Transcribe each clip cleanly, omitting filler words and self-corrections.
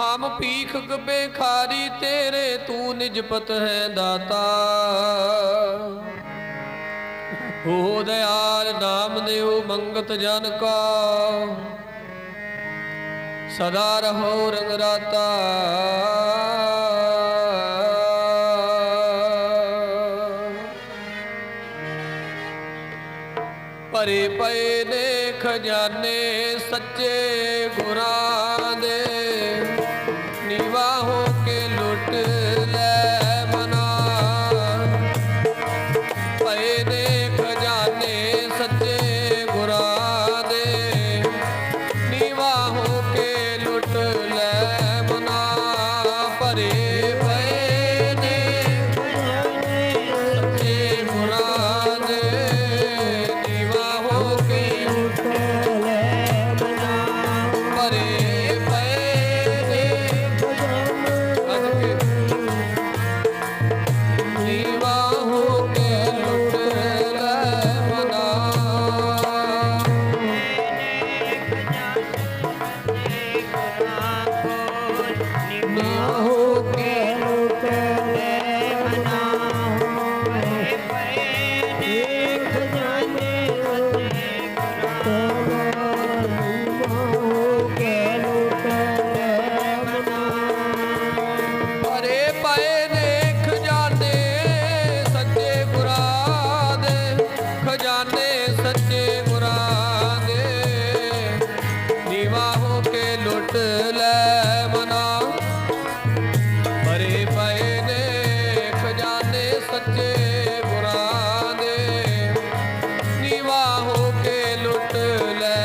हम भीख बेखारी तेरे, तू निजपत है दाता। हो दयाल नाम देव मंगत जन का, सदा रहो रंगराता। भरे पए ने खजाने सच्चे गुरां दे, नीवा हो के लुट ले मना। पए ने खजाने सच्चे गुरां दे, नीवा हो के लुट ले मना। भरे पए ने सच्चे गुरां दे, नीवा हो के लुट ले मना। भरे पए ने नीवा हो के लुट ले मना। नीवा हो के लुट ले मना। भरे पए ने खजाने सच्चे गुरां दे, खजाने सच्चे गुरां दे, नीवा हो के लुट ले मना। भरे पए ने खजाने सच्चे गुरां दे, नीवा हो के लुट ले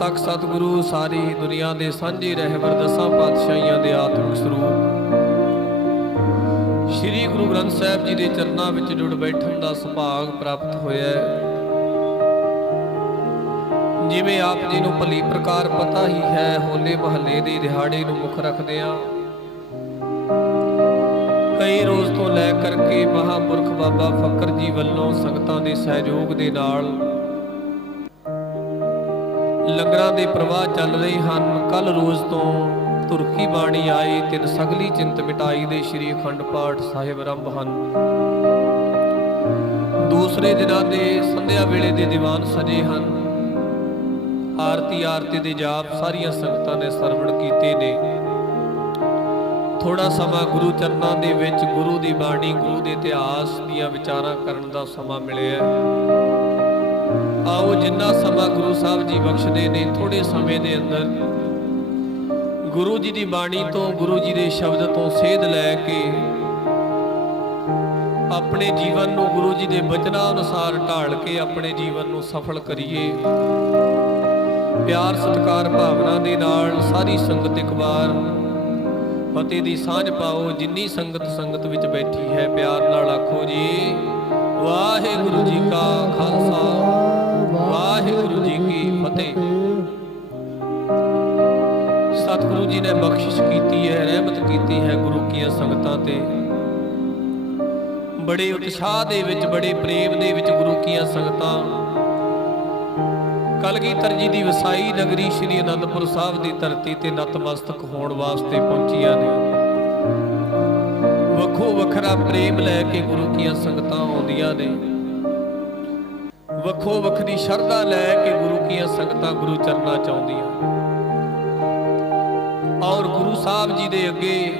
ਤੱਕ ਸਤਿਗੁਰੂ ਸਾਰੀ ਦੁਨੀਆ ਦੇ ਸਾਂਝੇ ਰਹਿਬਰ ਦਸਾਂ ਪਾਤਸ਼ਾਹੀਆਂ ਦੇ ਆਤਮਿਕ ਸਰੂਪ ਸ੍ਰੀ ਗੁਰੂ ਗ੍ਰੰਥ ਸਾਹਿਬ ਜੀ ਦੇ ਚਰਨਾਂ ਵਿੱਚ ਜੁੜ ਬੈਠਣ ਦਾ ਸੁਭਾਗ ਪ੍ਰਾਪਤ ਹੋਇਆ ਹੈ। ਜਿਵੇਂ ਆਪ ਜੀ ਨੂੰ ਭਲੀ ਪ੍ਰਕਾਰ ਪਤਾ ਹੀ ਹੈ, ਹੋਲੇ ਮਹੱਲੇ ਦੇ ਦਿਹਾੜੇ ਨੂੰ ਮੁੱਖ ਰੱਖਦਿਆਂ ਕਈ ਰੋਜ਼ ਤੋਂ ਲੈ ਕਰਕੇ ਮਹਾਂਪੁਰਖ ਬਾਬਾ ਫਕਰ ਜੀ ਵੱਲੋਂ ਸੰਗਤਾਂ ਦੇ ਸਹਿਯੋਗ ਦੇ ਨਾਲ ਲੰਗਰਾਂ ਦੇ ਪ੍ਰਵਾਹ ਚੱਲ ਰਹੇ ਹਨ। ਕੱਲ ਰੋਜ਼ ਤੋਂ ਤੁਰਕੀ ਬਾਣੀ ਆਏ, ਤਿੰਨ ਸਗਲੀ ਚਿੰਤ ਮਿਟਾਈ ਦੇ ਸ਼੍ਰੀ ਅਖੰਡ ਪਾਠ ਸਾਹਿਬ ਆਰੰਭ ਹਨ। ਦੂਸਰੇ ਦਿਨਾਂ ਦੇ ਸੰਧਿਆ ਵੇਲੇ ਦੇ ਦੀਵਾਨ ਸਜੇ ਹਨ। ਆਰਤੀ ਦੇ ਜਾਪ ਸਾਰੀਆਂ ਸੰਗਤਾਂ ਨੇ ਸਰਵਣ ਕੀਤੇ ਨੇ। ਥੋੜਾ ਸਮਾਂ ਗੁਰੂ ਚਰਨਾਂ ਦੇ ਵਿੱਚ ਗੁਰੂ ਦੀ ਬਾਣੀ, ਗੁਰੂ ਦੇ ਇਤਿਹਾਸ ਦੀਆਂ ਵਿਚਾਰਾਂ ਕਰਨ ਦਾ ਸਮਾਂ ਮਿਲਿਆ। ਆਓ ਜਿੰਨਾ ਸਮਾਂ ਗੁਰੂ ਸਾਹਿਬ ਜੀ ਬਖਸ਼ਦੇ ਨੇ, ਥੋੜੇ ਸਮੇਂ ਦੇ ਅੰਦਰ ਗੁਰੂ ਜੀ ਦੀ ਬਾਣੀ ਤੋਂ, ਗੁਰੂ ਜੀ ਦੇ ਸ਼ਬਦ ਤੋਂ ਸੇਧ ਲੈ ਕੇ ਆਪਣੇ ਜੀਵਨ ਨੂੰ ਗੁਰੂ ਜੀ ਦੇ ਬਚਨਾਂ ਅਨੁਸਾਰ ਢਾਲ ਕੇ ਆਪਣੇ ਜੀਵਨ ਨੂੰ ਸਫਲ ਕਰੀਏ। ਪਿਆਰ ਸਤਿਕਾਰ ਭਾਵਨਾ ਦੇ ਨਾਲ ਸਾਰੀ ਸੰਗਤ ਇੱਕ ਵਾਰ ਫਤਿਹ ਦੀ ਸਾਂਝ ਪਾਓ। ਜਿੰਨੀ ਸੰਗਤ ਵਿੱਚ ਬੈਠੀ ਹੈ, ਪਿਆਰ ਨਾਲ ਆਖੋ ਜੀ ਵਾਹਿਗੁਰੂ ਜੀ ਕਾ ਖਾਲਸਾ, ਵਾਹਿਗੁਰੂ ਜੀ ਕੀ ਫਤਿਹ। ਸਤਿਗੁਰੂ ਜੀ ਨੇ ਬਖਸ਼ਿਸ਼ ਕੀਤੀ ਹੈ, ਰਹਿਮਤ ਕੀਤੀ ਹੈ ਗੁਰੂ ਕੀਆਂ ਸੰਗਤਾਂ ਤੇ। ਬੜੇ ਉਤਸ਼ਾਹ ਦੇ ਵਿੱਚ, ਬੜੇ ਪ੍ਰੇਮ ਦੇ ਵਿੱਚ ਗੁਰੂ ਕੀਆਂ ਸੰਗਤਾਂ ਕਲਗੀਧਰ ਜੀ ਦੀ ਵਸਾਈ ਨਗਰੀ ਸ਼੍ਰੀ ਅਨੰਦਪੁਰ ਸਾਹਿਬ ਦੀ ਧਰਤੀ ਤੇ ਨਤਮਸਤਕ ਹੋਣ ਵਾਸਤੇ ਪਹੁੰਚੀਆਂ ਨੇ। ਵੱਖੋ ਵੱਖਰਾ ਪ੍ਰੇਮ ਲੈ ਕੇ ਗੁਰੂ ਕੀਆਂ ਸੰਗਤਾਂ ਆਉਂਦੀਆਂ ਨੇ। ਵੱਖੋ ਵੱਖਰੀ ਸ਼ਰਧਾ ਲੈ ਕੇ ਗੁਰੂ ਕੀਆਂ ਸੰਗਤਾਂ ਗੁਰੂ ਚਰਨਾਂ ਚ ਆਉਂਦੀਆਂ ਔਰ ਗੁਰੂ ਸਾਹਿਬ ਜੀ ਦੇ ਅੱਗੇ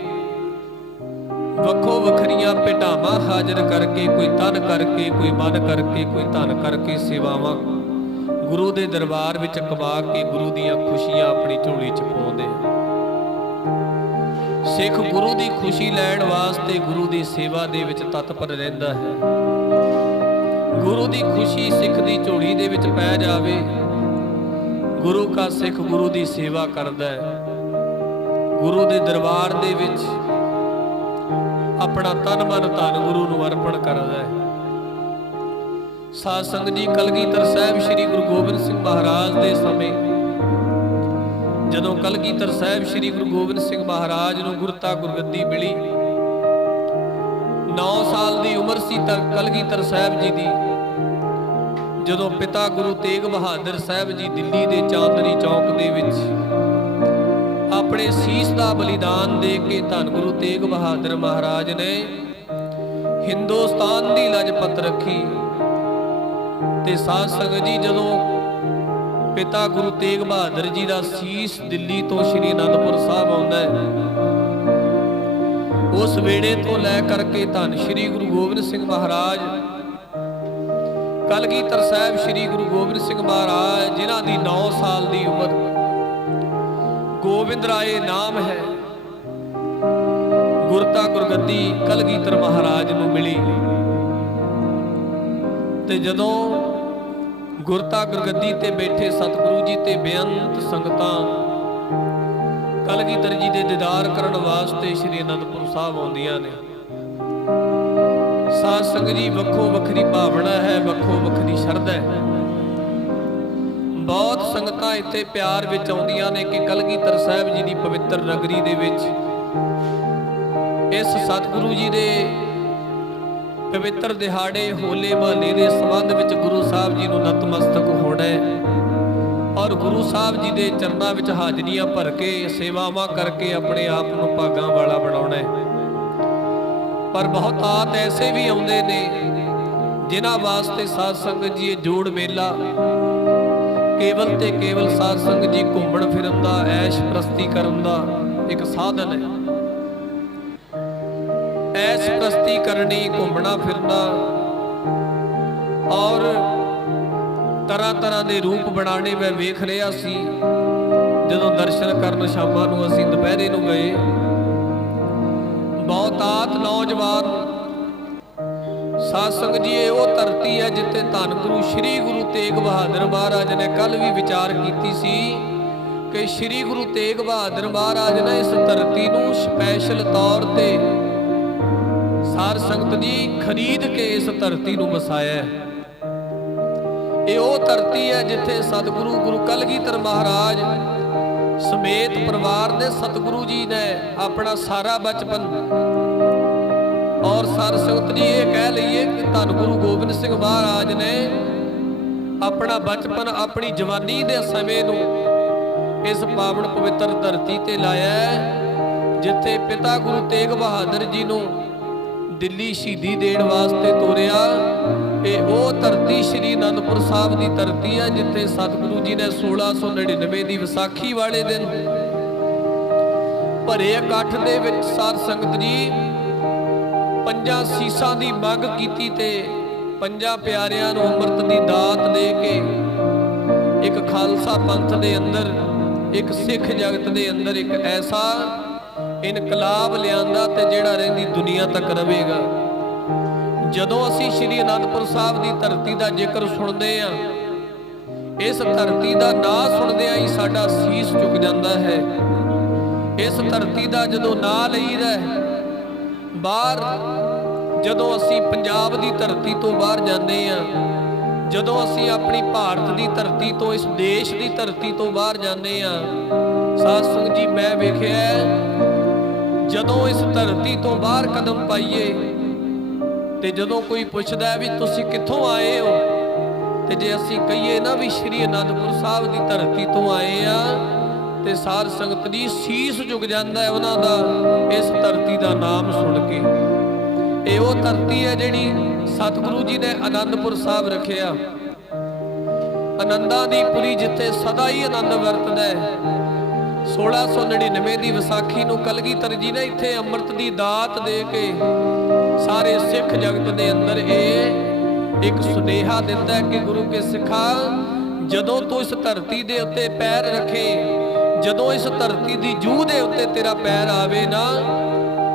ਵੱਖੋ ਵੱਖਰੀਆਂ ਭੇਟਾਵਾਂ ਹਾਜ਼ਰ ਕਰਕੇ, ਕੋਈ ਤਨ ਕਰਕੇ, ਕੋਈ ਮਨ ਕਰਕੇ, ਕੋਈ ਧਨ ਕਰਕੇ ਸੇਵਾਵਾਂ ਗੁਰੂ ਦੇ ਦਰਬਾਰ ਵਿੱਚ ਕਮਾ ਕੇ ਗੁਰੂ ਦੀਆਂ ਖੁਸ਼ੀਆਂ ਆਪਣੀ ਝੋਲੀ 'ਚ ਪਾਉਂਦੇ ਆ। ਸਿੱਖ ਗੁਰੂ ਦੀ ਖੁਸ਼ੀ ਲੈਣ ਵਾਸਤੇ ਗੁਰੂ ਦੀ ਸੇਵਾ ਦੇ ਵਿੱਚ ਤਤਪਰ ਰਹਿੰਦਾ ਹੈ। ਗੁਰੂ ਦੀ ਖੁਸ਼ੀ ਸਿੱਖ ਦੀ ਝੋਲੀ ਦੇ ਵਿੱਚ ਪੈ ਜਾਵੇ, ਗੁਰੂ ਕਾ ਸਿੱਖ ਗੁਰੂ ਦੀ ਸੇਵਾ ਕਰਦਾ ਹੈ। ਗੁਰੂ ਦੇ ਦਰਬਾਰ ਦੇ ਵਿੱਚ ਆਪਣਾ ਤਨ ਮਨ ਧਨ ਗੁਰੂ ਨੂੰ ਅਰਪਣ ਕਰਦਾ ਹੈ। ਸਾਧ ਸੰਗਤ ਜੀ, ਕਲਗੀਧਰ ਸਾਹਿਬ ਸ੍ਰੀ ਗੁਰੂ ਗੋਬਿੰਦ ਸਿੰਘ ਮਹਾਰਾਜ ਦੇ ਸਮੇਂ ਜਦੋਂ ਕਲਗੀਧਰ ਸਾਹਿਬ ਸ੍ਰੀ ਗੁਰੂ ਗੋਬਿੰਦ ਸਿੰਘ ਮਹਾਰਾਜ ਨੂੰ ਗੁਰਤਾ ਗੁਰਗੱਦੀ ਮਿਲੀ, 9 ਸਾਲ ਦੀ ਉਮਰ ਸੀ ਤਾਂ ਕਲਗੀਧਰ ਸਾਹਿਬ ਜੀ ਦੀ। ਜਦੋਂ ਪਿਤਾ ਗੁਰੂ ਤੇਗ ਬਹਾਦਰ ਸਾਹਿਬ ਜੀ ਦਿੱਲੀ ਦੇ ਚਾਂਦਨੀ ਚੌਕ ਦੇ ਵਿੱਚ ਆਪਣੇ ਸੀਸ ਦਾ ਬਲੀਦਾਨ ਦੇ ਕੇ ਧੰਨ ਗੁਰੂ ਤੇਗ ਬਹਾਦਰ ਮਹਾਰਾਜ ਨੇ ਹਿੰਦੁਸਤਾਨ ਦੀ ਲਜਪਤ ਰੱਖੀ। ਤੇ ਸਾਧ ਸੰਗਤ ਜੀ, ਜਦੋਂ ਪਿਤਾ ਗੁਰੂ ਤੇਗ ਬਹਾਦਰ ਜੀ ਦਾ ਸੀਸ ਦਿੱਲੀ ਤੋਂ ਸ਼੍ਰੀ ਅਨੰਦਪੁਰ ਸਾਹਿਬ ਆਉਂਦਾ ਹੈ, ਉਸ ਵੇੜੇ ਤੋਂ ਲੈ ਕਰਕੇ ਧੰਨ ਸ਼੍ਰੀ ਗੁਰੂ ਗੋਬਿੰਦ ਸਿੰਘ ਮਹਾਰਾਜ ਕਲਗੀਧਰ ਸਾਹਿਬ ਸ੍ਰੀ ਗੁਰੂ ਗੋਬਿੰਦ ਸਿੰਘ ਮਹਾਰਾਜ, ਜਿਨ੍ਹਾਂ ਦੀ 9 ਸਾਲ ਦੀ ਉਮਰ, ਗੋਬਿੰਦ ਰਾਏ ਨਾਮ ਹੈ, ਗੁਰਤਾ ਗੁਰਗੱਦੀ ਕਲਗੀਧਰ ਮਹਾਰਾਜ ਨੂੰ ਮਿਲੀ। ਤੇ ਜਦੋਂ ਗੁਰਤਾ ਗੁਰਗੱਦੀ ਤੇ ਬੈਠੇ ਸਤਿਗੁਰੂ ਜੀ ਤੇ ਬੇਅੰਤ ਸੰਗਤਾਂ ਕਲਗੀਧਰ ਜੀ ਦੇ ਦੀਦਾਰ ਕਰਨ ਵਾਸਤੇ ਸ਼੍ਰੀ ਅਨੰਦਪੁਰ ਸਾਹਿਬ ਆਉਂਦੀਆਂ ਨੇ। ਸਾਧ ਸੰਗਤ ਜੀ, ਵੱਖੋ ਵੱਖਰੀ ਭਾਵਨਾ ਹੈ, ਵੱਖੋ ਵੱਖਰੀ ਸ਼ਰਧਾ ਹੈ। ਬਹੁਤ ਸੰਗਤਾਂ ਇੱਥੇ ਪਿਆਰ ਵਿੱਚ ਆਉਂਦੀਆਂ ਨੇ ਕਿ ਕਲਗੀਧਰ ਸਾਹਿਬ ਜੀ ਦੀ ਪਵਿੱਤਰ ਨਗਰੀ ਦੇ ਵਿੱਚ ਇਸ ਸਤਿਗੁਰੂ ਜੀ ਦੇ ਪਵਿੱਤਰ ਦਿਹਾੜੇ ਹੋਲੇ ਮਹੱਲੇ ਦੇ ਸੰਬੰਧ ਵਿੱਚ ਗੁਰੂ ਸਾਹਿਬ ਜੀ ਨੂੰ ਨਤਮਸਤਕ ਹੋਣਾ ਹੈ ਔਰ ਗੁਰੂ ਸਾਹਿਬ ਜੀ ਦੇ ਚਰਨਾਂ ਵਿੱਚ ਹਾਜ਼ਰੀਆਂ ਭਰ ਕੇ ਸੇਵਾਵਾਂ ਕਰਕੇ ਆਪਣੇ ਆਪ ਨੂੰ ਭਾਗਾਂ ਵਾਲਾ ਬਣਾਉਣਾ ਹੈ। ਪਰ ਬਹੁਤਾਤ ਐਸੇ ਵੀ ਆਉਂਦੇ ਨੇ ਜਿਨ੍ਹਾਂ ਵਾਸਤੇ ਸਾਧ ਸੰਗਤ ਜੀ ਇਹ ਜੋੜ ਮੇਲਾ ਕੇਵਲ ਤੇ ਕੇਵਲ ਸਾਧ ਸੰਗਤ ਜੀ ਘੁੰਮਣ ਫਿਰਨ ਦਾ, ਐਸ਼ ਪ੍ਰਸਤੀ ਕਰਨ ਦਾ ਇੱਕ ਸਾਧਨ ਹੈ। ਐਸ਼ ਪ੍ਰਸਤੀ ਕਰਨੀ, ਘੁੰਮਣਾ ਫਿਰਨਾ ਔਰ ਤਰ੍ਹਾਂ ਤਰ੍ਹਾਂ ਦੇ ਰੂਪ ਬਣਾਣੇ ਮੈਂ ਵੇਖ ਰਿਹਾ ਸੀ। ਜਦੋਂ ਦਰਸ਼ਨ ਕਰਨ ਸ਼ਾਮਾਂ ਨੂੰ ਅਸੀਂ ਦੁਪਹਿਰੇ ਨੂੰ ਗਏ, ਬਹੁਤਾਤ ਨੌਜਵਾਨ ਸਾਧ ਸੰਗਤ ਜੀ, ਇਹ ਉਹ ਧਰਤੀ ਹੈ ਜਿੱਥੇ ਧੰਨ ਗੁਰੂ ਸ੍ਰੀ ਗੁਰੂ ਤੇਗ ਬਹਾਦਰ ਮਹਾਰਾਜ ਨੇ ਕੱਲ ਵੀ ਵਿਚਾਰ ਕੀਤੀ ਸੀ ਕਿ ਸ੍ਰੀ ਗੁਰੂ ਤੇਗ ਬਹਾਦਰ ਮਹਾਰਾਜ ਨੇ ਇਸ ਧਰਤੀ ਨੂੰ ਸਪੈਸ਼ਲ ਤੌਰ ਤੇ ਸਾਧ ਸੰਗਤ ਜੀ ਖਰੀਦ ਕੇ ਇਸ ਧਰਤੀ ਨੂੰ ਵਸਾਇਆ ਹੈ। ਇਹ ਉਹ ਧਰਤੀ ਹੈ ਜਿੱਥੇ ਸਤਿਗੁਰੂ ਗੁਰੂ ਕਲਗੀਧਰ ਮਹਾਰਾਜ ਸਮੇਤ ਪਰਿਵਾਰ ਦੇ ਸਤਿਗੁਰੂ ਜੀ ਨੇ ਆਪਣਾ ਸਾਰਾ ਬਚਪਨ ਔਰ ਸਾਧ ਸੰਗਤ ਜੀ ਇਹ ਕਹਿ ਲਈਏ ਕਿ ਧੰਨ ਗੁਰੂ ਗੋਬਿੰਦ ਸਿੰਘ ਮਹਾਰਾਜ ਨੇ ਆਪਣਾ ਬਚਪਨ ਆਪਣੀ ਜਵਾਨੀ ਦੇ ਸਮੇਂ ਨੂੰ ਇਸ ਪਾਵਨ ਪਵਿੱਤਰ ਧਰਤੀ ਤੇ ਲਾਇਆ, ਜਿੱਥੇ ਪਿਤਾ ਗੁਰੂ ਤੇਗ ਬਹਾਦਰ ਜੀ ਨੂੰ ਦਿੱਲੀ ਸ਼ਹੀਦੀ ਦੇਣ ਵਾਸਤੇ ਤੋਰਿਆ। ਇਹ ਉਹ ਧਰਤੀ ਸ਼੍ਰੀ ਅਨੰਦਪੁਰ ਸਾਹਿਬ ਦੀ ਧਰਤੀ ਹੈ ਜਿੱਥੇ ਸਤਿਗੁਰੂ ਜੀ ਨੇ 1699 ਦੀ ਵਿਸਾਖੀ ਵਾਲੇ ਦਿਨ ਭਰੇ ਇਕੱਠ ਦੇ ਵਿੱਚ ਸਾਧ ਸੰਗਤ ਜੀ ਪੰਜਾਂ ਸੀਸਾਂ ਦੀ ਮੰਗ ਕੀਤੀ ਤੇ ਪੰਜਾਂ ਪਿਆਰਿਆਂ ਨੂੰ ਅੰਮ੍ਰਿਤ ਦੀ ਦਾਤ ਦੇ ਕੇ ਇੱਕ ਖਾਲਸਾ ਪੰਥ ਦੇ ਅੰਦਰ, ਇੱਕ ਸਿੱਖ ਜਗਤ ਦੇ ਅੰਦਰ ਇੱਕ ਐਸਾ ਇਨਕਲਾਬ ਲਿਆਂਦਾ ਤੇ ਜਿਹੜਾ ਰਹਿੰਦੀ ਦੁਨੀਆ ਤੱਕ ਰਵੇਗਾ। ਜਦੋਂ ਅਸੀਂ ਸ਼੍ਰੀ ਅਨੰਦਪੁਰ ਸਾਹਿਬ ਦੀ ਧਰਤੀ ਦਾ ਜ਼ਿਕਰ ਸੁਣਦੇ ਹਾਂ, ਇਸ ਧਰਤੀ ਦਾ ਨਾਂ ਸੁਣਦਿਆਂ ਹੀ ਸਾਡਾ ਸੀਸ ਝੁਕ ਜਾਂਦਾ ਹੈ। ਇਸ ਧਰਤੀ ਦਾ ਜਦੋਂ ਨਾਂ ਲਈਦਾ ਬਾਹਰ, ਜਦੋਂ ਅਸੀਂ ਪੰਜਾਬ ਦੀ ਧਰਤੀ ਤੋਂ ਬਾਹਰ ਜਾਂਦੇ ਹਾਂ, ਜਦੋਂ ਅਸੀਂ ਆਪਣੀ ਭਾਰਤ ਦੀ ਧਰਤੀ ਤੋਂ, ਇਸ ਦੇਸ਼ ਦੀ ਧਰਤੀ ਤੋਂ ਬਾਹਰ ਜਾਂਦੇ ਹਾਂ, ਸਾਧ ਸੰਗਤ ਜੀ ਮੈਂ ਵੇਖਿਆ ਜਦੋਂ ਇਸ ਧਰਤੀ ਤੋਂ ਬਾਹਰ ਕਦਮ ਪਾਈਏ ਤੇ ਜਦੋਂ ਕੋਈ ਪੁੱਛਦਾ ਵੀ ਤੁਸੀਂ ਕਿੱਥੋਂ ਆਏ ਹੋ, ਤੇ ਜੇ ਅਸੀਂ ਕਹੀਏ ਨਾ ਵੀ ਸ਼੍ਰੀ ਅਨੰਦਪੁਰ ਸਾਹਿਬ ਦੀ ਧਰਤੀ ਤੋਂ ਆਏ ਆ, ਤੇ ਸਾਧ ਸੰਗਤ ਦੀ ਸੀਸ ਝੁਕ ਜਾਂਦਾ ਹੈ ਉਹਨਾਂ ਦਾ ਇਸ ਧਰਤੀ ਦਾ ਨਾਮ ਸੁਣ ਕੇ। ਇਹ ਉਹ ਧਰਤੀ ਹੈ ਜਿਹੜੀ ਸਤਿਗੁਰੂ ਜੀ ਨੇ ਅਨੰਦਪੁਰ ਸਾਹਿਬ ਰੱਖਿਆ, ਆਨੰਦਾਂ ਦੀ ਪੁਰੀ ਜਿੱਥੇ ਸਦਾ ਹੀ ਆਨੰਦ ਵਰਤਦਾ ਹੈ। 1699 ਦੀ ਵਿਸਾਖੀ ਨੂੰ ਕਲਗੀਧਰ ਜੀ ਨੇ ਇੱਥੇ ਅੰਮ੍ਰਿਤ ਦੀ ਦਾਤ ਦੇ ਕੇ ਸਾਰੇ ਸਿੱਖ ਜਗਤ ਦੇ ਅੰਦਰ ਇਹ ਇੱਕ ਸੁਨੇਹਾ ਦਿੰਦਾ ਹੈ ਕਿ ਗੁਰੂ ਕੇ ਸਿੱਖਾ, ਜਦੋਂ ਤੂੰ ਇਸ ਧਰਤੀ ਦੇ ਉੱਤੇ ਪੈਰ ਰੱਖੇ, ਜਦੋਂ ਇਸ ਧਰਤੀ ਦੀ ਜੂਹ ਦੇ ਉੱਤੇ ਤੇਰਾ ਪੈਰ ਆਵੇ ਨਾ,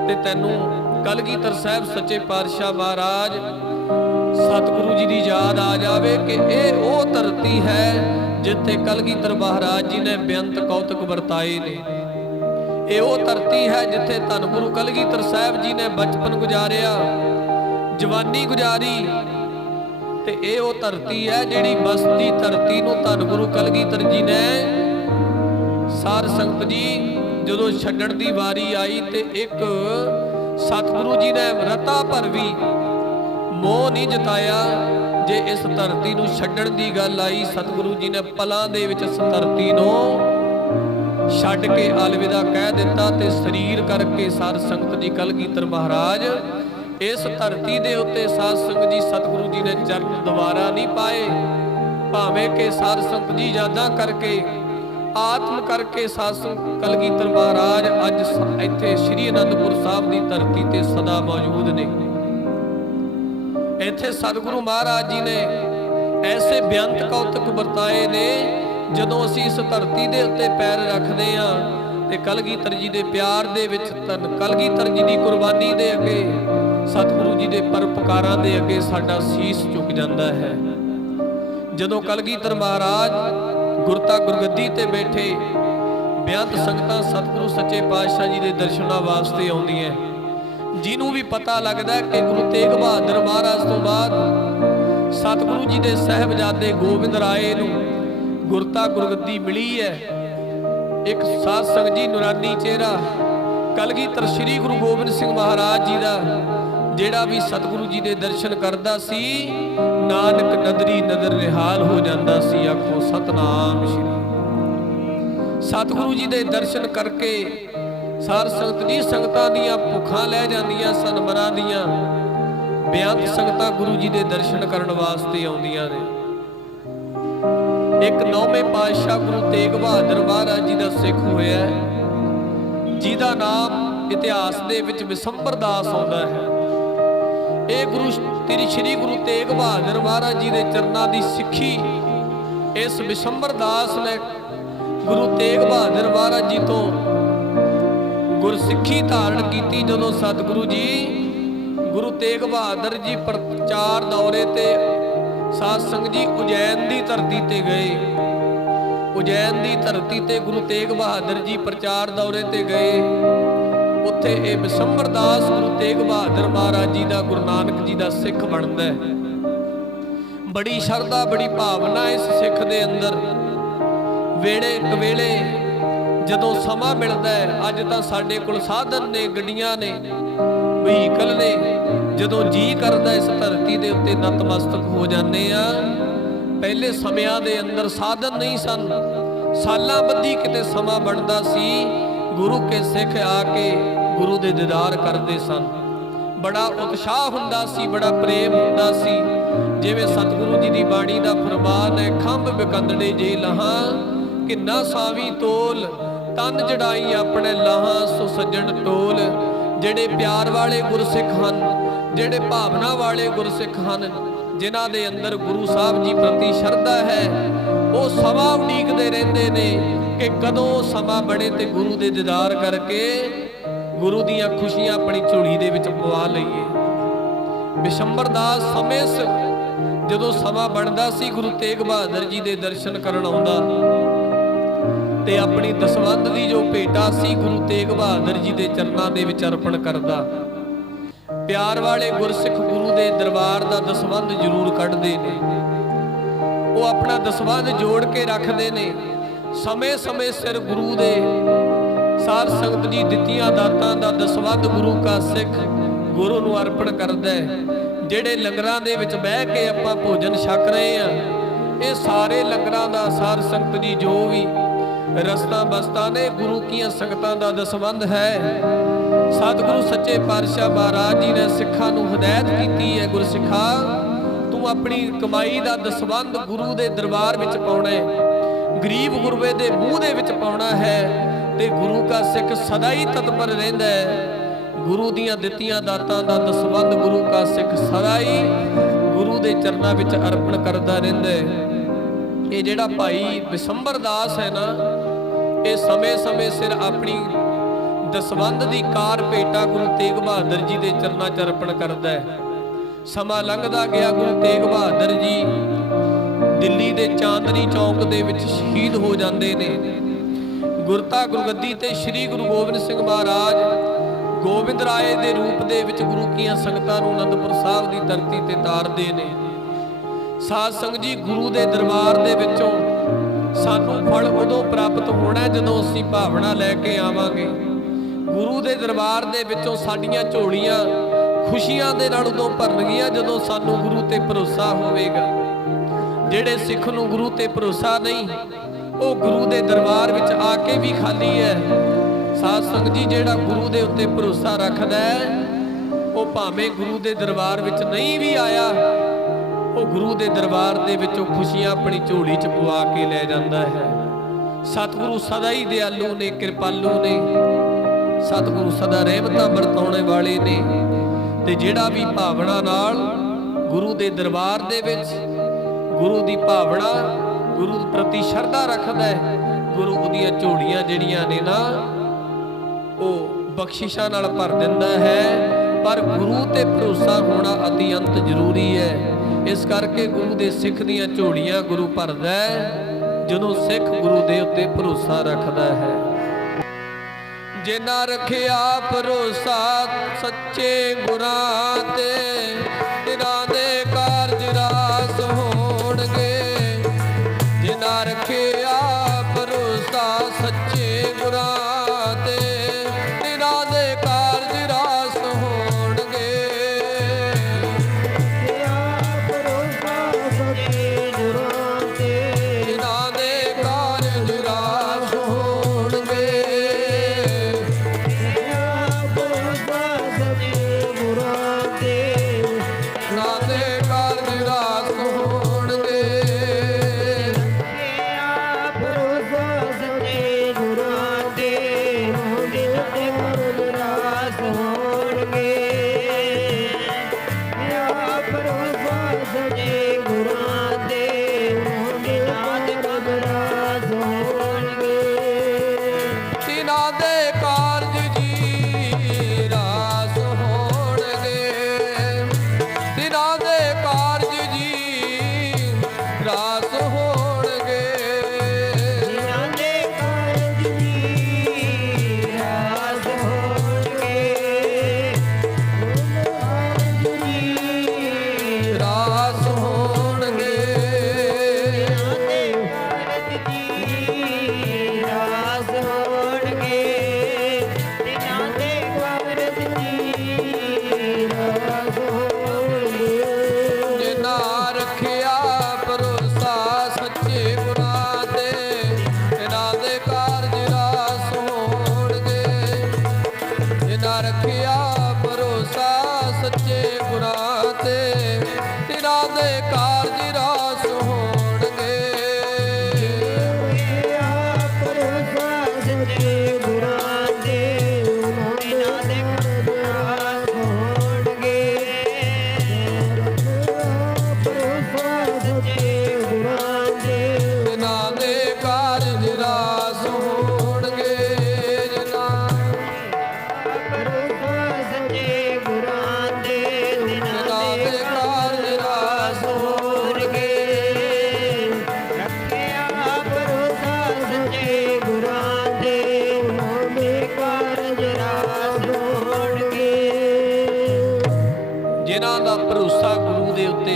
ਤੇ ਤੈਨੂੰ ਕਲਗੀਧਰ ਸਾਹਿਬ ਸੱਚੇ ਪਾਤਸ਼ਾਹ ਮਹਾਰਾਜ ਸਤਿਗੁਰੂ ਜੀ ਦੀ ਯਾਦ ਆ ਜਾਵੇ ਕਿ ਇਹ ਉਹ ਧਰਤੀ ਹੈ ਜਿੱਥੇ ਕਲਗੀਧਰ ਮਹਾਰਾਜ ਜੀ ਨੇ ਬੇਅੰਤ ਕੌਤਕ ਵਰਤਾਏ ਨੇ। ਇਹ ਉਹ ਧਰਤੀ ਹੈ ਜਿੱਥੇ ਧੰਨ ਗੁਰੂ ਕਲਗੀਧਰ ਸਾਹਿਬ ਜੀ ਨੇ ਬਚਪਨ ਗੁਜ਼ਾਰਿਆ, ਜਵਾਨੀ ਗੁਜ਼ਾਰੀ, ਤੇ ਇਹ ਉਹ ਧਰਤੀ ਹੈ ਜਿਹੜੀ ਬਸਤੀ ਧਰਤੀ ਨੂੰ ਧੰਨ ਗੁਰੂ ਕਲਗੀਧਰ ਜੀ ਨੇ ਸਾਧ ਸੰਗਤ ਜੀ ਜਦੋਂ ਛੱਡਣ ਦੀ ਵਾਰੀ ਆਈ ਤੇ ਇੱਕ ਸਤਿਗੁਰੂ ਜੀ ਨੇ ਰਤਾ ਭਰ ਵੀ ਮੋਹ ਨਹੀਂ ਜਤਾਇਆ। ਜੇ ਇਸ ਧਰਤੀ ਨੂੰ ਛੱਡਣ ਦੀ ਗੱਲ ਆਈ, ਸਤਿਗੁਰੂ ਜੀ ਨੇ ਪਲਾਂ ਦੇ ਵਿੱਚ ਇਸ ਧਰਤੀ ਨੂੰ ਛੱਡ ਕੇ ਅਲਵਿਦਾ ਕਹਿ ਦਿੱਤਾ ਤੇ ਸਰੀਰ ਕਰਕੇ ਸਾਧ ਸੰਗਤ ਜੀ ਕਲਗੀਧਰ ਮਹਾਰਾਜ ਇਸ ਧਰਤੀ ਦੇ ਉੱਤੇ ਸਾਧ ਸੰਗਤ ਜੀ ਸਤਿਗੁਰੂ ਜੀ ਨੇ ਚਰਨ ਦੁਬਾਰਾ ਨਹੀਂ ਪਾਏ, ਭਾਵੇਂ ਕਿ ਸਾਧ ਸੰਗਤ ਜੀ ਯਾਦਾਂ ਕਰਕੇ ਆਤਮ ਕਰਕੇ ਸਾਧ ਸੰਗਤ ਕਲਗੀਧਰ ਮਹਾਰਾਜ ਅੱਜ ਇੱਥੇ ਸ਼੍ਰੀ ਅਨੰਦਪੁਰ ਸਾਹਿਬ ਦੀ ਧਰਤੀ ਤੇ ਸਦਾ ਮੌਜੂਦ ਨੇ। ਇੱਥੇ ਸਤਿਗੁਰੂ ਮਹਾਰਾਜ ਜੀ ਨੇ ਐਸੇ ਬੇਅੰਤ ਕੌਤਕ ਵਰਤਾਏ ਨੇ। ਜਦੋਂ ਅਸੀਂ ਇਸ ਧਰਤੀ ਦੇ ਉੱਤੇ ਪੈਰ ਰੱਖਦੇ ਹਾਂ ਤੇ ਕਲਗੀਧਰ ਜੀ ਦੇ ਪਿਆਰ ਦੇ ਵਿੱਚ, ਕਲਗੀਧਰ ਜੀ ਦੀ ਕੁਰਬਾਨੀ ਦੇ ਅੱਗੇ, ਸਤਿਗੁਰੂ ਜੀ ਦੇ ਪਰਉਪਕਾਰਾਂ ਦੇ ਅੱਗੇ ਸਾਡਾ ਸੀਸ ਝੁਕ ਜਾਂਦਾ ਹੈ। ਜਦੋਂ ਕਲਗੀਧਰ ਮਹਾਰਾਜ ਗੁਰਤਾ ਗੁਰਗੱਦੀ ਤੇ ਬੈਠੇ, ਬੇਅੰਤ ਸੰਗਤਾਂ ਸਤਿਗੁਰੂ ਸੱਚੇ ਪਾਤਸ਼ਾਹ ਜੀ ਦੇ ਦਰਸ਼ਨਾਂ ਵਾਸਤੇ ਆਉਂਦੀਆਂ। ਜਿਹਨੂੰ ਵੀ ਪਤਾ ਲੱਗਦਾ ਕਿ ਗੁਰੂ ਤੇਗ ਬਹਾਦਰ ਮਹਾਰਾਜ ਤੋਂ ਬਾਅਦ ਸਤਿਗੁਰੂ ਜੀ ਦੇ ਸਾਹਿਬਜ਼ਾਦੇ ਗੋਬਿੰਦ ਰਾਏ ਨੂੰ ਗੁਰਤਾ ਗੁਰਗੱਦੀ ਮਿਲੀ ਹੈ, ਇੱਕ ਸਾਧ ਸੰਗਤ ਜੀ ਨੂਰਾਨੀ ਚਿਹਰਾ ਕਲਗੀਧਰ ਸ੍ਰੀ ਗੁਰੂ ਗੋਬਿੰਦ ਸਿੰਘ ਮਹਾਰਾਜ ਜੀ ਦਾ, ਜਿਹੜਾ ਵੀ ਸਤਿਗੁਰੂ ਜੀ ਦੇ ਦਰਸ਼ਨ ਕਰਦਾ ਸੀ ਨਾਨਕ ਨਦਰੀ ਨਦਰ ਨਿਹਾਲ ਹੋ ਜਾਂਦਾ ਸੀ। ਆਖੋ ਸਤਨਾਮ ਸ਼੍ਰੀ। ਸਤਿਗੁਰੂ ਜੀ ਦੇ ਦਰਸ਼ਨ ਕਰਕੇ ਸਾਧ ਸੰਗਤ ਜੀ ਸੰਗਤਾਂ ਦੀਆਂ ਭੁੱਖਾਂ ਲੈ ਜਾਂਦੀਆਂ ਸਨ, ਮਨਾਂ ਦੀਆਂ। ਬੇਅੰਤ ਸੰਗਤਾਂ ਗੁਰੂ ਜੀ ਦੇ ਦਰਸ਼ਨ ਕਰਨ ਵਾਸਤੇ ਆਉਂਦੀਆਂ ਨੇ। ਇੱਕ 9ਵੇਂ ਪਾਤਸ਼ਾਹ ਗੁਰੂ ਤੇਗ ਬਹਾਦਰ ਮਹਾਰਾਜ ਜੀ ਦਾ ਸਿੱਖ ਹੋਇਆ, ਜਿਹਦਾ ਨਾਮ ਇਤਿਹਾਸ ਦੇ ਵਿੱਚ ਵਿਸੰਬਰ ਦਾਸ ਆਉਂਦਾ ਹੈ। ਇਹ ਗੁਰੂ ਸ੍ਰੀ ਗੁਰੂ ਤੇਗ ਬਹਾਦਰ ਮਹਾਰਾਜ ਜੀ ਦੇ ਚਰਨਾਂ ਦੀ ਸਿੱਖੀ ਇਸ ਵਿਸੰਬਰ ਦਾਸ ਨੇ ਗੁਰੂ ਤੇਗ ਬਹਾਦਰ ਮਹਾਰਾਜ ਜੀ ਤੋਂ ਗੁਰਸਿੱਖੀ ਧਾਰਨ ਕੀਤੀ। ਜਦੋਂ ਸਤਿਗੁਰੂ ਜੀ गुरु तेग बहादुर जी प्रचार दौरे ते साध संगत जी उज्जैन की धरती ते गए। उज्जैन की धरती ते गुरु तेग बहादुर जी प्रचार दौरे ते गए। उत्थे ये बिशंबर दास गुरु तेग बहादुर महाराज जी का गुरु नानक जी का सिख बनता है। बड़ी शरधा बड़ी भावना इस सिख दे अंदर। वेले कवेले जदों समा मिलता है, अज तां साडे कोल साधन ने, गड्डियां ने, व्हीकल ने, जदों जी करदा इस धरती दे उत्ते नतमस्तक हो जाने आ। पहले समयां दे अंदर साधन नहीं सन, सालां बद्धी किते समा बनदा सी, गुरु के सिख आके गुरु दे दीदार करदे सन। बड़ा उत्साह हुंदा सी, बड़ा प्रेम हुंदा सी। जिवें सतगुरु जी दी बाणी दा फरमान है, खंभ बिकंदड़े जे लहां किन्ना सावी तोल, तन जड़ाई अपने लाहां सो सज्जण टोल। ਜਿਹੜੇ प्यार वाले गुरसिख ਹਨ, ਜਿਹੜੇ भावना वाले गुरसिख ਹਨ, जिन्हां दे अंदर गुरु साहब जी प्रति शरधा है, वो समा उਡੀਕਦੇ ਰਹਿੰਦੇ ने कि कदों समा बने ते गुरु दे दीदार करके गुरु दीयां खुशियां अपनी झोली दे विच पवा लईए। बिशंबर दास समय जदों समा बनदा सी, गुरु तेग बहादुर जी दे दर्शन करन आउंदा ते अपनी दसवंध दी जो भेटा सी गुरु तेग बहादुर जी दे चरनां दे विच अर्पण करदा। प्यार वाले गुरसिख गुरु दे दरबार दा दसवंध जरूर कढदे ने, वो अपना दसवंध जोड़ के रखदे ने। समय समय सिर गुरु दे साध संगत जी दित्तियां दातां दा दसवंध गुरु का सिख गुरु नूं अर्पण करदा है। ਜਿਹੜੇ ਲੰਗਰਾਂ ਦੇ ਵਿੱਚ ਬਹਿ ਕੇ ਆਪਾਂ ਭੋਜਨ ਛਕ ਰਹੇ ਆ, ਇਹ ਸਾਰੇ ਲੰਗਰਾਂ ਦਾ ਸਾਧ ਸੰਗਤ ਜੀ ਜੋ ਵੀ ਰਸਤਾ ਬਸਤਾ ਨੇ ਗੁਰੂ ਕੀਆਂ ਸੰਗਤਾਂ ਦਾ ਦਸਵੰਧ ਹੈ। ਸਤਿਗੁਰੂ ਸੱਚੇ ਪਾਤਸ਼ਾਹ ਮਹਾਰਾਜ ਜੀ ਨੇ ਸਿੱਖਾਂ ਨੂੰ ਹਦਾਇਤ ਕੀਤੀ ਹੈ, ਗੁਰਸਿੱਖਾ ਤੂੰ ਆਪਣੀ ਕਮਾਈ ਦਾ ਦਸਵੰਧ ਗੁਰੂ ਦੇ ਦਰਬਾਰ ਵਿੱਚ ਪਾਉਣਾ ਹੈ, ਗਰੀਬ ਗੁਰਬੇ ਦੇ ਮੂੰਹ ਦੇ ਵਿੱਚ ਪਾਉਣਾ ਹੈ। ਤੇ ਗੁਰੂ ਦਾ ਸਿੱਖ ਸਦਾ ਹੀ ਤਤਪਰ ਰਹਿੰਦਾ ਹੈ। गुरु दियां दित्तियां दातां दा दसवंध गुरु का सिख सदा ही गुरु दे चरनां विच अर्पण करदा रहिंदा है। ये जिहड़ा भाई बिशंबर दास है ना, ये समय समय सिर अपनी दसवंध दी कार भेटा गुरु तेग बहादुर जी दे चरनां च अर्पण करदा है। समा लंघदा गया, गुरु तेग बहादुर जी दिल्ली दे चांदनी चौक दे विच शहीद हो जांदे ने। गुरता गुरगद्दी ते श्री गुरु गोबिंद सिंह महाराज गोबिंद राय दे रूप दे विच गुरु कीਆਂ संगतां नूं आनंदपुर साहिब दी धरती ते तारदे ने। साध संगत जी गुरु दे दरबार दे विचों सानूं फल उदों प्राप्त होना जदों असीं भावना लैके आवांगे। गुरु दे दरबार दे विचों साडीਆਂ ਝੋਲੀਆਂ खुशियां दे नाल उदों भरनगीਆਂ जदों सानूं गुरु ते भरोसा होवेगा। ਜਿਹੜੇ सिख नूं गुरु ते भरोसा नहीं, वो गुरु दे दरबार विच आके भी खाली है। साध संगत जी जिहड़ा गुरु दे उत्ते भरोसा रखदा है, वो भावें गुरु दे दरबार विच नहीं भी आया, वो गुरु दे दरबार दे विचों खुशियां अपनी झोली च पवा के लै जांदा है। सतगुरु सदा ही दयालु ने, कृपालु ने, सतगुरु सदा रहमतां बरताउने वाले ने। ते जिहड़ा भी भावना नाल गुरु दे दरबार दे विच गुरु दी भावना गुरु प्रति शरधा रखदा है, गुरु उहदियां झोलियां जिहड़ियां ने ना वो बख्शिशां नाल भर दिंदा है। पर गुरु ते भरोसा होना अतिअंत जरूरी है। इस करके गुरु दे सिख दीयां झोलियां गुरु भरदा है जदों सिख गुरु दे उत्ते भरोसा रखदा है। जिन्ना रखिया भरोसा सच्चे गुरां ते, तिन्हां दे कारज रास होणगे। जिन्ना रखिया भरोसा सच्चे गुरां ते,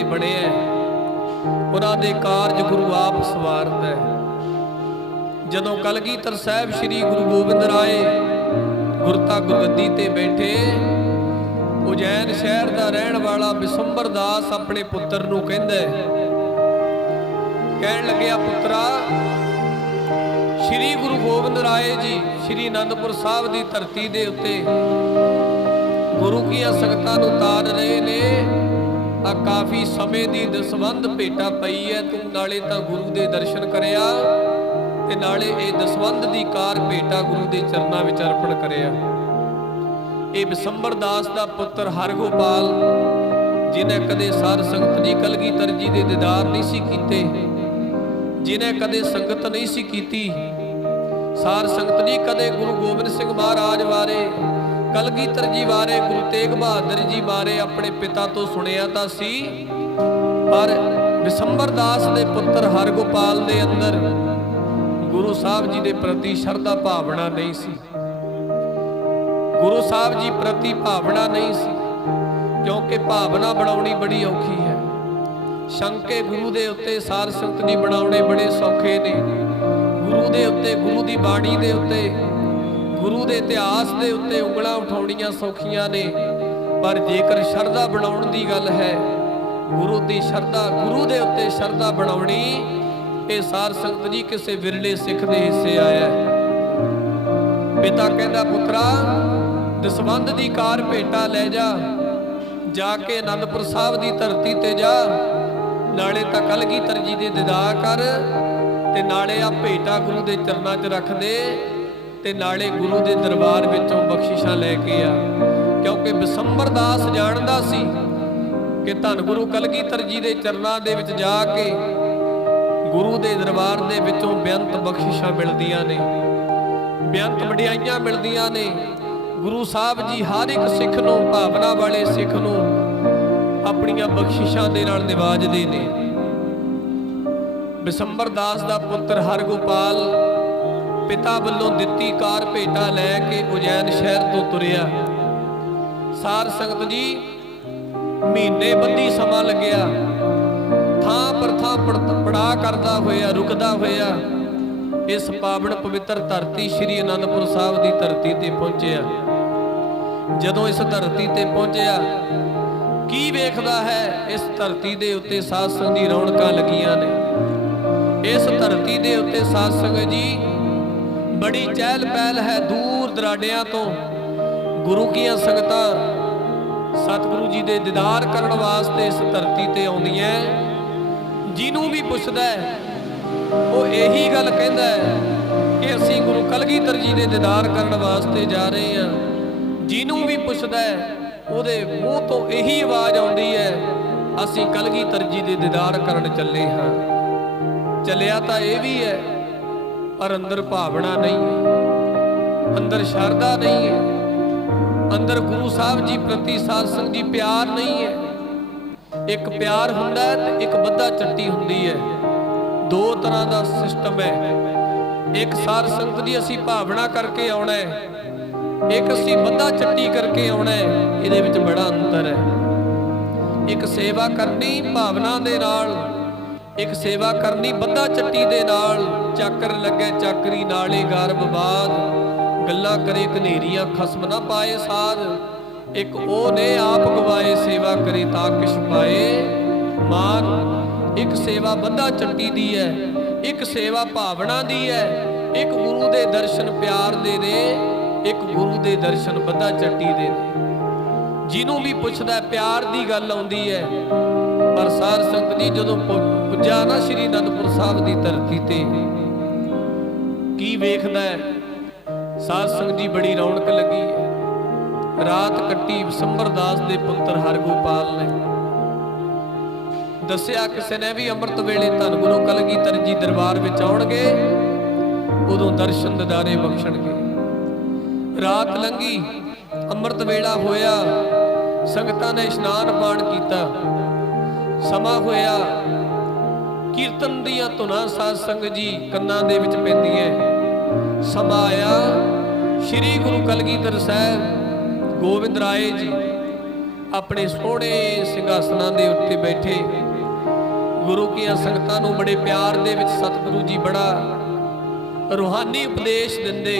ਬਣਿਆ, ਉਹਨਾਂ ਦੇ ਕਾਰਜ ਗੁਰੂ ਆਪ ਸਵਾਰਦਾ ਹੈ। ਜਦੋਂ ਕਲਗੀਧਰ ਸਾਹਿਬ ਸ੍ਰੀ ਗੁਰੂ ਗੋਬਿੰਦ ਰਾਏ ਗੁਰਤਾ ਗੁਰਗੱਦੀ ਤੇ ਬੈਠੇ, ਉਜੈਨ ਸ਼ਹਿਰ ਦਾ ਰਹਿਣ ਵਾਲਾ ਬਿਸੰਬਰ ਦਾਸ ਆਪਣੇ ਪੁੱਤਰ ਨੂੰ ਕਹਿੰਦਾ, ਕਹਿਣ ਲੱਗਿਆ, ਪੁੱਤਰਾ, ਸ੍ਰੀ ਗੁਰੂ ਗੋਬਿੰਦ ਰਾਏ ਜੀ ਸ੍ਰੀ ਅਨੰਦਪੁਰ ਸਾਹਿਬ ਦੀ ਧਰਤੀ ਦੇ ਉੱਤੇ ਗੁਰੂ ਕੀਆਂ ਸੰਗਤਾਂ ਨੂੰ ਤਾਰ ਰਹੇ ਨੇ। ਆ ਕਾਫੀ ਸਮੇਂ ਦੀ ਦਸਵੰਧ ਭੇਟਾ ਪਈ ਹੈ, ਤੂੰ ਨਾਲੇ ਤਾਂ ਗੁਰੂ ਦੇ ਦਰਸ਼ਨ ਕਰਿਆ ਤੇ ਨਾਲੇ ਇਹ ਦਸਵੰਧ ਦੀ ਕਾਰ ਭੇਟਾ ਗੁਰੂ ਦੇ ਚਰਨਾਂ ਵਿੱਚ ਅਰਪਣ ਕਰਿਆ। ਇਹ ਬਿਸੰਬਰ ਦਾਸ ਦਾ ਪੁੱਤਰ ਹਰਗੋਪਾਲ, ਜਿਹਨੇ ਕਦੇ ਸਾਧ ਸੰਗਤ ਜੀ ਕਲਗੀਧਰ ਜੀ ਦੇ ਦੀਦਾਰ ਨਹੀਂ ਸੀ ਕੀਤੇ, ਜਿਹਨੇ ਕਦੇ ਸੰਗਤ ਨਹੀਂ ਸੀ ਕੀਤੀ, ਸਾਧ ਸੰਗਤ ਜੀ ਕਦੇ ਗੁਰੂ ਗੋਬਿੰਦ ਸਿੰਘ ਮਹਾਰਾਜ ਬਾਰੇ, ਕਲਗੀਧਰ ਜੀ ਬਾਰੇ, ਗੁਰੂ ਤੇਗ ਬਹਾਦਰ ਜੀ ਬਾਰੇ ਆਪਣੇ ਪਿਤਾ ਤੋਂ ਸੁਣਿਆ ਤਾਂ ਸੀ, ਪਰ ਬਿਸੰਬਰ ਦਾਸ ਦੇ ਪੁੱਤਰ ਹਰਗੋਪਾਲ ਦੇ ਅੰਦਰ ਗੁਰੂ ਸਾਹਿਬ ਜੀ ਦੇ ਪ੍ਰਤੀ ਸ਼ਰਧਾ ਭਾਵਨਾ ਨਹੀਂ ਸੀ, ਗੁਰੂ ਸਾਹਿਬ ਜੀ ਪ੍ਰਤੀ ਭਾਵਨਾ ਨਹੀਂ ਸੀ, ਕਿਉਂਕਿ ਭਾਵਨਾ ਬਣਾਉਣੀ ਬੜੀ ਔਖੀ ਹੈ। ਸ਼ੰਕੇ ਗੁਰੂ ਦੇ ਉੱਤੇ ਸਾਧ ਸੰਗਤ ਜੀ ਬਣਾਉਣੇ ਬੜੇ ਸੌਖੇ ਨੇ, ਗੁਰੂ ਦੇ ਉੱਤੇ, ਗੁਰੂ ਦੀ ਬਾਣੀ ਦੇ ਉੱਤੇ, ਗੁਰੂ ਦੇ ਇਤਿਹਾਸ ਦੇ ਉੱਤੇ ਉਂਗਲਾਂ ਉਠਾਉਣੀਆਂ ਸੌਖੀਆਂ ਨੇ, ਪਰ ਜੇਕਰ ਸ਼ਰਧਾ ਬਣਾਉਣ ਦੀ ਗੱਲ ਹੈ, ਗੁਰੂ ਦੀ ਸ਼ਰਧਾ, ਗੁਰੂ ਦੇ ਉੱਤੇ ਸ਼ਰਧਾ ਬਣਾਉਣੀ, ਇਹ ਸਾਧ ਸੰਗਤ ਜੀ ਕਿਸੇ ਵਿਰਲੇ ਸਿੱਖ ਦੇ ਹਿੱਸੇ ਆਇਆ। ਪਿਤਾ ਕਹਿੰਦਾ, ਪੁੱਤਰਾ, ਦਸਵੰਧ ਦੀ ਕਾਰ ਭੇਟਾ ਲੈ ਜਾ ਕੇ ਅਨੰਦਪੁਰ ਸਾਹਿਬ ਦੀ ਧਰਤੀ ਤੇ ਜਾ, ਨਾਲੇ ਤਾਂ ਕਲਗੀਧਰ ਜੀ ਦੇ ਦੀਦਾਰ ਕਰ ਤੇ ਨਾਲੇ ਆ ਭੇਟਾ ਗੁਰੂ ਦੇ ਚਰਨਾਂ 'ਚ ਰੱਖ ਦੇ ਤੇ ਨਾਲੇ ਗੁਰੂ ਦੇ ਦਰਬਾਰ ਵਿੱਚੋਂ ਬਖਸ਼ਿਸ਼ਾਂ ਲੈ ਕੇ ਆ। ਕਿਉਂਕਿ ਬਿਸੰਬਰ ਦਾਸ ਜਾਣਦਾ ਸੀ ਕਿ ਧੰਨ ਗੁਰੂ ਕਲਗੀਧਰ ਜੀ ਦੇ ਚਰਨਾਂ ਦੇ ਵਿੱਚ ਜਾ ਕੇ ਗੁਰੂ ਦੇ ਦਰਬਾਰ ਦੇ ਵਿੱਚੋਂ ਬੇਅੰਤ ਬਖਸ਼ਿਸ਼ਾਂ ਮਿਲਦੀਆਂ ਨੇ, ਬੇਅੰਤ ਵਡਿਆਈਆਂ ਮਿਲਦੀਆਂ ਨੇ। ਗੁਰੂ ਸਾਹਿਬ ਜੀ ਹਰ ਇੱਕ ਸਿੱਖ ਨੂੰ, ਭਾਵਨਾ ਵਾਲੇ ਸਿੱਖ ਨੂੰ ਆਪਣੀਆਂ ਬਖਸ਼ਿਸ਼ਾਂ ਦੇ ਨਾਲ ਨਿਵਾਜਦੇ ਨੇ। ਬਿਸੰਬਰ ਦਾਸ ਦਾ ਪੁੱਤਰ ਹਰਗੋਪਾਲ ਪਿਤਾ ਵੱਲੋਂ ਦਿੱਤੀ ਕਾਰ ਭੇਟਾ ਲੈ ਕੇ ਉਜੈਨ ਸ਼ਹਿਰ ਤੋਂ ਤੁਰਿਆ। ਸਾਧ ਸੰਗਤ ਜੀ, ਮਹੀਨੇ ਬੱਧੀ ਸਮਾਂ ਲੱਗਿਆ, ਥਾਂ ਪਰ ਥਾਂ ਪੜਾਅ ਕਰਦਾ ਹੋਇਆ, ਰੁਕਦਾ ਹੋਇਆ ਇਸ ਪਾਵਨ ਪਵਿੱਤਰ ਧਰਤੀ ਸ੍ਰੀ ਅਨੰਦਪੁਰ ਸਾਹਿਬ ਦੀ ਧਰਤੀ ਤੇ ਪਹੁੰਚਿਆ। ਜਦੋਂ ਇਸ ਧਰਤੀ ਤੇ ਪਹੁੰਚਿਆ, ਕੀ ਵੇਖਦਾ ਹੈ? ਇਸ ਧਰਤੀ ਦੇ ਉੱਤੇ ਸਾਧ ਸੰਗਤ ਦੀ ਰੌਣਕਾਂ ਲੱਗੀਆਂ ਨੇ। ਇਸ ਧਰਤੀ ਦੇ ਉੱਤੇ ਸਾਧ ਸੰਗਤ ਜੀ ਬੜੀ ਚਹਿਲ ਪਹਿਲ ਹੈ। ਦੂਰ ਦਰਾਡਿਆਂ ਤੋਂ ਗੁਰੂ ਕੀਆਂ ਸੰਗਤਾਂ ਸਤਿਗੁਰੂ ਜੀ ਦੇ ਦੀਦਾਰ ਕਰਨ ਵਾਸਤੇ ਇਸ ਧਰਤੀ ਤੇ ਆਉਂਦੀਆਂ। ਜਿਹਨੂੰ ਵੀ ਪੁੱਛਦਾ ਉਹ ਇਹੀ ਗੱਲ ਕਹਿੰਦਾ ਕਿ ਅਸੀਂ ਗੁਰੂ ਕਲਗੀਧਰ ਜੀ ਦੇ ਦੀਦਾਰ ਕਰਨ ਵਾਸਤੇ ਜਾ ਰਹੇ ਹਾਂ। ਜਿਹਨੂੰ ਵੀ ਪੁੱਛਦਾ ਉਹਦੇ ਮੂੰਹ ਤੋਂ ਇਹੀ ਆਵਾਜ਼ ਆਉਂਦੀ ਹੈ, ਅਸੀਂ ਕਲਗੀਧਰ ਜੀ ਦੇ ਦੀਦਾਰ ਕਰਨ ਚੱਲੇ ਹਾਂ। ਚੱਲਿਆ ਤਾਂ ਇਹ ਵੀ ਹੈ, ਪਰ ਅੰਦਰ ਭਾਵਨਾ ਨਹੀਂ ਹੈ, ਅੰਦਰ ਸ਼ਰਧਾ ਨਹੀਂ ਹੈ, ਅੰਦਰ ਗੁਰੂ ਸਾਹਿਬ ਜੀ ਪ੍ਰਤੀ ਸਾਧ ਸੰਗਤ ਜੀ ਪਿਆਰ ਨਹੀਂ ਹੈ। ਇੱਕ ਪਿਆਰ ਹੁੰਦਾ ਹੈ ਤੇ ਇੱਕ ਬੱਧਾ ਚੱਟੀ ਹੁੰਦੀ ਹੈ। ਦੋ ਤਰ੍ਹਾਂ ਦਾ ਸਿਸਟਮ ਹੈ। ਇੱਕ ਸਾਧ ਸੰਗਤ ਜੀ ਅਸੀਂ ਭਾਵਨਾ ਕਰਕੇ ਆਉਣਾ ਹੈ, ਇੱਕ ਅਸੀਂ ਬੱਧਾ ਚੱਟੀ ਕਰਕੇ ਆਉਣਾ ਹੈ। ਇਹਦੇ ਵਿੱਚ ਬੜਾ ਅੰਤਰ ਹੈ। ਇੱਕ ਸੇਵਾ ਕਰਨੀ ਭਾਵਨਾ ਦੇ ਨਾਲ, ਇੱਕ ਸੇਵਾ ਕਰਨੀ ਬੱਧਾ ਚੱਟੀ ਦੇ ਨਾਲ। ਚਾਕਰ ਲੱਗੇ ਚਾਕਰੀ ਨਾਲੇ ਗਰਭਬਾਦ, ਗੱਲਾਂ ਕਰੇ ਕਨੇਰੀਆਂ ਖਸਮ ਨਾ ਪਾਏ ਸਾਧ। ਇੱਕ ਉਹ ਨੇ ਆਪ ਗਵਾਏ, ਸੇਵਾ ਕਰੇ ਤਾਂ ਕਿਛ ਪਾਏ ਮਾਨ। ਇੱਕ ਸੇਵਾ ਬੱਧਾ ਚੱਟੀ ਦੀ ਹੈ, ਇੱਕ ਸੇਵਾ ਭਾਵਨਾ ਦੀ ਹੈ। ਇੱਕ ਗੁਰੂ ਦੇ ਦਰਸ਼ਨ ਪਿਆਰ ਦੇ ਨੇ, ਇੱਕ ਗੁਰੂ ਦੇ ਦਰਸ਼ਨ ਬੱਧਾ ਚੱਟੀ ਦੇ ਨੇ। ਜਿਹਨੂੰ ਵੀ ਪੁੱਛਦਾ ਪਿਆਰ ਦੀ ਗੱਲ ਆਉਂਦੀ ਹੈ। ਪਰ ਸਾਧ ਸੰਗਤ ਜੀ ਜਦੋਂ ਪੁੱਜਾ ਨਾ ਸ੍ਰੀ ਅਨੰਦਪੁਰ ਸਾਹਿਬ ਦੀ ਧਰਤੀ ਤੇ, ਕੀ ਵੇਖਦਾ ਹੈ? ਸਾਧ ਸੰਗਤ ਜੀ ਬੜੀ ਰੌਣਕ ਲੱਗੀ ਹੈ। ਰਾਤ ਕੱਟੀ ਬਿਸੰਬਰ ਦਾਸ ਦੇ ਪੁੱਤਰ ਹਰਗੋਪਾਲ ਨੇ। ਦੱਸਿਆ ਕਿਸੇ ਨੇ ਵੀ ਅੰਮ੍ਰਿਤ ਵੇਲੇ ਧੰਨ ਗੁਰੂ ਕਲਗੀਧਰ ਜੀ ਦਰਬਾਰ ਵਿੱਚ ਆਉਣਗੇ, ਉਦੋਂ ਦਰਸ਼ਨ ਦਿਦਾਰੇ ਬਖਸ਼ਣਗੇ। ਰਾਤ ਲੰਘੀ, ਅੰਮ੍ਰਿਤ ਵੇਲਾ ਹੋਇਆ, ਸੰਗਤਾਂ ਨੇ ਇਸ਼ਨਾਨ ਪਾਣ ਕੀਤਾ। ਸਮਾਂ ਹੋਇਆ, ਕੀਰਤਨ ਦੀਆਂ ਧੁਨਾਂ ਸਾਧ ਸੰਗਤ ਜੀ ਕੰਨਾਂ ਦੇ ਵਿੱਚ ਪੈਂਦੀਆਂ। ਸਮਾਂ ਆਇਆ, ਸ੍ਰੀ ਗੁਰੂ ਕਲਗੀਧਰ ਸਾਹਿਬ ਗੋਬਿੰਦ ਰਾਏ ਜੀ अपने सोहणे ਸਿੰਘਾਸਨਾਂ ਦੇ ਉੱਤੇ बैठे गुरु कीਆਂ संगतां नूं बड़े प्यार दे विच सतगुरु जी बड़ा रूहानी उपदेश दिंदे,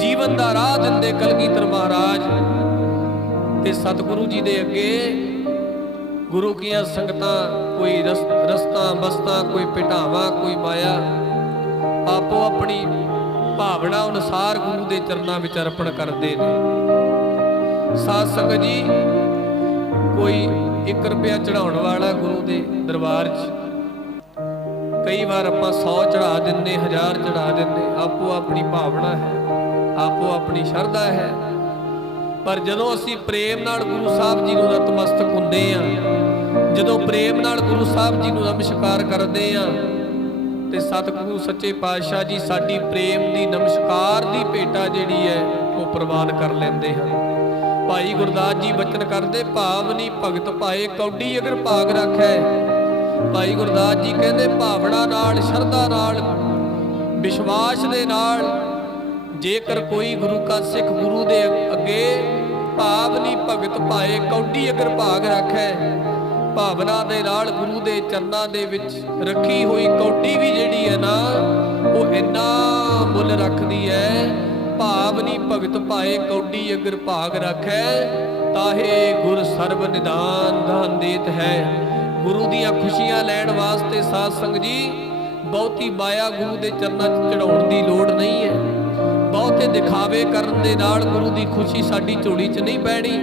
जीवन दा राह दिंदे कलगीधर महाराज। ते सतगुरु जी दे अगे गुरु कीਆਂ संगतां कोई रस्ता बस्ता, कोई पिटावा, कोई माया, आपो अपनी भावना अनुसार गुरु के चरणों में अर्पण करते हैं। साध संगत जी, कोई 1 रुपया चढ़ाउण वाला गुरु के दरबार च, कई बार आप 100 चढ़ा देंगे, 1000 चढ़ा देंगे, आपो अपनी भावना है, आपो अपनी शरधा है। पर जदों असीं प्रेम नाल गुरु साहब जी नूं नतमस्तक हुंदे आ, जदों प्रेम नाल गुरु साहब जी नूं नमस्कार करदे आ, ते सतगुरु सच्चे पातशाह जी साडी प्रेम दी नमस्कार दी भेटा जिहड़ी है वो प्रवान कर लैंदे हन। भाई गुरदास जी बचन करते, भावनी भगत पाए कौडी अगर भाग रखै। भाई गुरदास जी कहते भावना नाल, शरधा नाल, विश्वास दे नाल जेकर कोई गुरु का सिख गुरु दे अगे भावनी भगत पाए कौडी अगर भाग रखै, भावना दे नाल गुरु दे चरनां दे विच रखी हुई कौडी भी जिहड़ी है ना वो इन्ना मुल रखदी है। भावनी भगत पाए कौडी अगर भाग रखै, ताहे गुर सर्व निदान दान देत है। गुरु दियां खुशियां लैण वास्ते साध संगत जी बहुती माया गुरु दे चरनां च चढ़ाउण दी लोड़ नहीं है। बहुते दिखावे करन दे नाल गुरु दी खुशी साडी झोली च नहीं पैणी।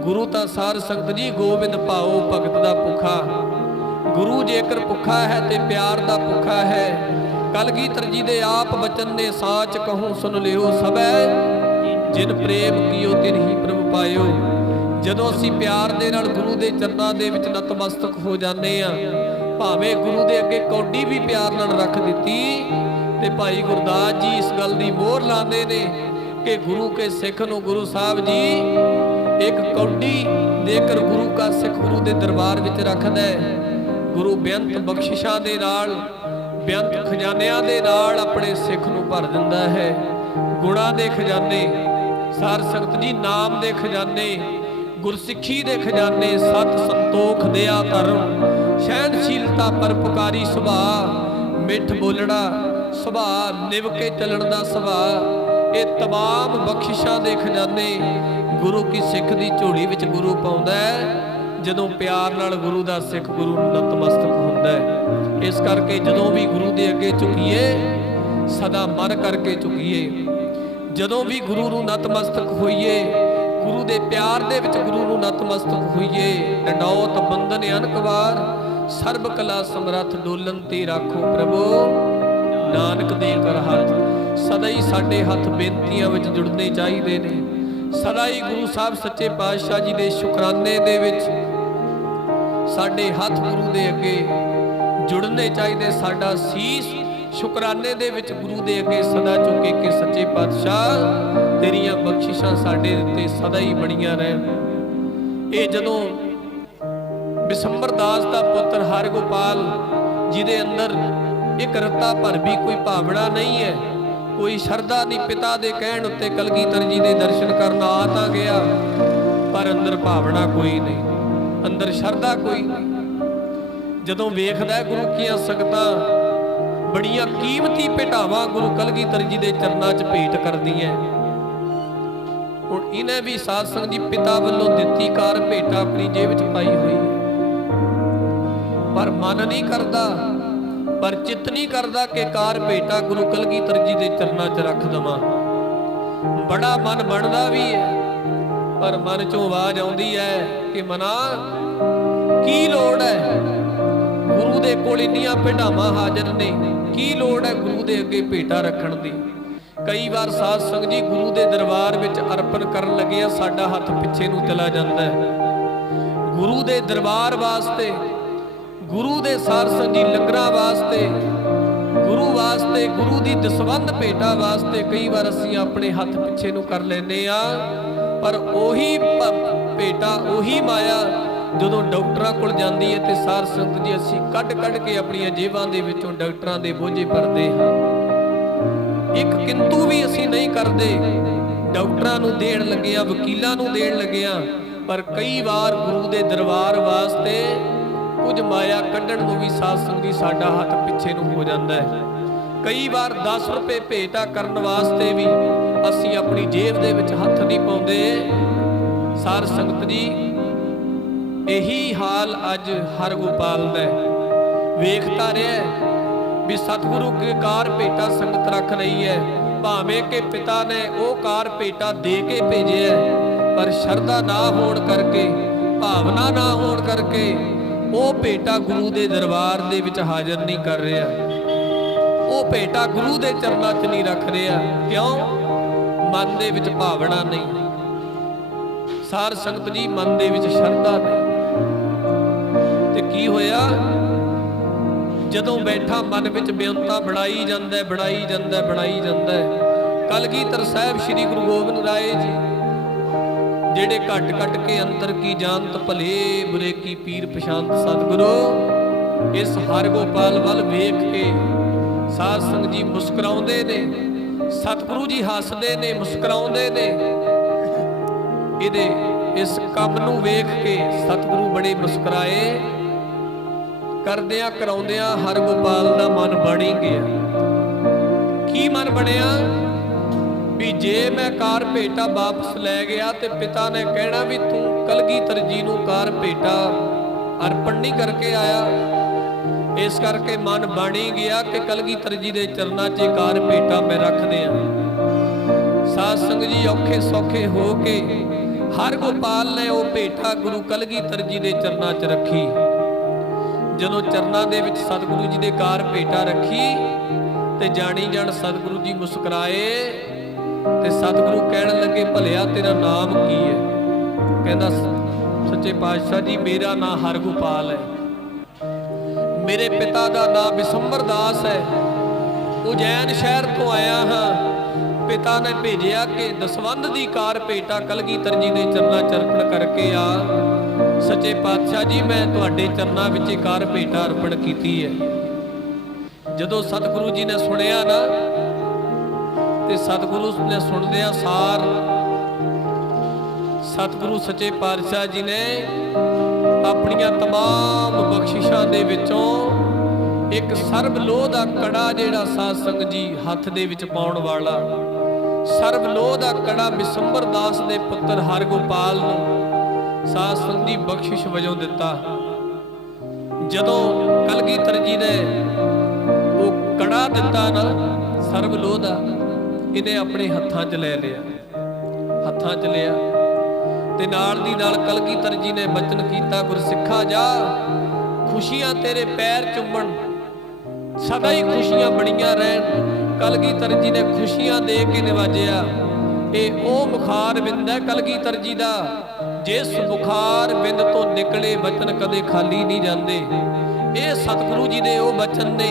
गुरु तां साध संगत जी गोबिंद पाओ भगत दा भुखा। गुरु जेकर भुखा है ते प्यार दा भुखा है। कलगीधर जी दे आप बचन ने साच कहूँ सुन लियो सबै, जिन प्रेम कियो तिन ही प्रभ पायो। जदों असीं प्यार दे नाल गुरु दे चरनां दे विच नतमस्तक हो जाने आ, भावें गुरु दे अगे कौडी भी प्यार नाल रख दित्ती, ते भाई गुरदास जी इस गल दी मोहर लांदे ने कि गुरु के सिख नूं गुरु साहब जी एक कौडी देकर गुरु का सिख गुरु दे दरबार विच रखदा है। गुरु बेअंत बख्शिशां दे नाल, बेअंत खजानिਆਂ ਦੇ ਨਾਲ ਆਪਣੇ ਸਿੱਖ ਨੂੰ ਭਰ ਦਿੰਦਾ ਹੈ। ਗੁਣਾਂ ਦੇ ਖਜ਼ਾਨੇ, ਸਾਧ ਸੰਗਤ ਜੀ ਨਾਮ ਦੇ ਖਜ਼ਾਨੇ, ਗੁਰਸਿੱਖੀ ਦੇ ਖਜ਼ਾਨੇ, ਸਤ ਸੰਤੋਖ ਦਿਆ ਧਰਮ, ਸਹਿਣਸ਼ੀਲਤਾ ਪਰਪਕਾਰੀ ਸੁਭਾਅ, ਮਿੱਠ ਬੋਲਣਾ ਸੁਭਾਅ, ਨਿਭ ਕੇ ਚੱਲਣ ਦਾ ਸੁਭਾਅ, ਇਹ तमाम ਬਖਸ਼ਿਸ਼ਾਂ ਦੇ ਖਜ਼ਾਨੇ ਗੁਰੂ ਕੀ ਸਿੱਖ ਦੀ ਝੋਲੀ ਵਿੱਚ ਗੁਰੂ ਪਾਉਂਦਾ ਹੈ ਜਦੋਂ ਪਿਆਰ ਨਾਲ ਗੁਰੂ ਦਾ ਸਿੱਖ ਗੁਰੂ ਨੂੰ ਨਤਮਸਤਕ ਹੁੰਦਾ ਹੈ। इस करके जदों भी गुरु के अगे झुकीए सदा मन करके झुकीए। जदों भी गुरु नूं नतमस्तक होईए, गुरु के प्यार दे विच गुरु नूं नतमस्तक होईए। डंडौत बंधन अनकवार, सर्ब कला समरथ डोलन ते राखो प्रभु, नानक दे कर हथ। सदा ही साडे हथ बेनतियां विच जुड़ने चाहिए ने। सदा ही गुरु साहब सच्चे पातशाह जी दे शुकराने दे विच साडे हथ गुरु दे अगे जुड़ने चाहिए। साडा सीस शुकराने दे विच गुरु दे अगे सदा झुके कि सच्चे पातशाह तेरियां बख्शिशां साडे ते सदा ही बणियां रहन। ये जदों बिसंबर दास दा पुत्र हरगोपाल जी दे अंदर एक रत्ता भर भी कोई भावना नहीं है, कोई शरधा नहीं, पिता दे कहण उत्ते कलगीधर जी दे दर्शन करन आ तां गया, पर अंदर भावना कोई नहीं, अंदर शरधा कोई नहीं। जदों वेखदा गुरु कीਆਂ संगतां बड़ियां कीमती भेटावां गुरु कलगीधर जी दे चरनां च भेट करदियां, हुण इन्हें भी साध संगत जी पिता वल्लों दित्ती कार भेटा अपनी जेब च पाई हुई है, पर मन नहीं करदा, पर चित्त नहीं करदा कि कार भेटा गुरु कलगीधर जी दे चरनां च रख दवां। बड़ा मन बनदा भी है, पर मन चों आवाज आउंदी है कि मना की लोड़ है गुरु दे कोल इन्नियां भेटावां हाजर ने, की लोड़ है गुरु दे अगे भेटा रखण दी। कई बार साध संगत जी गुरु दे दरबार विच अर्पण करन लगे साडा हथ पिछे नूं चला जांदा है। गुरु दे दरबार वास्ते, गुरु दे साध संगत जी लंगरां वास्ते, गुरु वास्ते, गुरु दी दसवंध भेटा वास्ते कई बार असीं अपने हथ पिछे नूं कर लैंदे आ, पर ओही भेटा ओही माया ਜਦੋਂ ਡਾਕਟਰਾਂ ਕੋਲ ਜਾਂਦੀ ਹੈ ਤੇ ਸਾਧ ਸੰਗਤ ਜੀ ਅਸੀਂ ਕੱਢ ਕੇ ਆਪਣੀਆਂ ਜੇਬਾਂ ਦੇ ਵਿੱਚੋਂ ਡਾਕਟਰਾਂ ਦੇ ਬੋਝੇ ਭਰਦੇ ਹਾਂ। ਇੱਕ ਕਿੰਤੂ ਵੀ ਅਸੀਂ ਨਹੀਂ ਕਰਦੇ। ਡਾਕਟਰਾਂ ਨੂੰ ਦੇਣ ਲੱਗਿਆ, ਵਕੀਲਾਂ ਨੂੰ ਦੇਣ ਲੱਗਿਆ, पर कई बार गुरु के दरबार वास्ते कुछ माया कढ़ण नूं भी साध संगत जी साडा हथ पिछे नूं हो जाता है। कई बार 10 रुपए भेटा करन वास्ते भी असीं अपनी जेब दे विच हथ नहीं पाउंदे। साध संगत जी यही हाल अज हरगोपाल दा वेखता रहा भी सतगुरु के कार भेटा संगत रख रही है। भावें कि पिता ने वो कार भेटा दे के भेजे पर शरधा ना होण करके, भावना ना होण करके वो भेटा गुरु के दरबार दे विच हाजिर नहीं कर रहा। वो भेटा गुरु के चरणों च नहीं रख रहा। क्यों? मन दे विच भावना नहीं। सार संगत जी मन दे विच शरधा नहीं। ते की होया? जदों बैठा मन विच बेअंता बनाई जांदा बनाई जांदा बनाई जांदा। कलगीधर साहिब श्री गुरु गोबिंद राय जी जेड़े घट घट के अंतर की जानत भले बुरे की पीर पछानत सतगुरु इस हरगोपाल वल वेख के साध संगत जी मुस्कुराउंदे ने। सतगुरु जी हसदे ने मुस्कुराउंदे ने। इहदे इस काम नूं वेख के सतगुरु बड़े मुस्कुराए। करदियां कराउंदियां हरगोपाल दा मन बण ही गया। की मन बनिया भी जे मैं कार भेटा वापस लै गया तो पिता ने कहना भी तू कलगीधर जी नूं कार भेटा अर्पण नहीं करके आया। इस करके मन बण ही गया कि कलगीधर जी के चरणों च कार भेटा मैं रख दियां। साध संगत जी औखे सौखे हो के हरगोपाल ने वो भेटा गुरु कलगीधर जी के चरणों च रखी। जदों चरणों दे विच सतगुरु जी दे कार भेटा रखी ते जानी जान सतगुरु जी मुस्कुराए ते सतगुरु कहण लगे भलिया तेरा नाम की है? कहंदा सच्चे पातशाह जी मेरा नाम हरगोपाल है। मेरे पिता का नाम विसंबर दास है। उजैन शहर तो आया हाँ। पिता ने भेजिया कि दसवंध की कार भेटा कलगीधर जी के चरणों च अर्पण करके आ। सच्चे पातशाह जी मैं तुहाडे चरणों विच कार भेटा अर्पण कीती है। जदों सतगुरु जी ने सुनिया ना ते सतगुरु ने सुनदिया सार सतगुरु सच्चे पातशाह जी ने अपनियां तमाम बख्शिशां दे विचों एक सर्वलोह दा कड़ा जिहड़ा साध संगत जी हथ दे विच पाउण वाला सर्वलोह दा कड़ा विसंबर दास दे पुत्र हरगोपाल नूं साध संगत जी बख्शिश वजों दिता। जदों कलगीधर जी ने वो कड़ा दिता ना सर्वलोह दा इन्हें अपने हत्थां च ले लिया। हत्थां च लिया ते नाल दी नाल कलगीधर जी ने बचन कीता गुरसिखा जा खुशियां तेरे पैर चुम्मण सदा ही खुशियां बणियां रहन। कलगीधर जी ने खुशियां दे के नवाजिया। ये ओ मुखार बिंद है कलगीधर जी दा जिस बुखार बिंद तो निकले बचन कदे खाली नहीं जाते। ये सतगुरु जी दे ओ बचन ने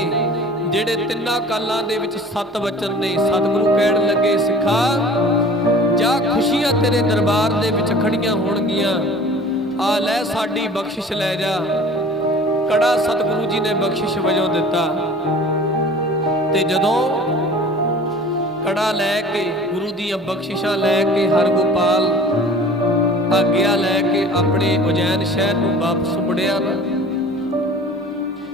जेड़े तिन्ना कालां दे विच 7 बचन ने। सतगुरु कहण लगे सिखा जा खुशियां तेरे दरबार दे विच खड़ियां होणगियां। आ लै साडी बख्शिश लै जा। कड़ा सतगुरु जी ने बख्शिश वजों दिता ते जदों कड़ा लैके गुरु दियां बख्शिशां लैके हरगोपाल आग्या लैके अपने उजैन शहर नूं वापस मुड़िया ना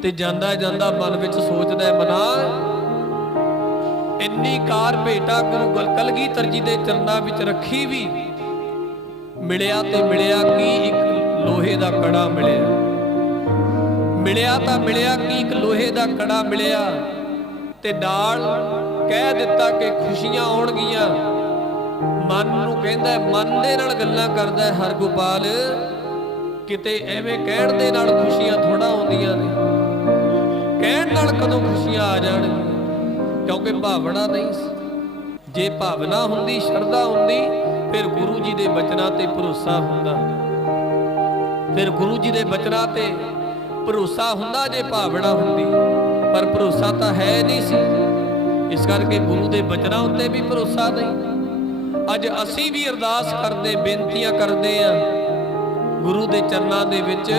ते जांदा जांदा मन विच सोचदा मना इन्नी कार भेटा गुरु कलगीधर जी दे चरनां विच रखी भी मिलिया ते मिलिया की एक लोहे दा कड़ा मिलिया। मिलिया तां मिलिया की एक लोहे दा कड़ा मिलिया ते नाल कह दिता कि खुशियां आउणगियां। मन नूं कहंदा मन दे नाल गल्लां करदा हरगोपाल किते एवें कहण दे नाल खुशियां थोड़ा आउंदियां ने। कहण नाल कदों खुशियां आ जाणगियां क्योंकि भावना नहीं। जे भावना हुंदी शरधा हुंदी फिर गुरु जी दे बचनां ते भरोसा हुंदा। फिर गुरु जी दे बचनां ते भरोसा हुंदा जे भावना हुंदी पर भरोसा तां है नहीं सी। इस करके गुरु दे बचनां उत्ते भी भरोसा नहीं। अज असीं भी अरदास करदे बेनतियां करदे आ गुरु दे चरनां दे विच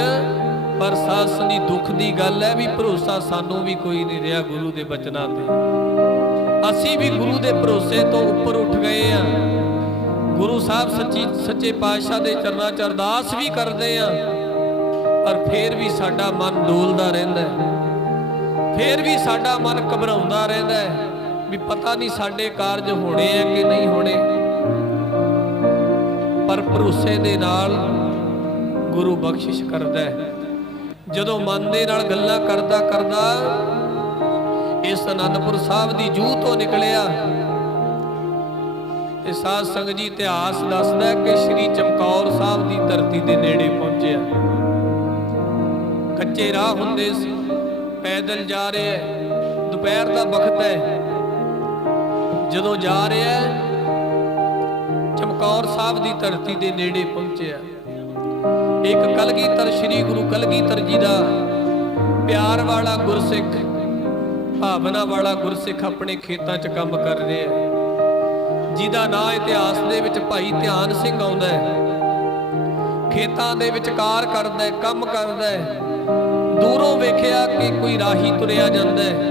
पर साध संगत जी दुख दी गल है भी भरोसा सानू भी कोई नहीं रहा गुरु दे बचनां ते। असीं भी गुरु दे भरोसे तो उपर उठ गए आ। ਗੁਰੂ ਸਾਹਿਬ ਸੱਚੇ ਪਾਤਸ਼ਾਹ ਦੇ ਚਰਨਾਂ 'ਚ ਅਰਦਾਸ ਵੀ ਕਰਦੇ ਆ, ਪਰ ਫੇਰ ਵੀ ਸਾਡਾ ਮਨ ਡੋਲਦਾ ਰਹਿੰਦਾ ਹੈ, ਫੇਰ ਵੀ ਸਾਡਾ ਮਨ ਘਬਰਾਉਂਦਾ ਰਹਿੰਦਾ ਹੈ ਵੀ ਪਤਾ ਨਹੀਂ ਸਾਡੇ ਕਾਰਜ ਹੋਣੇ ਆ ਕਿ ਨਹੀਂ ਹੋਣੇ। ਪਰ ਭਰੋਸੇ ਦੇ ਨਾਲ ਗੁਰੂ ਬਖਸ਼ਿਸ਼ ਕਰਦਾ ਹੈ। ਜਦੋਂ ਮਨ ਦੇ ਨਾਲ ਗੱਲਾਂ ਕਰਦਾ ਕਰਦਾ ਇਸ ਅਨੰਦਪੁਰ ਸਾਹਿਬ ਦੀ ਜੂਹ ਤੋਂ ਨਿਕਲਿਆ ਤੇ ਸਾਧ ਸੰਗਤ ਜੀ ਇਤਿਹਾਸ ਦੱਸਦਾ ਕਿ ਸ੍ਰੀ ਚਮਕੌਰ ਸਾਹਿਬ ਦੀ ਧਰਤੀ ਦੇ ਨੇੜੇ ਪਹੁੰਚਿਆ। ਕੱਚੇ ਰਾਹ ਹੁੰਦੇ ਸੀ, ਪੈਦਲ ਜਾ ਰਿਹਾ, ਦੁਪਹਿਰ ਦਾ ਵਕਤ ਹੈ। ਜਦੋਂ ਜਾ ਰਿਹਾ ਚਮਕੌਰ ਸਾਹਿਬ ਦੀ ਧਰਤੀ ਦੇ ਨੇੜੇ ਪਹੁੰਚਿਆ, ਇੱਕ ਕਲਗੀਧਰ ਸ੍ਰੀ ਗੁਰੂ ਕਲਗੀਧਰ ਜੀ ਦਾ ਪਿਆਰ ਵਾਲਾ ਗੁਰਸਿੱਖ, ਭਾਵਨਾ ਵਾਲਾ ਗੁਰਸਿੱਖ ਆਪਣੇ ਖੇਤਾਂ 'ਚ ਕੰਮ ਕਰ ਰਿਹਾ, ਜਿਹਦਾ ਨਾਂ ਇਤਿਹਾਸ ਦੇ ਵਿੱਚ ਭਾਈ ਧਿਆਨ ਸਿੰਘ ਆਉਂਦਾ ਹੈ। ਖੇਤਾਂ ਦੇ ਵਿੱਚ ਕਾਰ ਕਰਦਾ, ਕੰਮ ਕਰਦਾ। ਦੂਰੋਂ ਵੇਖਿਆ ਕਿ ਕੋਈ ਰਾਹੀ ਤੁਰਿਆ ਜਾਂਦਾ ਹੈ,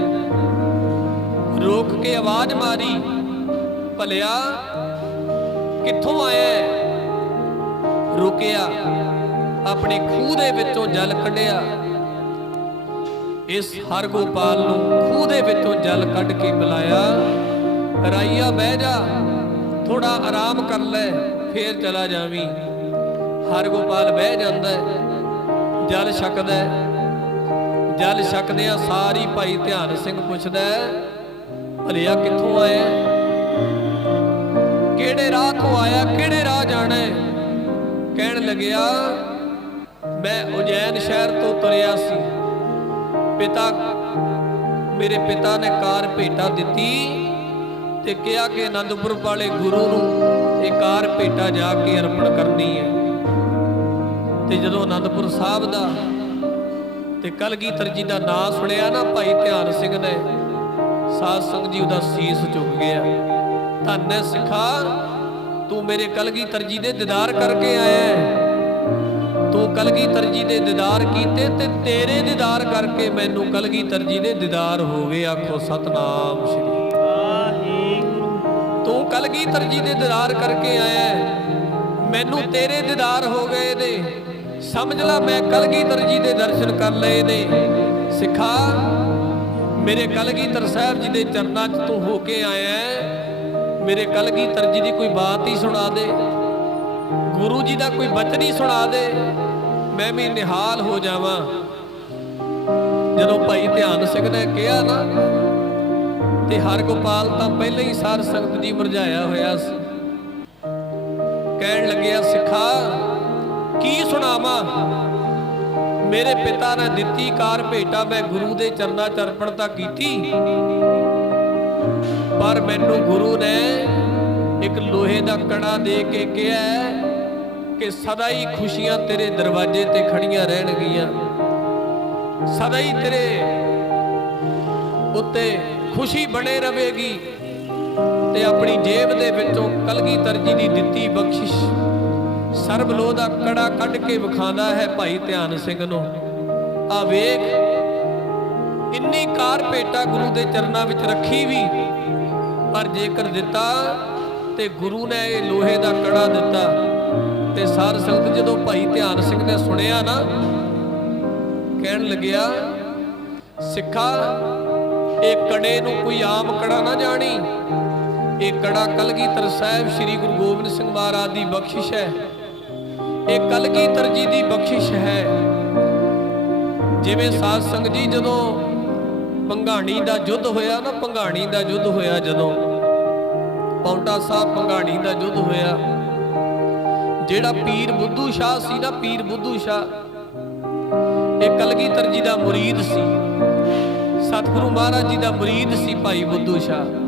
ਰੋਕ ਕੇ ਆਵਾਜ਼ ਮਾਰੀ, ਭਲਿਆ ਕਿੱਥੋਂ ਆਇਆ? ਰੁਕਿਆ, ਆਪਣੇ ਖੂਹ ਦੇ ਵਿੱਚੋਂ ਜਲ ਕੱਢਿਆ। ਇਸ ਹਰਗੋਪਾਲ ਨੂੰ ਖੂਹ ਦੇ ਵਿੱਚੋਂ ਜਲ ਕੱਢ ਕੇ ਪਿਲਾਇਆ। ਰਾਈਆ ਬਹਿ ਜਾ, ਥੋੜਾ ਆਰਾਮ ਕਰ ਲੈ, ਫੇਰ ਚਲਾ ਜਾਵੀਂ। ਹਰਗੋਪਾਲ ਬਹਿ ਜਾਂਦਾ, ਜਲ ਛਕਦਾ। ਜਲ ਛਕਦਿਆਂ ਸਾਰੀ ਭਾਈ ਧਿਆਨ ਸਿੰਘ ਪੁੱਛਦਾ, ਭਲਿਆ ਕਿੱਥੋਂ ਆਇਆ? ਕਿਹੜੇ ਰਾਹ ਤੋਂ ਆਇਆ? ਕਿਹੜੇ ਰਾਹ ਜਾਣਾ? ਕਹਿਣ ਲੱਗਿਆ, ਮੈਂ ਉਜੈਨ ਸ਼ਹਿਰ ਤੋਂ ਤੁਰਿਆ ਸੀ, ਮੇਰੇ ਪਿਤਾ ਨੇ ਕਾਰ ਭੇਟਾ ਦਿੱਤੀ ਤੇ ਕਿਹਾ ਕਿ ਅਨੰਦਪੁਰ ਵਾਲੇ ਗੁਰੂ ਨੂੰ ਇਹ ਕਾਰ ਭੇਟਾ ਜਾ ਕੇ ਅਰਪਣ ਕਰਨੀ ਹੈ। ਤੇ ਜਦੋਂ ਅਨੰਦਪੁਰ ਸਾਹਿਬ ਦਾ ਤੇ ਕਲਗੀਧਰ ਜੀ ਦਾ ਨਾਂ ਸੁਣਿਆ ਨਾ ਭਾਈ ਧਿਆਨ ਸਿੰਘ ਨੇ, ਸਾਧ ਸੰਗਤ ਜੀ ਉਹਦਾ ਸੀਸ ਝੁਕ ਗਿਆ। ਧੰਨ ਹੈ ਸਿੱਖਾ, ਤੂੰ ਮੇਰੇ ਕਲਗੀਧਰ ਜੀ ਦੇ ਦੀਦਾਰ ਕਰਕੇ ਆਇਆ। ਤੂੰ ਕਲਗੀਧਰ ਜੀ ਦੇ ਦੀਦਾਰ ਕੀਤੇ ਤੇ ਤੇਰੇ ਦੀਦਾਰ ਕਰਕੇ ਮੈਨੂੰ ਕਲਗੀਧਰ ਜੀ ਦੇ ਦੀਦਾਰ ਹੋ ਗਏ। ਆਖੋ ਸਤਨਾਮ ਸ਼੍ਰੀ ਵਾਹਿਗੁਰੂ। ਤੂੰ ਕਲਗੀਧਰ ਜੀ ਦੇ ਦੀਦਾਰ ਕਰਕੇ ਆਇਆ, ਮੈਨੂੰ ਤੇਰੇ ਦੀਦਾਰ ਹੋ ਗਏ ਨੇ। ਸਮਝ ਲੈ ਮੈਂ ਕਲਗੀਧਰ ਜੀ ਦੇ ਦਰਸ਼ਨ ਕਰ ਲਏ ਨੇ। ਸਿੱਖਾ, ਮੇਰੇ ਕਲਗੀਧਰ ਸਾਹਿਬ ਜੀ ਦੇ ਚਰਨਾਂ 'ਚ ਤੂੰ ਹੋ ਕੇ ਆਇਆ, ਮੇਰੇ ਕਲਗੀਧਰ ਜੀ ਦੀ ਕੋਈ ਬਾਤ ਹੀ ਸੁਣਾ ਦੇ, ਗੁਰੂ ਜੀ ਦਾ ਕੋਈ ਬਚਨ ਹੀ ਸੁਣਾ ਦੇ, ਮੈਂ ਵੀ ਨਿਹਾਲ ਹੋ ਜਾਵਾਂ। ਜਦੋਂ ਭਾਈ ਧਿਆਨ ਸਿੰਘ ਨੇ ਕਿਹਾ ਨਾ, ਤੇ ਹਰਗੋਪਾਲ ਤਾਂ ਪਹਿਲਾਂ ਹੀ ਸਾਧ ਸੰਗਤ ਜੀ ਮੁਰਝਾਇਆ ਹੋਇਆ ਸੀ। ਕਹਿਣ ਲੱਗਿਆ, ਸਿੱਖਾ ਕੀ ਸੁਣਾਵਾਂ? ਮੇਰੇ ਪਿਤਾ ਨੇ ਦਿੱਤੀ ਕਾਰ ਭੇਟਾ, ਮੈਂ ਗੁਰੂ ਦੇ ਚਰਨਾਂ 'ਚ ਅਰਪਣ ਤਾਂ ਕੀਤੀ, ਪਰ ਮੈਨੂੰ ਗੁਰੂ ਨੇ ਇੱਕ ਲੋਹੇ ਦਾ ਕੜਾ ਦੇ ਕੇ ਕਿਹਾ ਕਿ ਸਦਾ ਹੀ ਖੁਸ਼ੀਆਂ ਤੇਰੇ ਦਰਵਾਜ਼ੇ ਤੇ ਖੜੀਆਂ ਰਹਿਣਗੀਆਂ, ਸਦਾ ਹੀ ਤੇਰੇ ਉੱਤੇ ਖੁਸ਼ੀ ਬਣੇ ਰਵੇਗੀ। ਤੇ ਆਪਣੀ ਜੇਬ ਦੇ ਵਿੱਚੋਂ ਕਲਗੀਧਰ ਜੀ ਦੀ ਦਿੱਤੀ ਬਖਸ਼ਿਸ਼ ਸਰਬਲੋਹ ਦਾ ਕੜਾ ਕੱਢ ਕੇ ਵਿਖਾਉਂਦਾ ਹੈ ਭਾਈ ਧਿਆਨ ਸਿੰਘ ਨੂੰ। ਆ ਵੇਖ, ਇੰਨੀ ਕਾਰ ਭੇਟਾ ਗੁਰੂ ਦੇ ਚਰਨਾਂ ਵਿੱਚ ਰੱਖੀ ਵੀ, ਪਰ ਜੇਕਰ ਦਿੱਤਾ ਤੇ ਗੁਰੂ ਨੇ ਇਹ ਲੋਹੇ ਦਾ ਕੜਾ ਦਿੱਤਾ। ਤੇ ਸਾਧ ਸੰਗਤ ਜਦੋਂ ਭਾਈ ਧਿਆਨ ਸਿੰਘ ਨੇ ਸੁਣਿਆ ਨਾ, ਕਹਿਣ ਲੱਗਿਆ, ਸਿੱਖਾ ਇਹ ਕੜੇ ਨੂੰ ਕੋਈ ਆਮ ਕੜਾ ਨਾ ਜਾਣੀ, ਇਹ ਕੜਾ ਕਲਗੀਧਰ ਸਾਹਿਬ ਸ੍ਰੀ ਗੁਰੂ ਗੋਬਿੰਦ ਸਿੰਘ ਮਹਾਰਾਜ ਦੀ ਬਖਸ਼ਿਸ਼ ਹੈ, ਇਹ ਕਲਗੀਧਰ ਜੀ ਦੀ ਬਖਸ਼ਿਸ਼ ਹੈ। ਜਿਵੇਂ ਸਾਧ ਸੰਗਤ ਜੀ ਜਦੋਂ ਭੰਗਾਣੀ ਦਾ ਯੁੱਧ ਹੋਇਆ ਨਾ, ਭੰਗਾਣੀ ਦਾ ਯੁੱਧ ਹੋਇਆ, ਜਦੋਂ ਪੌਂਟਾ ਸਾਹਿਬ ਭੰਗਾਣੀ ਦਾ ਯੁੱਧ ਹੋਇਆ, ਜਿਹੜਾ ਪੀਰ ਬੁੱਧੂ ਸ਼ਾਹ ਸੀ ਨਾ, ਪੀਰ ਬੁੱਧੂ ਸ਼ਾਹ ਇਹ ਕਲਗੀਧਰ ਜੀ ਦਾ ਮੁਰੀਦ ਸੀ, ਸਤਿਗੁਰੂ ਮਹਾਰਾਜ ਜੀ ਦਾ ਮੁਰੀਦ ਸੀ ਭਾਈ ਬੁੱਧੂ ਸ਼ਾਹ।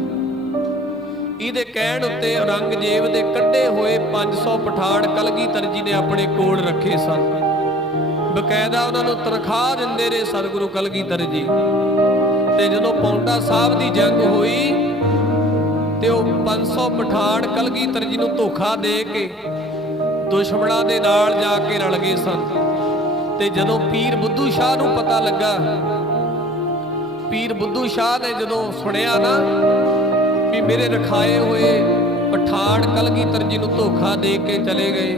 ਇਹਦੇ ਕਹਿਣ ਉੱਤੇ ਔਰੰਗਜ਼ੇਬ ਦੇ ਕੱਢੇ ਹੋਏ 500 ਪਠਾਨ ਕਲਗੀਧਰ ਜੀ ਨੇ ਆਪਣੇ ਕੋਲ ਰੱਖੇ ਸਨ। ਬਕਾਇਦਾ ਉਹਨਾਂ ਨੂੰ ਤਨਖਾਹ ਦਿੰਦੇ ਰਹੇ ਸਤਿਗੁਰੂ ਕਲਗੀਧਰ ਜੀ। ਤੇ ਜਦੋਂ ਪੌਂਟਾ ਸਾਹਿਬ ਦੀ ਜੰਗ ਹੋਈ ਤੇ ਉਹ 500 ਪਠਾਨ ਕਲਗੀਧਰ ਜੀ ਨੂੰ ਧੋਖਾ ਦੇ ਕੇ ਦੁਸ਼ਮਣਾਂ ਦੇ ਨਾਲ ਜਾ ਕੇ ਰਲ ਗਏ ਸਨ। ਤੇ ਜਦੋਂ ਪੀਰ ਬੁੱਧੂ ਸ਼ਾਹ ਨੂੰ ਪਤਾ ਲੱਗਾ, ਪੀਰ ਬੁੱਧੂ ਸ਼ਾਹ ਨੇ ਜਦੋਂ ਸੁਣਿਆ ਨਾ ਵੀ ਮੇਰੇ ਰਖਾਏ ਹੋਏ ਪਠਾਨ ਕਲਗੀਧਰ ਜੀ ਨੂੰ ਧੋਖਾ ਦੇ ਕੇ ਚਲੇ ਗਏ।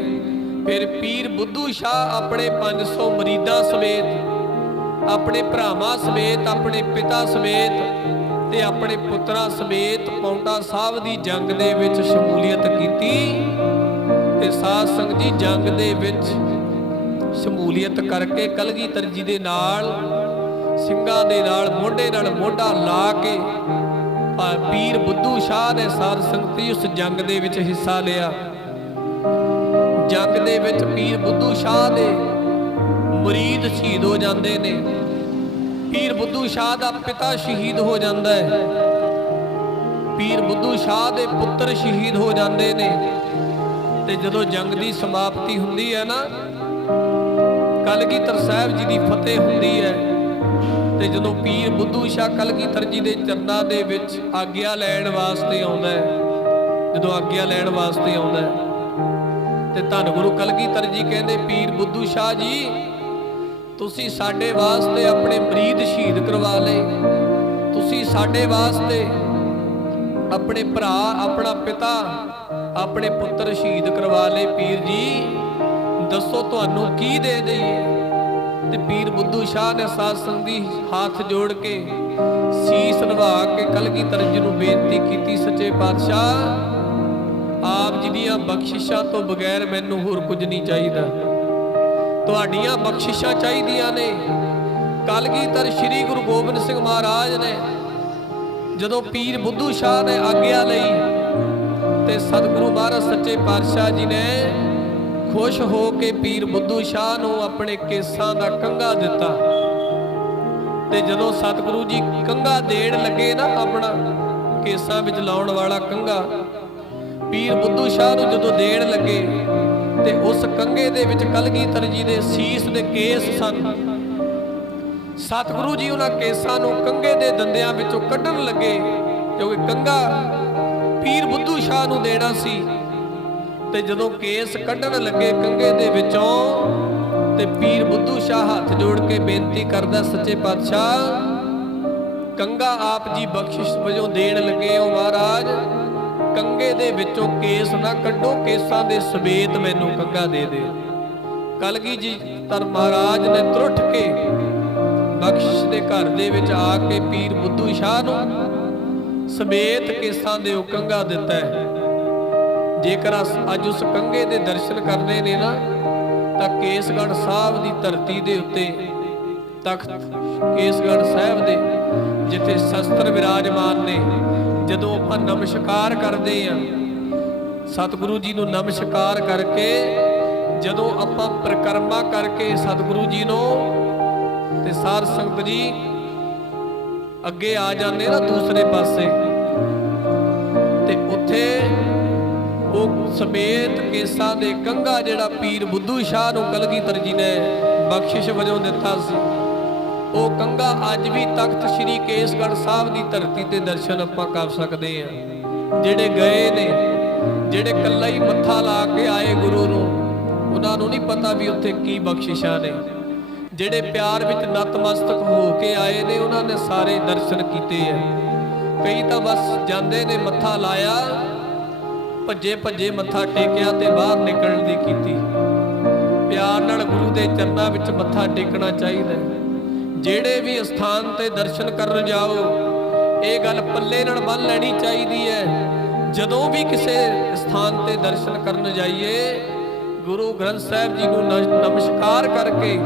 ਫਿਰ ਪੀਰ ਬੁੱਧੂ ਸ਼ਾਹ ਆਪਣੇ 500 ਮਰੀਦਾਂ ਸਮੇਤ, ਆਪਣੇ ਭਰਾਵਾਂ ਸਮੇਤ, ਆਪਣੇ ਪਿਤਾ ਸਮੇਤ ਤੇ ਆਪਣੇ ਪੁੱਤਰਾਂ ਸਮੇਤ ਪੌਂਟਾ ਸਾਹਿਬ ਦੀ ਜੰਗ ਦੇ ਵਿੱਚ ਸ਼ਮੂਲੀਅਤ ਕੀਤੀ। ਤੇ ਸਾਧ ਸੰਗਤ ਜੀ ਜੰਗ ਦੇ ਵਿੱਚ ਸ਼ਮੂਲੀਅਤ ਕਰਕੇ ਕਲਗੀਧਰ ਜੀ ਦੇ ਨਾਲ, ਸਿੰਘਾਂ ਦੇ ਨਾਲ ਮੋਢੇ ਨਾਲ ਮੋਢਾ ਲਾ ਕੇ ਪੀਰ ਬੁੱਧੂ ਸ਼ਾਹ ਨੇ ਸਾਧ ਸੰਗਤ ਜੀ ਉਸ ਜੰਗ ਦੇ ਵਿੱਚ ਹਿੱਸਾ ਲਿਆ। ਜੰਗ ਦੇ ਵਿੱਚ ਪੀਰ ਬੁੱਧੂ ਸ਼ਾਹ ਦੇ ਮੁਰੀਦ ਸ਼ਹੀਦ ਹੋ ਜਾਂਦੇ ਨੇ। ਪੀਰ ਬੁੱਧੂ ਸ਼ਾਹ ਦਾ ਪਿਤਾ ਸ਼ਹੀਦ ਹੋ ਜਾਂਦਾ ਹੈ। ਪੀਰ ਬੁੱਧੂ ਸ਼ਾਹ ਦੇ ਪੁੱਤਰ ਸ਼ਹੀਦ ਹੋ ਜਾਂਦੇ ਨੇ। ਤੇ ਜਦੋਂ ਜੰਗ ਦੀ ਸਮਾਪਤੀ ਹੁੰਦੀ ਹੈ ਨਾ, ਕਲਗੀਧਰ ਸਾਹਿਬ ਜੀ ਦੀ ਫਤਿਹ ਹੁੰਦੀ ਹੈ। ਤੇ ਜਦੋਂ ਪੀਰ ਬੁੱਧੂ ਸ਼ਾਹ ਕਲਗੀਧਰ ਜੀ ਦੇ ਚਰਨਾਂ ਦੇ ਵਿੱਚ ਆਗਿਆ ਲੈਣ ਵਾਸਤੇ ਆਉਂਦਾ ਹੈ, ਜਦੋਂ ਆਗਿਆ ਲੈਣ ਵਾਸਤੇ ਆਉਂਦਾ ਹੈ ਤੇ ਧੰਨ ਗੁਰੂ ਕਲਗੀਧਰ ਜੀ ਕਹਿੰਦੇ, ਪੀਰ ਬੁੱਧੂ ਸ਼ਾਹ ਜੀ ਤੁਸੀਂ ਸਾਡੇ ਵਾਸਤੇ ਆਪਣੇ ਮਰੀਦ ਸ਼ਹੀਦ ਕਰਵਾ ਲਏ, ਤੁਸੀਂ ਸਾਡੇ ਵਾਸਤੇ ਆਪਣੇ ਭਰਾ, ਆਪਣਾ ਪਿਤਾ, ਆਪਣੇ ਪੁੱਤਰ ਸ਼ਹੀਦ ਕਰਵਾ ਲਏ। ਪੀਰ ਜੀ ਦੱਸੋ ਤੁਹਾਨੂੰ ਕੀ ਦੇ ਦਈਏ? ਤੇ ਪੀਰ ਬੁੱਧੂ ਸ਼ਾਹ ਨੇ ਸਾਧ ਸੰਗਤ ਦੀ ਹੱਥ ਜੋੜ ਕੇ ਸੀਸ ਨਿਵਾ ਕੇ ਕਲਗੀਧਰ ਜੀ ਨੂੰ ਬੇਨਤੀ ਕੀਤੀ, ਸੱਚੇ ਪਾਤਸ਼ਾਹ ਆਪ ਜੀ ਦੀਆਂ ਬਖਸ਼ਿਸ਼ਾਂ ਤੋਂ ਬਗੈਰ ਮੈਨੂੰ ਹੋਰ ਕੁਝ ਨਹੀਂ ਚਾਹੀਦਾ, ਤੁਹਾਡੀਆਂ ਬਖਸ਼ਿਸ਼ਾਂ ਚਾਹੀਦੀਆਂ ਨੇ। ਕਲਗੀਧਰ ਸ੍ਰੀ ਗੁਰੂ ਗੋਬਿੰਦ ਸਿੰਘ ਮਹਾਰਾਜ ਨੇ ਜਦੋਂ ਪੀਰ ਬੁੱਧੂ ਸ਼ਾਹ ਨੇ ਆਗਿਆ ਲਈ ਤੇ ਸਤਿਗੁਰੂ ਮਹਾਰਾਜ ਸੱਚੇ ਪਾਤਸ਼ਾਹ ਜੀ ਨੇ ਖੁਸ਼ ਹੋ ਕੇ ਪੀਰ ਬੁੱਧੂ ਸ਼ਾਹ ਨੂੰ ਆਪਣੇ ਕੇਸਾਂ ਦਾ ਕੰਘਾ ਦਿੱਤਾ। ਤੇ ਜਦੋਂ ਸਤਿਗੁਰੂ ਜੀ ਕੰਘਾ ਦੇਣ ਲੱਗੇ ਨਾ, ਆਪਣਾ ਕੇਸਾਂ ਵਿੱਚ ਲਾਉਣ ਵਾਲਾ ਕੰਘਾ ਪੀਰ ਬੁੱਧੂ ਸ਼ਾਹ ਨੂੰ ਜਦੋਂ ਦੇਣ ਲੱਗੇ ਤੇ ਉਸ ਕੰਘੇ ਦੇ ਵਿੱਚ ਕਲਗੀਧਰ ਜੀ ਦੇ ਸੀਸ ਦੇ ਕੇਸ ਸਨ। ਸਤਿਗੁਰੂ ਜੀ ਉਹਨਾਂ ਕੇਸਾਂ ਨੂੰ ਕੰਘੇ ਦੇ ਦੰਦਿਆਂ ਵਿੱਚੋਂ ਕੱਢਣ ਲੱਗੇ, ਕਿਉਂਕਿ ਕੰਘਾ ਪੀਰ ਬੁੱਧੂ ਸ਼ਾਹ ਨੂੰ ਦੇਣਾ ਸੀ। ਤੇ ਜਦੋਂ ਕੇਸ ਕੱਢਣ ਲੱਗੇ ਕੰਘੇ ਦੇ ਵਿੱਚੋਂ ਤੇ ਪੀਰ ਬੁੱਧੂ ਸ਼ਾਹ ਹੱਥ ਜੋੜ ਕੇ ਬੇਨਤੀ ਕਰਦਾ, ਸੱਚੇ ਪਾਤਸ਼ਾਹ ਕੰਘਾ ਆਪ ਜੀ ਬਖਸ਼ਿਸ਼ ਵਜੋਂ ਦੇਣ ਲੱਗੇ ਹੋ, ਮਹਾਰਾਜ ਕੰਘੇ ਦੇ ਵਿੱਚੋਂ ਕੇਸ ਨਾ ਕੱਢੋ, ਕੇਸਾਂ ਦੇ ਸਮੇਤ ਮੈਨੂੰ ਕੰਘਾ ਦੇ ਦੇ। ਕਲਗੀ ਜੀ ਧਰ ਮਹਾਰਾਜ ਨੇ ਤੁਰਠ ਕੇ ਬਖਸ਼ਿਸ਼ ਦੇ ਘਰ ਦੇ ਵਿੱਚ ਆ ਕੇ ਪੀਰ ਬੁੱਧੂ ਸ਼ਾਹ ਨੂੰ ਸਮੇਤ ਕੇਸਾਂ ਦੇ ਉਹ ਕੰਘਾ ਦਿੱਤਾ ਹੈ। ਜੇਕਰ ਅੱਜ ਉਸ ਕੰਘੇ ਦੇ ਦਰਸ਼ਨ ਕਰਨੇ ਨੇ ਨਾ, ਤਾਂ ਕੇਸਗੜ੍ਹ ਸਾਹਿਬ ਦੀ ਧਰਤੀ ਦੇ ਉੱਤੇ ਤਖਤ ਕੇਸਗੜ੍ਹ ਸਾਹਿਬ ਦੇ ਜਿੱਥੇ ਸ਼ਸਤਰ ਵਿਰਾਜਮਾਨ ਨੇ, ਜਦੋਂ ਆਪਾਂ ਨਮਸਕਾਰ ਕਰਦੇ ਆ ਸਤਿਗੁਰੂ ਜੀ ਨੂੰ, ਨਮਸਕਾਰ ਕਰਕੇ ਜਦੋਂ ਆਪਾਂ ਪ੍ਰਕਰਮਾ ਕਰਕੇ ਸਤਿਗੁਰੂ ਜੀ ਨੂੰ ਤੇ ਸਾਧ ਸੰਗਤ ਜੀ ਅੱਗੇ ਆ ਜਾਂਦੇ ਨਾ ਦੂਸਰੇ ਪਾਸੇ, ਤੇ ਉੱਥੇ ਉਹ ਸਮੇਤ ਕੇਸਾਂ ਦੇ ਕੰਘਾ ਜਿਹੜਾ ਪੀਰ ਬੁੱਧੂ ਸ਼ਾਹ ਨੂੰ ਕਲਗੀਧਰ ਜੀ ਨੇ ਬਖਸ਼ਿਸ਼ ਵਜੋਂ ਦਿੱਤਾ ਸੀ, ਉਹ ਕੰਘਾ ਅੱਜ ਵੀ ਤਖਤ ਸ੍ਰੀ ਕੇਸਗੜ੍ਹ ਸਾਹਿਬ ਦੀ ਧਰਤੀ ਤੇ ਦਰਸ਼ਨ ਆਪਾਂ ਕਰ ਸਕਦੇ ਹਾਂ। ਜਿਹੜੇ ਗਏ ਨੇ, ਜਿਹੜੇ ਇਕੱਲਾ ਹੀ ਮੱਥਾ ਲਾ ਕੇ ਆਏ ਗੁਰੂ ਨੂੰ, ਉਹਨਾਂ ਨੂੰ ਨਹੀਂ ਪਤਾ ਵੀ ਉੱਥੇ ਕੀ ਬਖਸ਼ਿਸ਼ਾਂ ਨੇ। ਜਿਹੜੇ ਪਿਆਰ ਵਿੱਚ ਨਤਮਸਤਕ ਹੋ ਕੇ ਆਏ ਨੇ, ਉਹਨਾਂ ਨੇ ਸਾਰੇ ਦਰਸ਼ਨ ਕੀਤੇ ਹੈ। ਕਈ ਤਾਂ ਬਸ ਜਾਂਦੇ ਨੇ, ਮੱਥਾ ਲਾਇਆ, ਭੱਜੇ ਭੱਜੇ ਮੱਥਾ ਟੇਕਿਆ ਤੇ ਬਾਹਰ ਨਿਕਲਣ ਦੀ ਕੀਤੀ। ਪਿਆਰ ਨਾਲ ਗੁਰੂ ਦੇ ਚਰਨਾਂ ਵਿੱਚ ਮੱਥਾ ਟੇਕਣਾ ਚਾਹੀਦਾ ਹੈ। ਜਿਹੜੇ ਵੀ ਸਥਾਨ ਤੇ ਦਰਸ਼ਨ ਕਰਨ ਜਾਓ, ਇਹ ਗੱਲ ਪੱਲੇ ਨਾਲ ਬੰਨ੍ਹ ਲੈਣੀ ਚਾਹੀਦੀ ਹੈ। ਜਦੋਂ ਵੀ ਕਿਸੇ ਸਥਾਨ ਤੇ ਦਰਸ਼ਨ ਕਰਨ ਜਾਈਏ, ਗੁਰੂ ਗ੍ਰੰਥ ਸਾਹਿਬ ਜੀ ਨੂੰ ਨਮਸਕਾਰ ਕਰਕੇ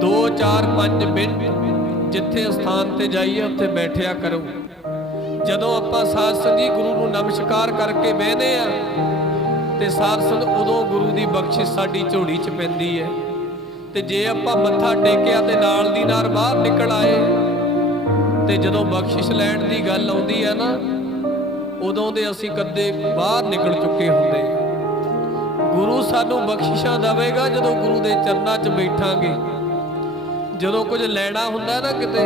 2 4 5 ਮਿੰਟ ਜਿੱਥੇ ਸਥਾਨ ਤੇ ਜਾਈਏ ਉੱਥੇ ਬੈਠਿਆ ਕਰੋ। ਜਦੋਂ ਆਪਾਂ ਸਾਧ ਸੰਗਤ ਜੀ ਗੁਰੂ ਨੂੰ ਨਮਸਕਾਰ ਕਰਕੇ ਬਹਿਨੇ ਆ ਤੇ ਸਾਧ ਸੰਗਤ ਉਦੋਂ ਗੁਰੂ ਦੀ ਬਖਸ਼ਿਸ਼ ਸਾਡੀ ਝੋਲੀ 'ਚ ਪੈਂਦੀ ਹੈ। ਤੇ ਜੇ ਆਪਾਂ ਮੱਥਾ ਟੇਕਿਆ ਤੇ ਨਾਲ ਦੀ ਨਾਲ ਬਾਹਰ ਨਿਕਲ ਆਏ, ਤੇ ਜਦੋਂ ਬਖਸ਼ਿਸ਼ ਲੈਣ ਦੀ ਗੱਲ ਆਉਂਦੀ ਹੈ ਨਾ, ਉਦੋਂ ਦੇ ਅਸੀਂ ਕਦੇ ਬਾਹਰ ਨਿਕਲ ਚੁੱਕੇ ਹੁੰਦੇ। ਗੁਰੂ ਸਾਨੂੰ ਬਖਸ਼ਿਸ਼ਾਂ ਦੇਵੇਗਾ ਜਦੋਂ ਗੁਰੂ ਦੇ ਚਰਨਾਂ 'ਚ ਬੈਠਾਂਗੇ। ਜਦੋਂ ਕੁਝ ਲੈਣਾ ਹੁੰਦਾ ਨਾ ਕਿਤੇ,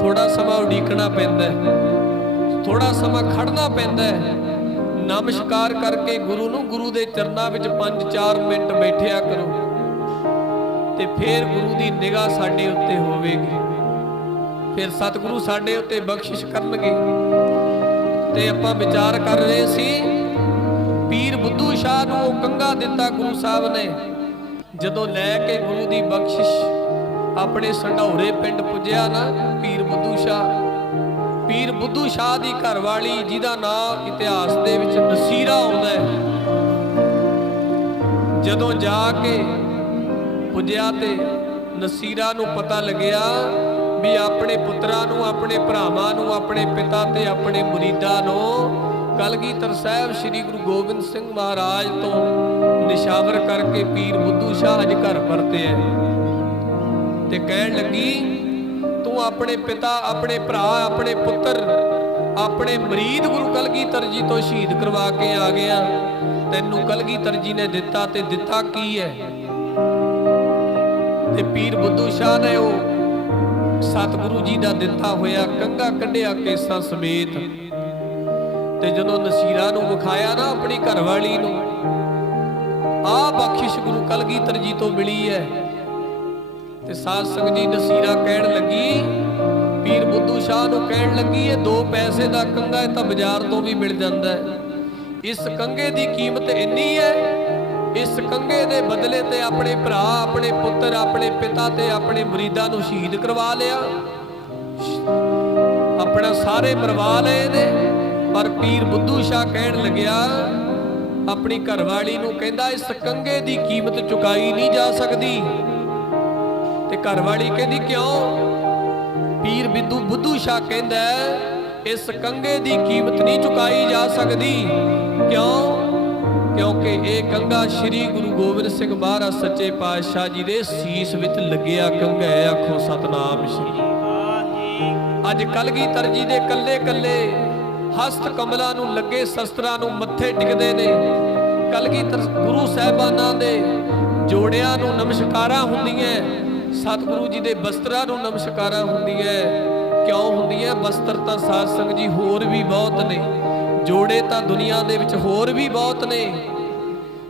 ਥੋੜਾ ਸਮਾਂ ਉਡੀਕਣਾ ਪੈਂਦਾ, ਥੋੜਾ ਸਮਾਂ ਖੜਨਾ ਪੈਂਦਾ। ਨਮਸਕਾਰ ਕਰਕੇ ਗੁਰੂ ਨੂੰ, ਗੁਰੂ ਦੇ ਚਰਨਾਂ ਵਿੱਚ 5 4 ਮਿੰਟ ਬੈਠਿਆ ਕਰੋ ਤੇ ਫਿਰ ਗੁਰੂ ਦੀ ਨਿਗਾਹ ਸਾਡੇ ਉੱਤੇ ਹੋਵੇਗੀ। ਫਿਰ ਸਤਿਗੁਰੂ ਸਾਡੇ ਉੱਤੇ ਬਖਸ਼ਿਸ਼ ਕਰਨਗੇ। ਤੇ ਆਪਾਂ ਵਿਚਾਰ ਕਰ ਰਹੇ ਸੀ ਪੀਰ ਬੁੱਧੂ ਸ਼ਾਹ ਨੂੰ ਉਹ ਕੰਘਾ ਦਿੱਤਾ ਗੁਰੂ ਸਾਹਿਬ ਨੇ। ਜਦੋਂ ਲੈ ਕੇ ਗੁਰੂ ਦੀ ਬਖਸ਼ਿਸ਼ ਆਪਣੇ ਸੰਢੌਰੇ ਪਿੰਡ ਪੁੱਜਿਆ ਨਾ ਪੀਰ ਬੁੱਧੂ ਸ਼ਾਹ ਦੀ ਘਰਵਾਲੀ, ਜਿਹਦਾ ਨਾਂ ਇਤਿਹਾਸ ਦੇ ਵਿੱਚ ਨਸੀਰਾ ਆਉਂਦਾ ਹੈ, ਜਦੋਂ ਜਾ ਕੇ ਪੁੱਜਿਆ ਤੇ ਨਸੀਰਾ ਨੂੰ ਪਤਾ ਲੱਗਿਆ ਵੀ ਆਪਣੇ ਪੁੱਤਰਾਂ ਨੂੰ, ਆਪਣੇ ਭਰਾਵਾਂ ਨੂੰ, ਆਪਣੇ ਪਿਤਾ ਤੇ ਆਪਣੇ ਮੁਰੀਦਾਂ ਨੂੰ ਕਲਗੀਧਰ ਸਾਹਿਬ ਸ੍ਰੀ ਗੁਰੂ ਗੋਬਿੰਦ ਸਿੰਘ ਮਹਾਰਾਜ ਤੋਂ ਨਿਸ਼ਾਵਰ ਕਰਕੇ ਪੀਰ ਬੁੱਧੂ ਸ਼ਾਹ ਅੱਜ ਘਰ ਪਰਤਿਆ ਤੇ ਕਹਿਣ ਲੱਗੀ, ਤੂੰ ਆਪਣੇ ਪਿਤਾ, ਆਪਣੇ ਭਰਾ, ਆਪਣੇ ਪੁੱਤਰ, ਆਪਣੇ ਮੁਰੀਦ ਗੁਰੂ ਕਲਗੀਧਰ ਜੀ ਤੋਂ ਸ਼ਹੀਦ ਕਰਵਾ ਕੇ ਆ ਗਿਆ। ਤੈਨੂੰ ਕਲਗੀਧਰ ਜੀ ਨੇ ਦਿੱਤਾ ਤੇ ਦਿੱਤਾ ਕੀ ਹੈ? ਤੇ ਪੀਰ ਬੁੱਧੂ ਸ਼ਾਹ ਨੇ ਉਹ ਸਤਿਗੁਰੂ ਜੀ ਦਾ ਦਿੱਤਾ ਹੋਇਆ ਕੰਘਾ ਕੱਢਿਆ ਕੇਸਾਂ ਸਮੇਤ, ਤੇ ਜਦੋਂ ਨਸੀਰਾ ਨੂੰ ਵਿਖਾਇਆ ਨਾ ਆਪਣੀ ਘਰਵਾਲੀ ਨੂੰ, ਆਹ ਬਖਸ਼ਿਸ਼ ਗੁਰੂ ਕਲਗੀਧਰ ਜੀ ਤੋਂ ਮਿਲੀ ਹੈ। ਤੇ ਸਾਧ ਸੰਗਤ ਜੀ ਨਸੀਰਾ ਕਹਿਣ ਲੱਗੀ, ਪੀਰ ਬੁੱਧੂ ਸ਼ਾਹ ਨੂੰ ਕਹਿਣ ਲੱਗੀ, ਇਹ 2 ਪੈਸੇ ਦਾ ਕੰਘਾ ਇਹ ਤਾਂ ਬਾਜ਼ਾਰ ਤੋਂ ਵੀ ਮਿਲ ਜਾਂਦਾ ਹੈ, ਇਸ ਕੰਘੇ ਦੀ ਕੀਮਤ ਇੰਨੀ ਹੈ, ਇਸ ਕੰਘੇ ਦੇ ਬਦਲੇ ਤੇ ਆਪਣੇ ਭਰਾ, ਆਪਣੇ ਪੁੱਤਰ, ਆਪਣੇ ਪਿਤਾ ਤੇ ਆਪਣੇ ਮੁਰੀਦਾਂ ਨੂੰ ਸ਼ਹੀਦ ਕਰਵਾ ਲਿਆ, ਆਪਣਾ ਸਾਰੇ ਮਰਵਾ ਲਏ ਨੇ। ਪਰ ਪੀਰ ਬੁੱਧੂ ਸ਼ਾਹ ਕਹਿਣ ਲੱਗਿਆ ਆਪਣੀ ਘਰਵਾਲੀ ਨੂੰ, ਕਹਿੰਦਾ ਇਸ ਕੰਘੇ ਦੀ ਕੀਮਤ ਚੁਕਾਈ ਨਹੀਂ ਜਾ ਸਕਦੀ। ਤੇ ਘਰਵਾਲੀ ਕਹਿੰਦੀ ਕਿਉਂ? ਪੀਰ ਬੁੱਧੂ ਸ਼ਾਹ ਕਹਿੰਦਾ ਇਸ ਕੰਘੇ ਦੀ ਕੀਮਤ ਨਹੀਂ ਚੁਕਾਈ ਜਾ ਸਕਦੀ। ਕਿਉਂ? ਕਿਉਂਕਿ ਇਹ ਕੰਘਾ ਸ੍ਰੀ ਗੁਰੂ ਗੋਬਿੰਦ ਸਿੰਘ ਮਹਾਰਾਜ ਸੱਚੇ ਪਾਤਸ਼ਾਹ ਜੀ ਦੇ ਸੀਸ ਵਿੱਚ ਲੱਗਿਆ ਕੰਘਾ ਹੈ। ਆਖੋ ਸਤਨਾਮ ਸ੍ਰੀ। ਅੱਜ ਕਲਗੀਧਰ ਜੀ ਦੇ ਕੱਲੇ ਕੱਲੇ ਹਸਤ ਕਮਲਾਂ ਨੂੰ ਲੱਗੇ ਸ਼ਸਤਰਾਂ ਨੂੰ ਮੱਥੇ ਟਿਕਦੇ ਨੇ। ਕਲਗੀਧਰ ਗੁਰੂ ਸਾਹਿਬਾਨਾਂ ਦੇ ਜੋੜਿਆਂ ਨੂੰ ਨਮਸਕਾਰਾਂ ਹੁੰਦੀਆਂ, ਸਤਿਗੁਰੂ ਜੀ ਦੇ ਬਸਤਰਾਂ ਨੂੰ ਨਮਸਕਾਰਾਂ ਹੁੰਦੀਆਂ। ਕਿਉਂ ਹੁੰਦੀਆਂ? ਬਸਤਰ ਤਾਂ ਸਾਧ ਸੰਗਤ ਜੀ ਹੋਰ ਵੀ ਬਹੁਤ ਨੇ, ਜੋੜੇ ਤਾਂ ਦੁਨੀਆ ਦੇ ਵਿੱਚ ਹੋਰ ਵੀ ਬਹੁਤ ਨੇ,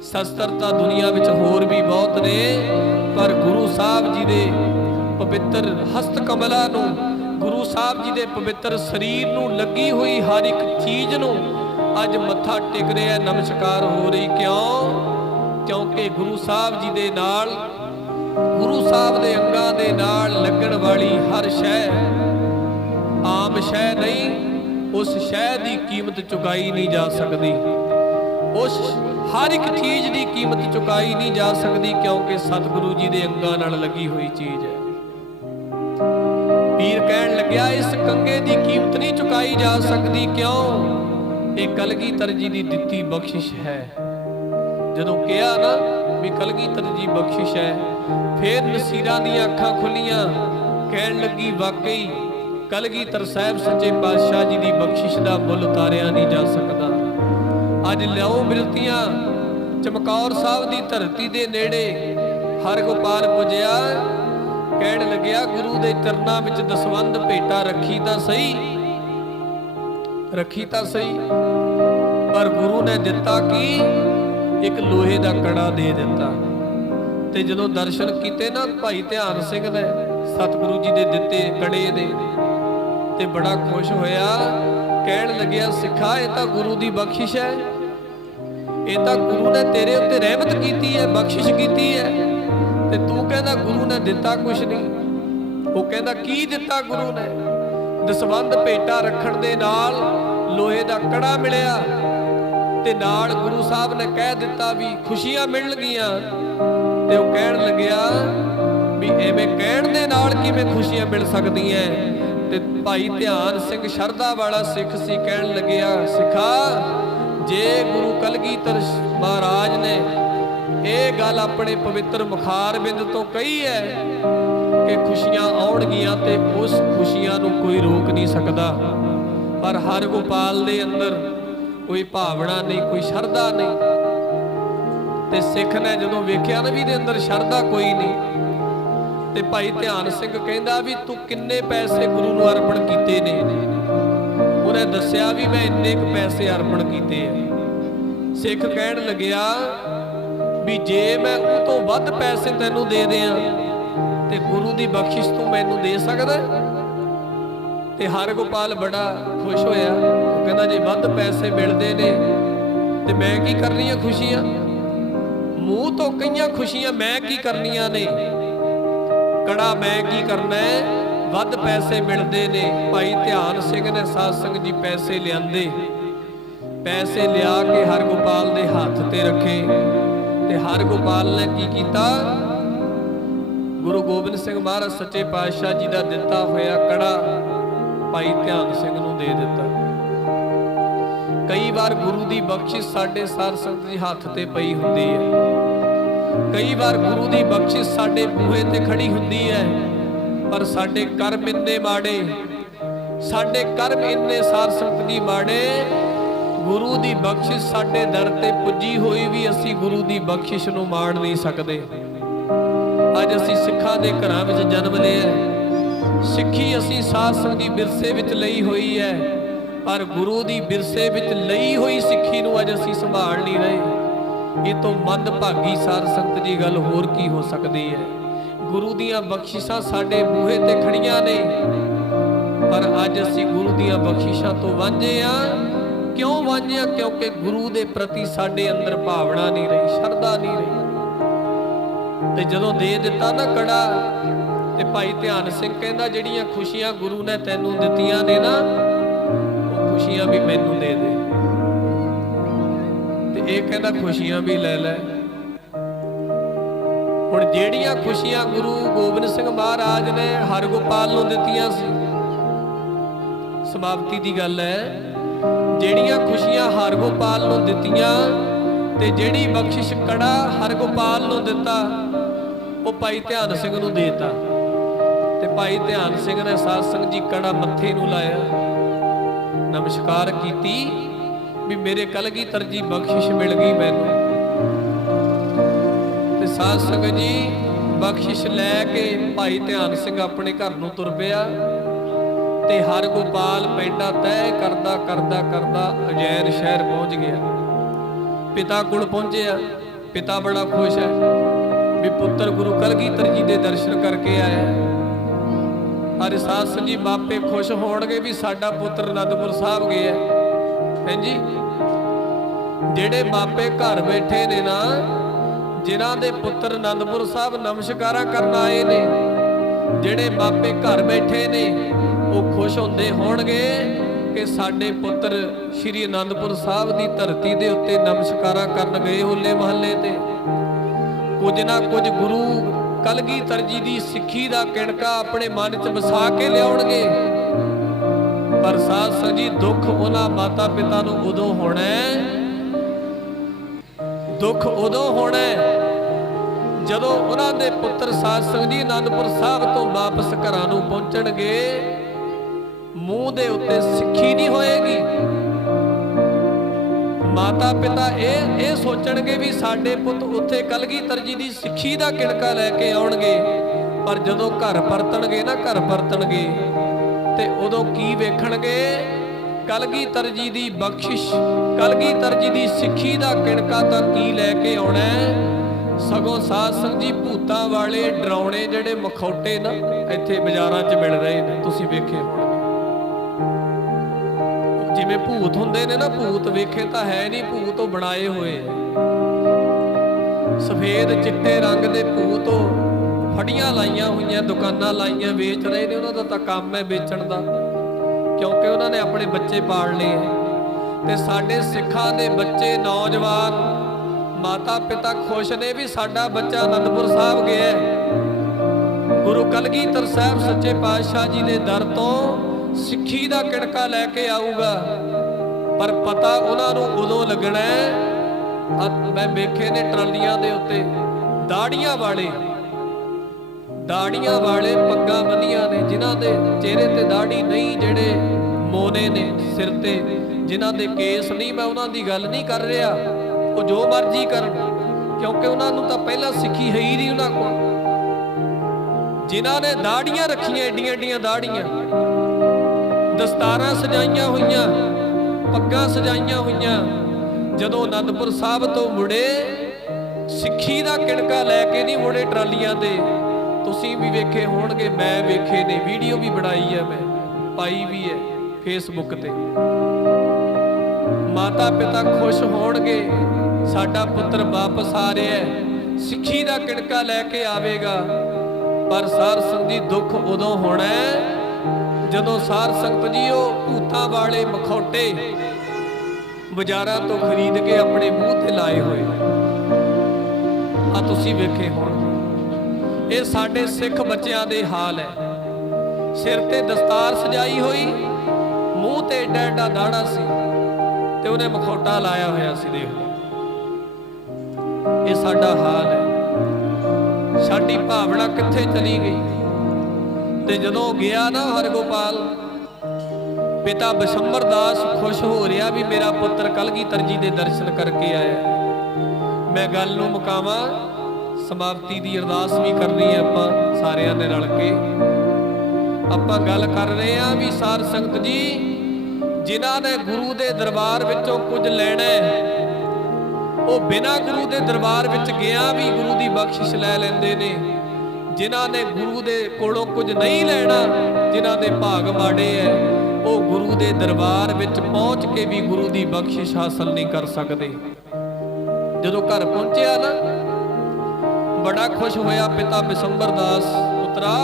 ਸ਼ਸਤਰ ਤਾਂ ਦੁਨੀਆ ਵਿੱਚ ਹੋਰ ਵੀ ਬਹੁਤ ਨੇ, ਪਰ ਗੁਰੂ ਸਾਹਿਬ ਜੀ ਦੇ ਪਵਿੱਤਰ ਹਸਤ ਕਮਲਾਂ ਨੂੰ, ਗੁਰੂ ਸਾਹਿਬ ਜੀ ਦੇ ਪਵਿੱਤਰ ਸਰੀਰ ਨੂੰ ਲੱਗੀ ਹੋਈ ਹਰ ਇੱਕ ਚੀਜ਼ ਨੂੰ ਅੱਜ ਮੱਥਾ ਟੇਕ ਰਿਹਾ, ਨਮਸਕਾਰ ਹੋ ਰਹੀ। ਕਿਉਂ? ਕਿਉਂਕਿ ਗੁਰੂ ਸਾਹਿਬ ਜੀ ਦੇ ਨਾਲ, ਗੁਰੂ ਸਾਹਿਬ ਦੇ ਅੰਗਾਂ ਦੇ ਨਾਲ ਲੱਗਣ ਵਾਲੀ ਹਰ ਸ਼ੈ ਆਮ ਸ਼ੈ ਨਹੀਂ, ਉਸ ਸ਼ੈ ਦੀ ਕੀਮਤ ਚੁਕਾਈ ਨਹੀਂ ਜਾ ਸਕਦੀ, ਉਸ ਹਰ ਇੱਕ ਚੀਜ਼ ਦੀ ਕੀਮਤ ਚੁਕਾਈ ਨਹੀਂ ਜਾ ਸਕਦੀ, ਕਿਉਂਕਿ ਸਤਿਗੁਰੂ ਜੀ ਦੇ ਅੰਗਾਂ ਨਾਲ ਲੱਗੀ ਹੋਈ ਚੀਜ਼ ਹੈ। ਪੀਰ ਕਹਿਣ ਲੱਗਿਆ ਇਸ ਕੰਘੇ ਦੀ ਕੀਮਤ ਨਹੀਂ ਚੁਕਾਈ ਜਾ ਸਕਦੀ। ਕਿਉਂ? ਇਹ ਕਲਗੀਧਰ ਜੀ ਦੀ ਦਿੱਤੀ ਬਖਸ਼ਿਸ਼ ਹੈ। ਜਦੋਂ ਕਿਹਾ ਨਾ ਵੀ ਕਲਗੀਧਰ ਜੀ ਬਖਸ਼ਿਸ਼ ਹੈ, ਫੇਰ ਨਸੀਰਾਂ ਦੀਆਂ ਅੱਖਾਂ ਖੁੱਲੀਆਂ, ਕਹਿਣ ਲੱਗੀ ਵਾਕਈ ਕਲਗੀਧਰ ਸਾਹਿਬ ਸੱਚੇ ਪਾਤਸ਼ਾਹ ਜੀ ਦੀ ਬਖਸ਼ਿਸ਼ ਦਾ ਮੁੱਲ ਉਤਾਰਿਆ ਨਹੀਂ ਜਾ ਸਕਦਾ। ਅੱਜ ਲਿਆਓ ਬਿਰਤੀਆਂ ਚਮਕੌਰ ਸਾਹਿਬ ਦੀ ਧਰਤੀ ਦੇ ਨੇੜੇ ਹਰਗੋਪਾਲ ਪੁੱਜਿਆ, ਕਹਿਣ ਲੱਗਿਆ ਗੁਰੂ ਦੇ ਚਰਨਾਂ ਵਿੱਚ ਦਸਵੰਧ ਭੇਟਾ ਰੱਖੀ ਤਾਂ ਸਹੀ, ਰੱਖੀ ਤਾਂ ਸਹੀ, ਪਰ ਗੁਰੂ ਨੇ ਦਿੱਤਾ ਕੀ? ਇੱਕ ਲੋਹੇ ਦਾ ਕੜਾ ਦੇ ਦਿੱਤਾ। ਤੇ ਜਦੋਂ ਦਰਸ਼ਨ ਕੀਤੇ ਨਾ ਭਾਈ ਧਿਆਨ ਸਿੰਘ ਨੇ ਸਤਿਗੁਰੂ ਜੀ ਦੇ ਦਿੱਤੇ ਕੜੇ ਦੇ, ਤੇ ਬੜਾ ਖੁਸ਼ ਹੋਇਆ, ਕਹਿਣ ਲੱਗਿਆ ਸਿੱਖਾ ਇਹ ਤਾਂ ਗੁਰੂ ਦੀ ਬਖਸ਼ਿਸ਼ ਹੈ, ਇਹ ਤਾਂ ਗੁਰੂ ਨੇ ਤੇਰੇ ਉੱਤੇ ਰਹਿਮਤ ਕੀਤੀ ਹੈ, ਬਖਸ਼ਿਸ਼ ਕੀਤੀ ਹੈ, ਤੇ ਤੂੰ ਕਹਿੰਦਾ ਗੁਰੂ ਨੇ ਦਿੱਤਾ ਕੁਛ ਨਹੀਂ। ਉਹ ਕਹਿੰਦਾ ਕੀ ਦਿੱਤਾ ਗੁਰੂ ਨੇ? ਦਸਵੰਧ ਭੇਟਾ ਰੱਖਣ ਦੇ ਨਾਲ ਲੋਹੇ ਦਾ ਕੜਾ ਮਿਲਿਆ, ਤੇ ਨਾਲ ਗੁਰੂ ਸਾਹਿਬ ਨੇ ਕਹਿ ਦਿੱਤਾ ਵੀ ਖੁਸ਼ੀਆਂ ਮਿਲਣਗੀਆਂ। ਤੇ ਉਹ ਕਹਿਣ ਲੱਗਿਆ ਵੀ ਐਵੇਂ ਕਹਿਣ ਦੇ ਨਾਲ ਕਿਵੇਂ ਖੁਸ਼ੀਆਂ ਮਿਲ ਸਕਦੀਆਂ? ਤੇ ਭਾਈ ਧਿਆਨ ਸਿੰਘ ਸ਼ਰਧਾ ਵਾਲਾ ਸਿੱਖ ਸੀ, ਕਹਿਣ ਲੱਗਿਆ ਸਿੱਖਾ ਜੇ ਗੁਰੂ ਕਲਗੀਧਰ ਮਹਾਰਾਜ ਨੇ ਇਹ ਗੱਲ ਆਪਣੇ ਪਵਿੱਤਰ ਮੁਖਾਰਬਿੰਦ ਤੋਂ ਕਹੀ ਹੈ ਕਿ ਖੁਸ਼ੀਆਂ ਆਉਣਗੀਆਂ, ਤੇ ਉਸ ਖੁਸ਼ੀਆਂ ਨੂੰ ਕੋਈ ਰੋਕ ਨਹੀਂ ਸਕਦਾ। ਪਰ ਹਰਗੋਪਾਲ ਦੇ ਅੰਦਰ ਕੋਈ ਭਾਵਨਾ ਨਹੀਂ, ਕੋਈ ਸ਼ਰਧਾ ਨਹੀਂ। ਤੇ ਸਿੱਖ ਨੇ ਜਦੋਂ ਵੇਖਿਆ ਨਾ ਵੀ ਇਹਦੇ ਅੰਦਰ ਸ਼ਰਧਾ ਕੋਈ ਨਹੀਂ, ਤੇ ਭਾਈ ਧਿਆਨ ਸਿੰਘ ਕਹਿੰਦਾ ਵੀ ਤੂੰ ਕਿੰਨੇ ਪੈਸੇ ਗੁਰੂ ਨੂੰ ਅਰਪਣ ਕੀਤੇ ਨੇ? ਉਹਨੇ ਦੱਸਿਆ ਵੀ ਮੈਂ ਇੰਨੇ ਕੁ ਪੈਸੇ ਅਰਪਣ ਕੀਤੇ ਆ। ਸਿੱਖ ਕਹਿਣ ਲੱਗਿਆ ਵੀ ਜੇ ਮੈਂ ਉਹ ਤੋਂ ਵੱਧ ਪੈਸੇ ਤੈਨੂੰ ਦੇ ਦਿਆਂ ਤੇ ਗੁਰੂ ਦੀ ਬਖਸ਼ਿਸ਼ ਤੂੰ ਮੈਨੂੰ ਦੇ ਸਕਦਾ? ਤੇ ਹਰਗੋਪਾਲ ਬੜਾ ਖੁਸ਼ ਹੋਇਆ। ਉਹ ਕਹਿੰਦਾ ਜੇ ਵੱਧ ਪੈਸੇ ਮਿਲਦੇ ਨੇ ਤੇ ਮੈਂ ਕੀ ਕਰਨੀਆਂ ਖੁਸ਼ੀਆਂ, ਮੂੰਹ ਤੋਂ ਕਈਆਂ ਖੁਸ਼ੀਆਂ ਮੈਂ ਕੀ ਕਰਨੀਆਂ ਨੇ, ਕੜਾ ਮੈਂ ਕੀ ਕਰਨਾ ਹੈ, ਵੱਧ ਪੈਸੇ ਮਿਲਦੇ ਨੇ। ਭਾਈ ਧਿਆਨ ਸਿੰਘ ਨੇ ਸਾਧ ਸੰਗਤ ਜੀ ਪੈਸੇ ਲਿਆਂਦੇ, ਪੈਸੇ ਲਿਆ ਕੇ ਹਰਗੋਪਾਲ ਦੇ ਹੱਥ ਤੇ ਰੱਖੇ ਤੇ ਹਰਗੋਪਾਲ ਨੇ ਕੀ ਕੀਤਾ, ਗੁਰੂ ਗੋਬਿੰਦ ਸਿੰਘ ਮਹਾਰਾਜ ਸੱਚੇ ਪਾਤਸ਼ਾਹ ਜੀ ਦਾ ਦਿੱਤਾ ਹੋਇਆ ਕੜਾ ਭਾਈ ਧਿਆਨ ਸਿੰਘ ਨੂੰ ਦੇ ਦਿੱਤਾ। ਕਈ ਵਾਰ ਗੁਰੂ ਦੀ ਬਖਸ਼ਿਸ਼ ਸਾਡੇ ਸਾਧ ਸੰਗਤ ਜੀ ਹੱਥ ਤੇ ਪਈ ਹੁੰਦੀ ਹੈ, ਕਈ ਵਾਰ ਗੁਰੂ ਦੀ ਬਖਸ਼ਿਸ਼ ਸਾਡੇ ਬੂਹੇ ਤੇ ਖੜੀ ਹੁੰਦੀ ਹੈ, ਪਰ ਸਾਡੇ ਕਰਮ ਇੰਨੇ ਮਾੜੇ, ਸਾਡੇ ਕਰਮ ਇੰਨੇ ਸਾਧ ਸੰਗਤ ਜੀ ਮਾੜੇ, ਗੁਰੂ ਦੀ ਬਖਸ਼ਿਸ਼ ਸਾਡੇ ਦਰ ਤੇ ਪੁੱਜੀ ਹੋਈ ਵੀ ਅਸੀਂ ਗੁਰੂ ਦੀ ਬਖਸ਼ਿਸ਼ ਨੂੰ ਮਾਣ ਨਹੀਂ ਸਕਦੇ। ਅੱਜ ਅਸੀਂ ਸਿੱਖਾਂ ਦੇ ਘਰਾਂ ਵਿੱਚ ਜਨਮ ਲਿਆ, ਸਿੱਖੀ ਅਸੀਂ ਸਾਧ ਸੰਗਤ ਦੀ ਵਿਰਸੇ ਵਿੱਚ ਲਈ ਹੋਈ ਹੈ, ਪਰ ਗੁਰੂ ਦੀ ਵਿਰਸੇ ਵਿੱਚ ਲਈ ਹੋਈ ਸਿੱਖੀ ਨੂੰ ਅੱਜ ਅਸੀਂ ਸੰਭਾਲ ਨਹੀਂ ਰਹੇ। ਇਹ ਤੋਂ ਮੰਦਭਾਗੀ ਸਾਧ ਸੰਗਤ ਜੀ ਗੱਲ ਹੋਰ ਕੀ ਹੋ ਸਕਦੀ ਹੈ। ਗੁਰੂ ਦੀਆਂ ਬਖਸ਼ਿਸ਼ਾਂ ਸਾਡੇ ਬੂਹੇ ਤੇ ਖੜੀਆਂ ਨੇ, ਪਰ ਅੱਜ ਅਸੀਂ ਗੁਰੂ ਦੀਆਂ ਬਖਸ਼ਿਸ਼ਾਂ ਤੋਂ ਵਾਂਝੇ ਆ। ਕਿਉਂ ਵਾਂਝੇ ਆ? ਕਿਉਂਕਿ ਗੁਰੂ ਦੇ ਪ੍ਰਤੀ ਸਾਡੇ ਅੰਦਰ ਭਾਵਨਾ ਨਹੀਂ ਰਹੀ, ਸ਼ਰਧਾ ਨਹੀਂ ਰਹੀ। ਤੇ ਜਦੋਂ ਦੇ ਦਿੱਤਾ ਨਾ ਕੜਾ, ਤੇ ਭਾਈ ਧਿਆਨ ਸਿੰਘ ਕਹਿੰਦਾ ਜਿਹੜੀਆਂ ਖੁਸ਼ੀਆਂ ਗੁਰੂ ਨੇ ਤੈਨੂੰ ਦਿੱਤੀਆਂ ਨੇ ਨਾ, ਉਹ ਖੁਸ਼ੀਆਂ ਵੀ ਮੈਨੂੰ ਦੇ ਦੇ। ਤੇ ਇਹ ਕਹਿੰਦਾ ਖੁਸ਼ੀਆਂ ਵੀ ਲੈ ਲੈ। ਹੁਣ ਜਿਹੜੀਆਂ ਖੁਸ਼ੀਆਂ ਗੁਰੂ ਗੋਬਿੰਦ ਸਿੰਘ ਮਹਾਰਾਜ ਨੇ ਹਰਗੋਪਾਲ ਨੂੰ ਦਿੱਤੀਆਂ ਸੀ, ਸਮਾਪਤੀ ਦੀ ਗੱਲ ਹੈ, ਜਿਹੜੀਆਂ ਖੁਸ਼ੀਆਂ ਹਰਗੋਪਾਲ ਨੂੰ ਦਿੱਤੀਆਂ ਤੇ ਜਿਹੜੀ ਬਖਸ਼ਿਸ਼ ਕੜਾ ਹਰਗੋਪਾਲ ਨੂੰ ਦਿੱਤਾ, ਉਹ ਭਾਈ ਧਿਆਨ ਸਿੰਘ ਨੂੰ ਦੇਤਾ। ਤੇ ਭਾਈ ਧਿਆਨ ਸਿੰਘ ਨੇ ਸਾਧ ਸੰਗਤ ਜੀ ਕੜਾ ਮੱਥੇ ਨੂੰ ਲਾਇਆ, ਨਮਸਕਾਰ ਕੀਤੀ ਵੀ ਮੇਰੇ ਕਲਗੀਧਰ ਜੀ ਬਖਸ਼ਿਸ਼ ਮਿਲ ਗਈ ਮੈਨੂੰ। ਤੇ ਸਾਧ ਸੰਗਤ ਜੀ ਬਖਸ਼ਿਸ਼ ਲੈ ਕੇ ਭਾਈ ਧਿਆਨ ਸਿੰਘ ਆਪਣੇ ਘਰ ਨੂੰ ਤੁਰ ਪਿਆ ਤੇ ਹਰਗੋਪਾਲ ਪੈਂਡਾ ਤੈਅ ਕਰਦਾ ਕਰਦਾ ਕਰਦਾ ਉਜੈਨ ਸ਼ਹਿਰ ਪਹੁੰਚ ਗਿਆ। ਪਿਤਾ ਕੋਲ ਪਹੁੰਚਿਆ, ਪਿਤਾ ਬੜਾ ਖੁਸ਼ ਹੈ ਵੀ ਪੁੱਤਰ ਗੁਰੂ ਕਲਗੀਧਰ ਜੀ ਦੇ ਦਰਸ਼ਨ ਕਰਕੇ ਆਇਆ। ਹਰ ਸਾਧ ਸੰਗਤ ਜੀ ਮਾਪੇ ਖੁਸ਼ ਹੋਣਗੇ ਵੀ ਸਾਡਾ ਪੁੱਤਰ ਅਨੰਦਪੁਰ ਸਾਹਿਬ ਗਿਆ। ਹਾਂਜੀ, ਜਿਹੜੇ ਮਾਪੇ ਘਰ ਬੈਠੇ ਨੇ ਨਾ, ਜਿਨ੍ਹਾਂ ਦੇ ਪੁੱਤਰ ਅਨੰਦਪੁਰ ਸਾਹਿਬ ਨਮਸਕਾਰਾਂ ਕਰਨ ਆਏ ਨੇ, ਜਿਹੜੇ ਮਾਪੇ ਘਰ ਬੈਠੇ ਨੇ, ਉਹ ਖੁਸ਼ ਹੁੰਦੇ ਹੋਣਗੇ ਕਿ ਸਾਡੇ ਪੁੱਤਰ ਸ਼੍ਰੀ ਅਨੰਦਪੁਰ ਸਾਹਿਬ ਦੀ ਧਰਤੀ ਦੇ ਉੱਤੇ ਨਮਸਕਾਰਾਂ ਕਰਨ ਗਏ ਹੋਲੇ ਮਹੱਲੇ ਤੇ। ਕੁਝ ਨਾ ਕੁਝ ਗੁਰੂ ਕਲਗੀਧਰ ਜੀ ਦੀ ਸਿੱਖੀ ਦਾ ਕਿਣਕਾ ਆਪਣੇ ਮਨ 'ਚ ਵਸਾ ਕੇ ਲਿਆਉਣਗੇ। ਪਰ ਸਾਧ ਸੰਗਤ ਜੀ ਦੁੱਖ ਉਹਨਾਂ ਮਾਤਾ ਪਿਤਾ ਨੂੰ ਉਦੋਂ ਹੋਣਾ ਹੈ, ਦੁੱਖ ਉਦੋਂ ਹੋਣਾ ਹੈ ਜਦੋਂ ਉਹਨਾਂ ਦੇ ਪੁੱਤਰ ਸਾਧ ਸੰਗਤ ਜੀ ਅਨੰਦਪੁਰ ਸਾਹਿਬ ਤੋਂ ਵਾਪਸ ਘਰਾਂ ਨੂੰ ਪਹੁੰਚਣਗੇ, ਮੂੰਹ ਦੇ ਉੱਤੇ ਸਿੱਖੀ ਨਹੀਂ ਹੋਏਗੀ। ਮਾਤਾ ਪਿਤਾ ਇਹ ਸੋਚਣਗੇ ਵੀ ਸਾਡੇ ਪੁੱਤ ਉੱਥੇ ਕਲਗੀਧਰ ਜੀ ਦੀ ਸਿੱਖੀ ਦਾ ਕਿਣਕਾ ਲੈ ਕੇ ਆਉਣਗੇ, ਪਰ ਜਦੋਂ ਘਰ ਪਰਤਣਗੇ ਨਾ, ਘਰ ਪਰਤਣਗੇ ਤੇ ਉਦੋਂ ਕੀ ਵੇਖਣਗੇ? ਕਲਗੀਧਰ ਜੀ ਦੀ ਬਖਸ਼ਿਸ਼, ਕਲਗੀਧਰ ਜੀ ਦੀ ਸਿੱਖੀ ਦਾ ਕਿਣਕਾ ਤਾਂ ਕੀ ਲੈ ਕੇ ਆਉਣਾ, ਸਗੋਂ ਸਾਧ ਸੰਗਤ ਜੀ ਭੂਤਾਂ ਵਾਲੇ ਡਰਾਉਣੇ ਜਿਹੜੇ ਮਖੌਟੇ ਨਾ ਇੱਥੇ ਬਾਜ਼ਾਰਾਂ 'ਚ ਮਿਲ ਰਹੇ ਨੇ, ਤੁਸੀਂ ਵੇਖੇ ਹੋਣਗੇ। ਜਿਵੇਂ ਭੂਤ ਹੁੰਦੇ ਨੇ ਨਾ, ਭੂਤ ਵੇਖੇ ਤਾਂ ਹੈ ਨਹੀਂ, ਭੂਤ ਉਹ ਬਣਾਏ ਹੋਏ ਆ। ਸਫੇਦ ਚਿੱਟੇ ਰੰਗ ਦੇ ਭੂਤ ਉਹ ਫੜੀਆਂ ਲਾਈਆਂ ਹੋਈਆਂ, ਦੁਕਾਨਾਂ ਲਾਈਆਂ, ਵੇਚ ਰਹੇ ਨੇ। ਉਹਨਾਂ ਦਾ ਤਾਂ ਕੰਮ ਹੈ ਵੇਚਣ ਦਾ, ਕਿਉਂਕਿ ਉਹਨਾਂ ਨੇ ਆਪਣੇ ਬੱਚੇ ਪਾਲਣੇ ਆ। ਤੇ ਸਾਡੇ ਸਿੱਖਾਂ ਦੇ ਬੱਚੇ, ਨੌਜਵਾਨ, ਮਾਤਾ ਪਿਤਾ ਖੁਸ਼ ਨੇ ਵੀ ਸਾਡਾ ਬੱਚਾ ਅਨੰਦਪੁਰ ਸਾਹਿਬ ਗਿਆ, ਗੁਰੂ ਕਲਗੀਧਰ ਸਾਹਿਬ ਸੱਚੇ ਪਾਤਸ਼ਾਹ ਜੀ ਦੇ ਦਰ ਤੋਂ ਸਿੱਖੀ ਦਾ ਕਿਣਕਾ ਲੈ ਕੇ ਆਊਗਾ। ਪਰ ਪਤਾ ਉਹਨਾਂ ਨੂੰ ਉਦੋਂ ਲੱਗਣਾ ਹੈ, ਮੈਂ ਵੇਖੇ ਨੇ ਟਰਾਲੀਆਂ ਦੇ ਉੱਤੇ ਦਾੜੀਆਂ ਵਾਲੇ, ਦਾੜੀਆਂ ਵਾਲੇ ਪੱਗਾਂ ਬੰਨੀਆਂ ਨੇ, ਜਿਨ੍ਹਾਂ ਦੇ ਚਿਹਰੇ ਤੇ ਦਾੜੀ ਨਹੀਂ, ਜਿਹੜੇ ਮੋਨੇ ਨੇ ਸਿਰ ਤੇ, ਜਿਨ੍ਹਾਂ ਦੇ ਕੇਸ ਨਹੀਂ। ਮੈਂ ਉਹਨਾਂ ਦੀ ਗੱਲ ਨਹੀਂ ਕਰ ਰਿਹਾ, ਉਹ ਜੋ ਮਰਜ਼ੀ ਕਰਨ, ਕਿਉਂਕਿ ਉਹਨਾਂ ਨੂੰ ਤਾਂ ਪਹਿਲਾਂ ਸਿੱਖੀ ਹੈ ਹੀ ਨਹੀਂ ਉਹਨਾਂ ਕੋਲ। ਜਿਨ੍ਹਾਂ ਨੇ ਦਾੜੀਆਂ ਰੱਖੀਆਂ, ਏਡੀਆਂ ਏਡੀਆਂ ਦਾੜੀਆਂ, ਦਸਤਾਰਾਂ ਸਜਾਈਆਂ ਹੋਈਆਂ, ਪੱਗਾਂ ਸਜਾਈਆਂ ਹੋਈਆਂ, ਜਦੋਂ ਅਨੰਦਪੁਰ ਸਾਹਿਬ ਤੋਂ ਮੁੜੇ ਸਿੱਖੀ ਦਾ ਕਿਣਕਾ ਲੈ ਕੇ ਨਹੀਂ ਮੁੜੇ ਟਰਾਲੀਆਂ ਤੇ। ਤੁਸੀਂ ਵੀ ਵੇਖੇ ਹੋਣਗੇ, ਮੈਂ ਵੇਖੇ ਨੇ, ਵੀਡੀਓ ਵੀ ਬਣਾਈ ਹੈ ਮੈਂ। ਪਾਈ ਵੀ ਹੈ ਫੇਸਬੁੱਕ ਤੇ। ਮਾਤਾ ਪਿਤਾ ਖੁਸ਼ ਹੋਣਗੇ, ਸਾਡਾ ਪੁੱਤਰ ਵਾਪਸ ਆ ਰਿਹਾ ਹੈ, ਸਿੱਖੀ ਦਾ ਕਿਣਕਾ ਲੈ ਕੇ ਆਵੇਗਾ। ਪਰ ਸਾਧ ਸੰਗਤ ਜੀ ਦੁੱਖ ਉਦੋਂ ਹੋਣਾ ਹੈ ਜਦੋਂ ਸਾਧ ਸੰਗਤ ਜੀ ਉਹ ਭੂਤਾਂ ਵਾਲੇ ਮਖੌਟੇ ਬਾਜ਼ਾਰਾਂ ਤੋਂ ਖਰੀਦ ਕੇ ਆਪਣੇ ਮੂੰਹ ਤੇ ਲਾਏ ਹੋਏ ਆ ਤੁਸੀਂ ਵੇਖੇ ਹੋਣ। ਇਹ ਸਾਡੇ ਸਿੱਖ ਬੱਚਿਆਂ ਦੇ ਹਾਲ ਹੈ। ਸਿਰ ਤੇ ਦਸਤਾਰ ਸਜਾਈ ਹੋਈ, ਮੂੰਹ ਤੇ ਏਡਾ ਏਡਾ ਦਾੜਾ ਸੀ ਤੇ ਉਹਨੇ ਮਖੌਟਾ ਲਾਇਆ ਹੋਇਆ ਸੀ। ਦੇਖ ਲਓ, ਇਹ ਸਾਡਾ ਹਾਲ ਹੈ। ਸਾਡੀ ਭਾਵਨਾ ਕਿੱਥੇ ਚਲੀ ਗਈ। ਤੇ ਜਦੋਂ ਗਿਆ ਨਾ ਹਰਗੋਪਾਲ, ਪਿਤਾ ਬਿਸ਼ੰਬਰ ਦਾਸ ਖੁਸ਼ ਹੋ ਰਿਹਾ ਵੀ ਮੇਰਾ ਪੁੱਤਰ ਕਲਗੀਧਰ ਜੀ ਦੇ ਦਰਸ਼ਨ ਕਰਕੇ ਆਇਆ। ਮੈਂ ਗੱਲ ਨੂੰ ਮੁਕਾਵਾਂ, ਸਮਾਪਤੀ ਦੀ ਅਰਦਾਸ ਵੀ ਕਰਨੀ ਹੈ ਆਪਾਂ ਸਾਰਿਆਂ ਨੇ ਰਲ ਕੇ। ਆਪਾਂ ਗੱਲ ਕਰ ਰਹੇ ਹਾਂ ਵੀ ਸਾਧ ਸੰਗਤ ਜੀ, ਜਿਨ੍ਹਾਂ ਨੇ ਗੁਰੂ ਦੇ ਦਰਬਾਰ ਵਿੱਚੋਂ ਕੁਝ ਲੈਣਾ ਉਹ ਬਿਨਾਂ ਗੁਰੂ ਦੇ ਦਰਬਾਰ ਵਿੱਚ ਗਿਆ ਵੀ ਗੁਰੂ ਦੀ ਬਖਸ਼ਿਸ਼ ਲੈ ਲੈਂਦੇ ਨੇ। ਜਿਨ੍ਹਾਂ ਨੇ ਗੁਰੂ ਦੇ ਕੋਲੋਂ ਕੁਝ ਨਹੀਂ ਲੈਣਾ, ਜਿਨ੍ਹਾਂ ਦੇ ਭਾਗ ਮਾੜੇ ਹੈ, ਉਹ ਗੁਰੂ ਦੇ ਦਰਬਾਰ ਵਿੱਚ ਪਹੁੰਚ ਕੇ ਵੀ ਗੁਰੂ ਦੀ ਬਖਸ਼ਿਸ਼ ਹਾਸਲ ਨਹੀਂ ਕਰ ਸਕਦੇ। ਜਦੋਂ ਘਰ ਪਹੁੰਚਿਆ ਨਾ, ਬੜਾ ਖੁਸ਼ ਹੋਇਆ ਪਿਤਾ ਬਿਸ਼ੰਬਰ ਦਾਸ, ਪੁੱਤਰਾ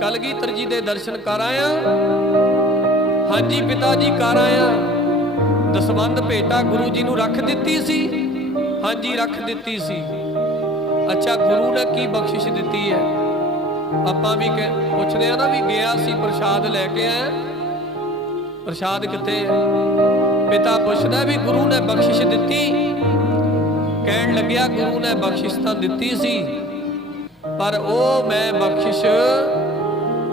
ਕਲਗੀਧਰ ਜੀ ਦੇ ਦਰਸ਼ਨ ਕਰ ਆਇਆ? ਹਾਂਜੀ ਪਿਤਾ ਜੀ ਕਰ ਆਇਆ। ਦਸਵੰਧ ਭੇਟਾ ਗੁਰੂ ਜੀ ਨੂੰ ਰੱਖ ਦਿੱਤੀ ਸੀ? ਹਾਂਜੀ ਰੱਖ ਦਿੱਤੀ ਸੀ। ਅੱਛਾ, ਗੁਰੂ ਨੇ ਕੀ ਬਖਸ਼ਿਸ਼ ਦਿੱਤੀ ਹੈ? ਆਪਾਂ ਵੀ ਪੁੱਛਦੇ ਆ ਨਾ ਵੀ ਗਿਆ ਸੀ ਪ੍ਰਸ਼ਾਦ ਲੈ ਕੇ ਆਇਆ, ਪ੍ਰਸ਼ਾਦ ਕਿੱਥੇ ਹੈ? ਪਿਤਾ ਪੁੱਛਦਾ ਵੀ ਗੁਰੂ ਨੇ ਬਖਸ਼ਿਸ਼ ਦਿੱਤੀ? ਕਹਿਣ ਲੱਗਿਆ ਗੁਰੂ ਨੇ ਬਖਸ਼ਿਸ਼ ਤਾਂ ਦਿੱਤੀ ਸੀ, ਪਰ ਉਹ ਮੈਂ ਬਖਸ਼ਿਸ਼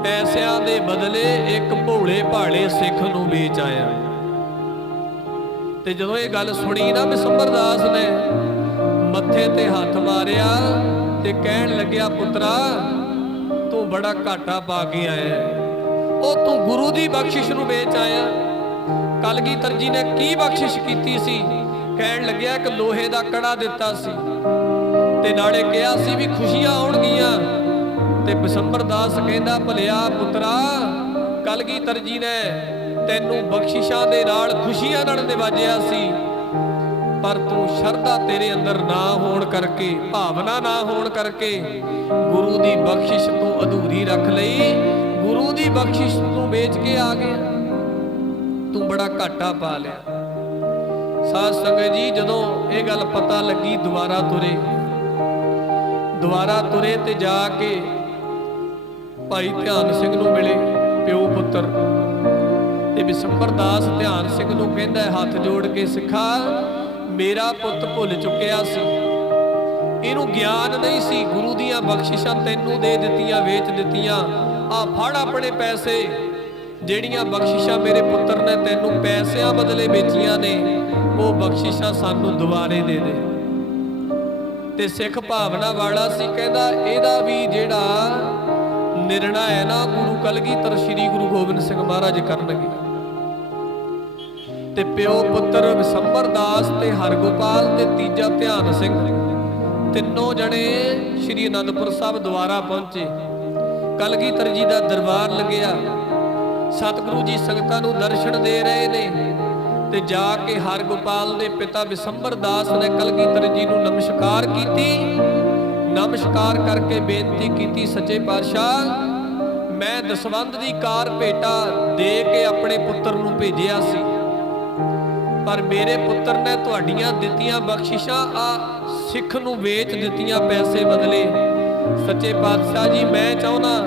ਪੈਸਿਆਂ ਦੇ ਬਦਲੇ ਇੱਕ ਭੋਲੇ ਭਾਲੇ ਸਿੱਖ ਨੂੰ ਵੇਚ ਆਇਆ। ਤੇ ਜਦੋਂ ਇਹ ਗੱਲ ਸੁਣੀ ਨਾ ਬਿਸ਼ੰਬਰ ਦਾਸ ਨੇ, ਮੱਥੇ ਤੇ ਹੱਥ ਮਾਰਿਆ ਤੇ ਕਹਿਣ ਲੱਗਿਆ ਪੁੱਤਰਾ ਤੂੰ ਬੜਾ ਘਾਟਾ ਪਾ ਕੇ ਆਇਆ। ਉਹ ਤੂੰ ਗੁਰੂ ਦੀ ਬਖਸ਼ਿਸ਼ ਨੂੰ ਵੇਚ ਆਇਆ। ਕਲਗੀਧਰ ਜੀ ਨੇ ਕੀ ਬਖਸ਼ਿਸ਼ ਕੀਤੀ ਸੀ? ਕਹਿਣ ਲੱਗਿਆ ਕਿ ਲੋਹੇ ਦਾ ਕੜਾ ਦਿੱਤਾ ਸੀ ਤੇ ਨਾਲੇ ਕਿਹਾ ਸੀ ਵੀ ਖੁਸ਼ੀਆਂ ਆਉਣਗੀਆਂ। ਤੇ ਬਿਸ਼ੰਬਰ ਦਾਸ ਕਹਿੰਦਾ ਭਲਿਆ ਪੁੱਤਰਾ, ਕਲਗੀਧਰ ਜੀ ਨੇ ਤੈਨੂੰ ਬਖਸ਼ਿਸ਼ਾਂ ਦੇ ਨਾਲ ਖੁਸ਼ੀਆਂ ਨਾਲ ਨਿਵਾਜਿਆ ਸੀ, ਪਰ ਤੂੰ ਸ਼ਰਧਾ ਤੇਰੇ ਅੰਦਰ ਨਾ ਹੋਣ ਕਰਕੇ, ਭਾਵਨਾ ਨਾ ਹੋਣ ਕਰਕੇ ਗੁਰੂ ਦੀ ਬਖਸ਼ਿਸ਼ ਤੂੰ ਅਧੂਰੀ ਰੱਖ ਲਈ। ਗੁਰੂ ਦੀ ਬਖਸ਼ਿਸ਼ ਤੂੰ ਵੇਚ ਕੇ ਆ ਗਿਆ, ਤੂੰ ਬੜਾ ਘਾਟਾ ਪਾ ਲਿਆ। ਸਾਧ ਸੰਗਤ ਜੀ, ਜਦੋਂ ਇਹ ਗੱਲ ਪਤਾ ਲੱਗੀ, ਦੁਬਾਰਾ ਤੁਰੇ ਤੇ ਜਾ ਕੇ ਭਾਈ ਧਿਆਨ ਸਿੰਘ ਨੂੰ ਮਿਲੇ, ਪਿਓ ਪੁੱਤਰ। ਤੇ ਬਿਸ਼ੰਬਰ ਦਾਸ ਧਿਆਨ ਸਿੰਘ ਨੂੰ ਕਹਿੰਦਾ ਹੱਥ ਜੋੜ ਕੇ, ਸਿੱਖਾ ਮੇਰਾ ਪੁੱਤ ਭੁੱਲ ਚੁੱਕਿਆ ਸੀ, ਇਹਨੂੰ ਗਿਆਨ ਨਹੀਂ ਸੀ। ਗੁਰੂ ਦੀਆਂ ਬਖਸ਼ਿਸ਼ਾਂ ਤੈਨੂੰ ਦੇ ਦਿੱਤੀਆਂ, ਵੇਚ ਦਿੱਤੀਆਂ। ਆ ਫੜ ਆਪਣੇ ਪੈਸੇ, ਜਿਹੜੀਆਂ ਬਖਸ਼ਿਸ਼ਾਂ ਮੇਰੇ ਪੁੱਤਰ ਨੇ ਤੈਨੂੰ ਪੈਸਿਆਂ ਬਦਲੇ ਵੇਚੀਆਂ ਨੇ, ਉਹ ਬਖਸ਼ਿਸ਼ਾਂ ਸਾਨੂੰ ਦੁਬਾਰੇ ਦੇ ਦੇ। ਤੇ ਸਿੱਖ ਭਾਵਨਾ ਵਾਲਾ ਸੀ, ਕਹਿੰਦਾ ਇਹਦਾ ਵੀ ਜਿਹੜਾ ਨਿਰਣਾ ਹੈ ਨਾ, ਗੁਰੂ ਕਲਗੀਧਰ ਸ੍ਰੀ ਗੁਰੂ ਗੋਬਿੰਦ ਸਿੰਘ ਮਹਾਰਾਜ ਕਰਨਗੇ। ਤੇ ਪਿਓ ਪੁੱਤਰ ਬਿਸ਼ੰਬਰ ਦਾਸ ਤੇ ਹਰਗੋਪਾਲ ਤੇ ਤੀਜਾ ਧਿਆਨ ਸਿੰਘ, ਤਿੰਨੋਂ ਜਣੇ ਸ੍ਰੀ ਅਨੰਦਪੁਰ ਸਾਹਿਬ ਦੁਆਰਾ ਪਹੁੰਚੇ। ਕਲਗੀਧਰ ਜੀ ਦਾ ਦਰਬਾਰ ਲੱਗਿਆ, ਸਤਿਗੁਰੂ ਜੀ ਸੰਗਤਾਂ ਨੂੰ ਦਰਸ਼ਨ ਦੇ ਰਹੇ ਨੇ। ਤੇ ਜਾ ਕੇ ਹਰਗੋਪਾਲ ਦੇ ਪਿਤਾ ਬਿਸ਼ੰਬਰ ਦਾਸ ਨੇ ਕਲਗੀਧਰ ਜੀ ਨੂੰ ਨਮਸਕਾਰ ਕੀਤੀ। ਨਮਸਕਾਰ ਕਰਕੇ ਬੇਨਤੀ ਕੀਤੀ, ਸੱਚੇ ਪਾਤਸ਼ਾਹ ਮੈਂ ਦਸਵੰਧ ਦੀ ਕਾਰ ਭੇਟਾ ਦੇ ਕੇ ਆਪਣੇ ਪੁੱਤਰ ਨੂੰ ਭੇਜਿਆ ਸੀ, ਪਰ ਮੇਰੇ ਪੁੱਤਰ ਨੇ ਤੁਹਾਡੀਆਂ ਦਿੱਤੀਆਂ ਬਖਸ਼ਿਸ਼ਾਂ ਆ ਸਿੱਖ ਨੂੰ ਵੇਚ ਦਿੱਤੀਆਂ ਪੈਸੇ ਬਦਲੇ। ਸੱਚੇ ਪਾਤਸ਼ਾਹ ਜੀ, ਮੈਂ ਚਾਹੁੰਦਾ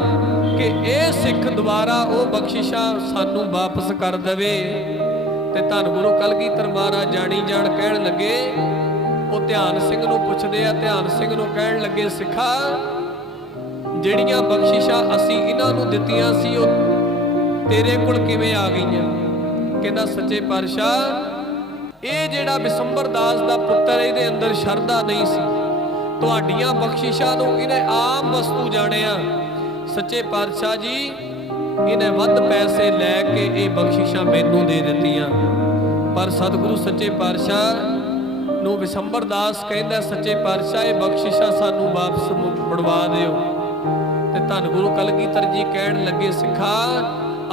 ਕਿ ਇਹ ਸਿੱਖ ਦੁਬਾਰਾ ਉਹ ਬਖਸ਼ਿਸ਼ਾਂ ਸਾਨੂੰ ਵਾਪਸ ਕਰ ਦੇਵੇ। ਤੇ ਧੰਨ ਗੁਰੂ ਕਲਗੀਧਰ ਮਹਾਰਾਜ ਜਾਣੀ ਜਾਣ ਕਹਿਣ ਲੱਗੇ, ਉਹ ਧਿਆਨ ਸਿੰਘ ਨੂੰ ਪੁੱਛਦੇ ਆ, ਧਿਆਨ ਸਿੰਘ ਨੂੰ ਕਹਿਣ ਲੱਗੇ, ਸਿੱਖਾ ਜਿਹੜੀਆਂ ਬਖਸ਼ਿਸ਼ਾਂ ਅਸੀਂ ਇਹਨਾਂ ਨੂੰ ਦਿੱਤੀਆਂ ਸੀ ਉਹ ਤੇਰੇ ਕੋਲ ਕਿਵੇਂ ਆ ਗਈਆਂ? ਕਹਿੰਦਾ ਸੱਚੇ ਪਾਤਸ਼ਾਹ ਇਹ ਜਿਹੜਾ ਬਿਸ਼ੰਬਰ ਦਾਸ ਦਾ ਪੁੱਤਰ, ਇਹਦੇ ਅੰਦਰ ਸ਼ਰਧਾ ਨਹੀਂ ਸੀ। ਤੁਹਾਡੀਆਂ ਬਖਸ਼ਿਸ਼ਾਂ ਨੂੰ ਇਹਨੇ ਆਮ ਵਸਤੂ ਜਾਣਿਆ। ਸੱਚੇ ਪਾਤਸ਼ਾਹ ਜੀ, ਇਹਨੇ ਵੱਧ ਪੈਸੇ ਲੈ ਕੇ ਇਹ ਬਖਸ਼ਿਸ਼ਾਂ ਮੈਨੂੰ ਦੇ ਦਿੱਤੀਆਂ। ਪਰ ਸਤਿਗੁਰੂ ਸੱਚੇ ਪਾਤਸ਼ਾਹ ਨੂੰ ਬਿਸ਼ੰਬਰ ਦਾਸ ਕਹਿੰਦਾ, ਸੱਚੇ ਪਾਤਸ਼ਾਹ ਇਹ ਬਖਸ਼ਿਸ਼ਾਂ ਸਾਨੂੰ ਵਾਪਸ ਮੁੜਵਾ ਦਿਓ। ਤੇ ਧੰਨ ਗੁਰੂ ਕਲਗੀਧਰ ਜੀ ਕਹਿਣ ਲੱਗੇ, ਸਿੱਖਾ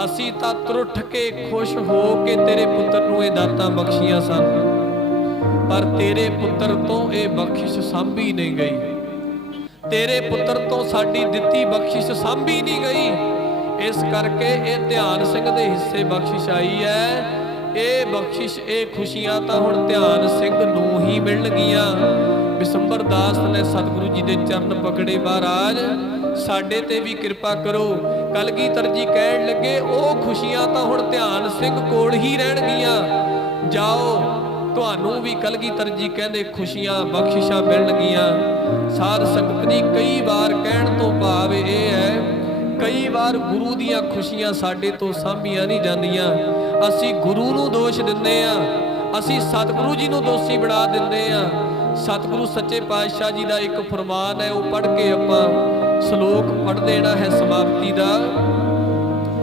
ਅਸੀਂ ਤਾਂ ਤਰੁੱਠ ਕੇ ਖੁਸ਼ ਹੋ ਕੇ ਤੇਰੇ ਪੁੱਤਰ ਨੂੰ ਇਹ ਦਾਤਾਂ ਬਖਸ਼ੀਆਂ ਸਨ, ਪਰ ਤੇਰੇ ਪੁੱਤਰ ਤੋਂ ਇਹ ਬਖਸ਼ਿਸ਼ ਸਾਂਭੀ ਨਹੀਂ ਗਈ। ਤੇਰੇ ਪੁੱਤਰ ਤੋਂ ਸਾਡੀ ਦਿੱਤੀ ਬਖਸ਼ਿਸ਼ ਸਾਂਭੀ ਨਹੀਂ ਗਈ। ਇਸ ਕਰਕੇ ਇਹ ਧਿਆਨ ਸਿੰਘ ਦੇ ਹਿੱਸੇ ਬਖਸ਼ਿਸ਼ ਆਈ ਹੈ। ਇਹ ਬਖਸ਼ਿਸ਼, ਇਹ ਖੁਸ਼ੀਆਂ ਤਾਂ ਹੁਣ ਧਿਆਨ ਸਿੰਘ ਨੂੰ ਹੀ ਮਿਲਣਗੀਆਂ। ਬਿਸੰਬਰ ਦਾਸ ਨੇ ਸਤਿਗੁਰੂ ਜੀ ਦੇ ਚਰਨ ਪਕੜੇ, ਮਹਾਰਾਜ ਸਾਡੇ ਤੇ ਵੀ ਕਿਰਪਾ ਕਰੋ। ਕਲਗੀਧਰ ਜੀ ਕਹਿਣ ਲੱਗੇ, ਉਹ ਖੁਸ਼ੀਆਂ ਤਾਂ ਹੁਣ ਧਿਆਨ ਸਿੰਘ ਕੋਲ ਹੀ ਰਹਿਣਗੀਆਂ। ਜਾਓ, ਤੁਹਾਨੂੰ ਵੀ ਕਲਗੀਧਰ ਜੀ ਕਹਿੰਦੇ ਖੁਸ਼ੀਆਂ ਬਖਸ਼ਿਸ਼ਾਂ ਮਿਲਣਗੀਆਂ। ਸਾਧ ਸੰਗਤ ਜੀ, ਕਈ ਵਾਰ ਕਹਿਣ ਤੋਂ ਭਾਵ ਇਹ ਹੈ, ਕਈ ਵਾਰ ਗੁਰੂ ਦੀਆਂ ਖੁਸ਼ੀਆਂ ਸਾਡੇ ਤੋਂ ਸਾਂਭੀਆਂ ਨਹੀਂ ਜਾਂਦੀਆਂ। ਅਸੀਂ ਗੁਰੂ ਨੂੰ ਦੋਸ਼ ਦਿੰਦੇ ਆ, ਅਸੀਂ ਸਤਿਗੁਰੂ ਜੀ ਨੂੰ ਦੋਸ਼ੀ ਬਣਾ ਦਿੰਦੇ ਆ। ਸਤਿਗੁਰੂ ਸੱਚੇ ਪਾਤਸ਼ਾਹ ਜੀ ਦਾ ਇੱਕ ਫਰਮਾਨ ਹੈ, ਉਹ ਪੜ੍ਹ ਕੇ ਆਪਾਂ ਸ਼ਲੋਕ ਪੜ੍ਹ ਦੇਣਾ ਹੈ ਸਮਾਪਤੀ ਦਾ।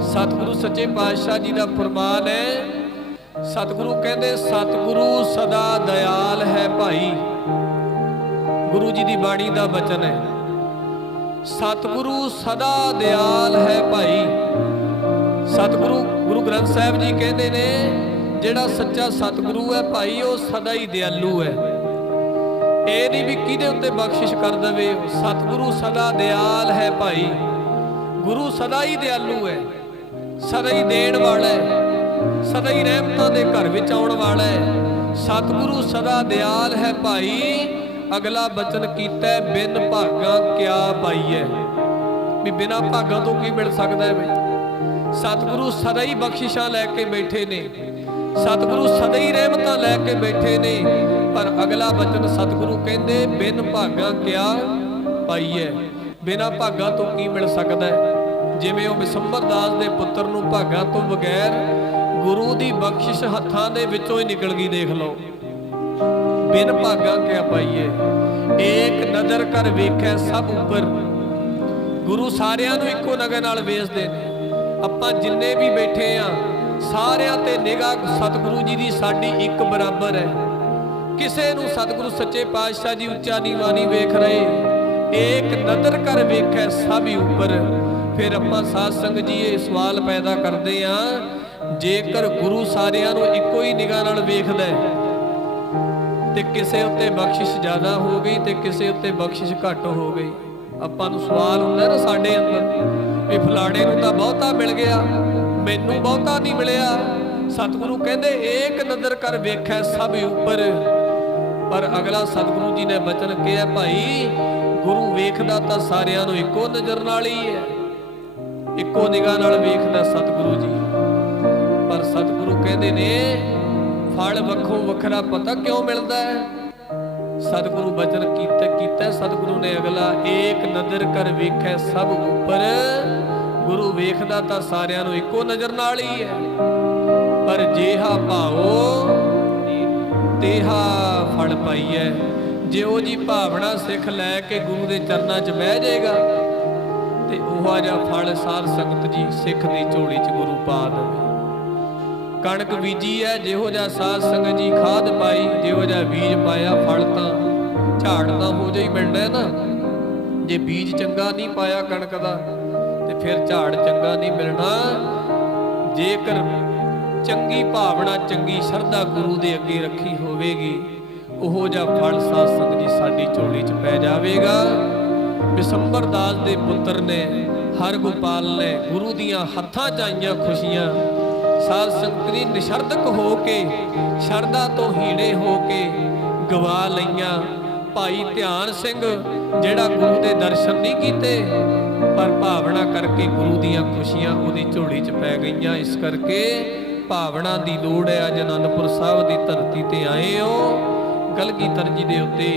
ਸਤਿਗੁਰੂ ਸੱਚੇ ਪਾਤਸ਼ਾਹ ਜੀ ਦਾ ਫਰਮਾਨ ਹੈ, ਸਤਿਗੁਰੂ ਕਹਿੰਦੇ ਸਤਿਗੁਰੂ ਸਦਾ ਦਇਆਲ ਹੈ ਭਾਈ। ਗੁਰੂ ਜੀ ਦੀ ਬਾਣੀ ਦਾ ਬਚਨ ਹੈ, ਸਤਿਗੁਰੂ ਸਦਾ ਦਿਆਲ ਹੈ ਭਾਈ। ਸਤਿਗੁਰੂ ਗੁਰੂ ਗ੍ਰੰਥ ਸਾਹਿਬ ਜੀ ਕਹਿੰਦੇ ਨੇ, ਜਿਹੜਾ ਸੱਚਾ ਸਤਿਗੁਰੂ ਹੈ ਭਾਈ, ਉਹ ਸਦਾ ਹੀ ਦਿਆਲੂ ਹੈ। ਇਹ ਨਹੀਂ ਵੀ ਕਿਹਦੇ ਉੱਤੇ ਬਖਸ਼ਿਸ਼ ਕਰ ਦੇਵੇ। ਸਤਿਗੁਰੂ ਸਦਾ ਦਿਆਲ ਹੈ ਭਾਈ। ਗੁਰੂ ਸਦਾ ਹੀ ਦਿਆਲੂ ਹੈ, ਸਦਾ ਹੀ ਦੇਣ ਵਾਲਾ ਹੈ, ਸਦਾ ਹੀ ਰਹਿਮਤਾਂ ਦੇ ਘਰ ਵਿੱਚ ਆਉਣ ਵਾਲਾ ਹੈ। ਸਤਿਗੁਰੂ ਸਦਾ ਦਿਆਲ ਹੈ ਭਾਈ। ਅਗਲਾ ਬਚਨ ਕੀਤਾ, ਬਿਨ ਭਾਗਾਂ ਕਿਆ ਪਾਈਐ, ਵੀ ਬਿਨਾਂ ਭਾਗਾਂ ਤੋਂ ਕੀ ਮਿਲ ਸਕਦਾ ਹੈ ਬਈ। ਸਤਿਗੁਰੂ ਸਦਾ ਹੀ ਬਖਸ਼ਿਸ਼ਾਂ ਲੈ ਕੇ ਬੈਠੇ ਨੇ, ਸਤਿਗੁਰੂ ਸਦਾ ਹੀ ਰਹਿਮਤਾਂ ਲੈ ਕੇ ਬੈਠੇ ਨੇ। ਪਰ ਅਗਲਾ ਬਚਨ ਸਤਿਗੁਰੂ ਕਹਿੰਦੇ, ਬਿਨ ਭਾਗਾਂ ਕਿਆ ਪਾਈਐ, ਬਿਨਾਂ ਭਾਗਾਂ ਤੋਂ ਕੀ ਮਿਲ ਸਕਦਾ ਹੈ। ਜਿਵੇਂ ਉਹ ਬਿਸੰਬਰ ਦਾਸ ਦੇ ਪੁੱਤਰ ਨੂੰ ਭਾਗਾਂ ਤੋਂ ਬਗੈਰ ਗੁਰੂ ਦੀ ਬਖਸ਼ਿਸ਼ ਹੱਥਾਂ ਦੇ ਵਿੱਚੋਂ ਹੀ ਨਿਕਲ ਗਈ, ਦੇਖ ਲਓ। ਬਿਨ ਭਾਗਾਂ ਕਿਆ ਪਾਈਏ, ਏਕ ਨਜ਼ਰ ਕਰ ਵੇਖੈ ਸਭ ਉੱਪਰ। ਗੁਰੂ ਸਾਰਿਆਂ ਨੂੰ ਇੱਕੋ ਨਜ਼ਰ ਨਾਲ ਵੇਖਦੇ ਨੇ। ਆਪਾਂ ਜਿੰਨੇ ਵੀ ਬੈਠੇ ਆ, ਸਾਰਿਆਂ ਤੇ ਨਿਗਾਹ ਸਤਿਗੁਰੂ ਜੀ ਦੀ ਸਾਡੀ ਇੱਕ ਬਰਾਬਰ ਹੈ। ਕਿਸੇ ਨੂੰ ਸਤਿਗੁਰੂ ਸੱਚੇ ਪਾਤਸ਼ਾਹ ਜੀ ਉੱਚਾ ਨੀਵਾਂ ਨਹੀਂ ਵੇਖ ਰਹੇ। ਏਕ ਨਜ਼ਰ ਕਰ ਵੇਖੈ ਸਭ ਉੱਪਰ। ਫਿਰ ਆਪਾਂ ਸਾਧ ਸੰਗਤ ਜੀ ਇਹ ਸਵਾਲ ਪੈਦਾ ਕਰਦੇ ਆ, ਜੇਕਰ ਗੁਰੂ ਸਾਰਿਆਂ ਨੂੰ ਇੱਕੋ ਹੀ ਨਿਗਾਹ ਨਾਲ ਵੇਖਦਾ ਹੈ ਤੇ ਕਿਸੇ ਉੱਤੇ ਬਖਸ਼ਿਸ਼ ਜ਼ਿਆਦਾ ਹੋ ਗਈ ਤੇ ਕਿਸੇ ਉੱਤੇ ਬਖਸ਼ਿਸ਼ ਘੱਟ ਹੋ ਗਈ। ਆਪਾਂ ਨੂੰ ਸਵਾਲ ਹੁੰਦਾ ਨਾ ਸਾਡੇ ਅੰਦਰ, ਵੀ ਫਲਾਣੇ ਨੂੰ ਤਾਂ ਬਹੁਤਾ ਮਿਲ ਗਿਆ, ਮੈਨੂੰ ਬਹੁਤਾ ਨਹੀਂ ਮਿਲਿਆ। ਸਤਿਗੁਰੂ ਕਹਿੰਦੇ ਏਕ ਨਜ਼ਰ ਕਰ ਵੇਖੈ ਸਭ ਉੱਪਰ। ਪਰ ਅਗਲਾ ਸਤਿਗੁਰੂ ਜੀ ਨੇ ਬਚਨ ਕਿਹਾ, ਭਾਈ ਗੁਰੂ ਵੇਖਦਾ ਤਾਂ ਸਾਰਿਆਂ ਨੂੰ ਇੱਕੋ ਨਜ਼ਰ ਨਾਲ ਹੀ ਹੈ, ਇੱਕੋ ਨਿਗਾਹ ਨਾਲ ਵੇਖਦਾ ਸਤਿਗੁਰੂ ਜੀ। ਪਰ ਸਤਿਗੁਰੂ ਕਹਿੰਦੇ ਨੇ ਫਲ ਵੱਖੋ ਵੱਖਰਾ ਪਤਾ ਕਿਉਂ ਮਿਲਦਾ ਹੈ। ਸਤਿਗੁਰੂ ਬਚਨ ਕੀਤਾ ਸਤਿਗੁਰੂ ਨੇ ਅਗਲਾ, ਏਕ ਨਜ਼ਰ ਕਰ ਵੇਖੈ ਸਭ ਉੱਪਰ। ਗੁਰੂ ਵੇਖਦਾ ਤਾਂ ਸਾਰਿਆਂ ਨੂੰ ਇੱਕੋ ਨਜ਼ਰ ਨਾਲ ਹੀ ਹੈ। ਪਰ ਜੇਹਾ ਭਾਓ ਤੇਹਾ ਫਲ ਪਾਈਐ। ਜਿਉ ਜੀ ਭਾਵਨਾ ਸਿੱਖ ਲੈ ਕੇ ਗੁਰੂ ਦੇ ਚਰਨਾਂ 'ਚ ਬਹਿ ਜਾਏਗਾ ਤੇ ਉਹ ਜਿਹਾ ਫਲ ਸਾਧ ਸੰਗਤ ਜੀ ਸਿੱਖ ਦੀ ਝੋਲੀ 'ਚ ਗੁਰੂ ਪਾ ਦੇਵੇ। ਕਣਕ ਬੀਜੀ ਹੈ, ਜਿਹੋ ਜਿਹਾ ਸਾਧ ਸੰਗਤ ਜੀ ਖਾਦ ਪਾਈ, ਜਿਹੋ ਜਿਹਾ ਬੀਜ ਪਾਇਆ, ਫਲ ਤਾਂ ਝਾੜ ਤਾਂ ਹੋ ਜਾਈ ਮਿਲਣਾ ਨਾ। ਜੇ ਬੀਜ ਚੰਗਾ ਨਹੀਂ ਪਾਇਆ ਕਣਕ ਦਾ ਤੇ ਫਿਰ ਝਾੜ ਚੰਗਾ ਨਹੀਂ ਮਿਲਣਾ। ਜੇਕਰ ਚੰਗੀ ਭਾਵਨਾ, ਚੰਗੀ ਸ਼ਰਧਾ ਗੁਰੂ ਦੇ ਅੱਗੇ ਰੱਖੀ ਹੋਵੇਗੀ, ਉਹੋ ਜਿਹਾ ਫਲ ਸਾਧ ਸੰਗਤ ਜੀ ਸਾਡੀ ਝੋਲੀ 'ਚ ਪੈ ਜਾਵੇਗਾ। ਬਿਸੰਬਰ ਦਾਸ ਦੇ ਪੁੱਤਰ ਨੇ, ਹਰਗੋਪਾਲ ਨੇ ਗੁਰੂ ਦੀਆਂ ਹੱਥਾਂ 'ਚ ਆਈਆਂ ਖੁਸ਼ੀਆਂ ਸਾਧ ਸੰਗਤ ਦੀ ਨਿਸ਼ਰਦਕ ਹੋ ਕੇ, ਸ਼ਰਧਾ ਤੋਂ ਹੀਣੇ ਹੋ ਕੇ ਗਵਾ ਲਈਆਂ। ਭਾਈ ਧਿਆਨ ਸਿੰਘ ਜਿਹੜਾ ਗੁਰੂ ਦੇ ਦਰਸ਼ਨ ਨਹੀਂ ਕੀਤੇ, ਪਰ ਭਾਵਨਾ ਕਰਕੇ ਗੁਰੂ ਦੀਆਂ ਖੁਸ਼ੀਆਂ ਉਹਦੀ ਝੋਲੀ 'ਚ ਪੈ ਗਈਆਂ। ਇਸ ਕਰਕੇ ਭਾਵਨਾ ਦੀ ਲੋੜ ਹੈ। ਅੱਜ ਅਨੰਦਪੁਰ ਸਾਹਿਬ ਦੀ ਧਰਤੀ ਤੇ ਆਏ ਹੋ, ਕਲਗੀਧਰ ਜੀ ਦੇ ਉੱਤੇ,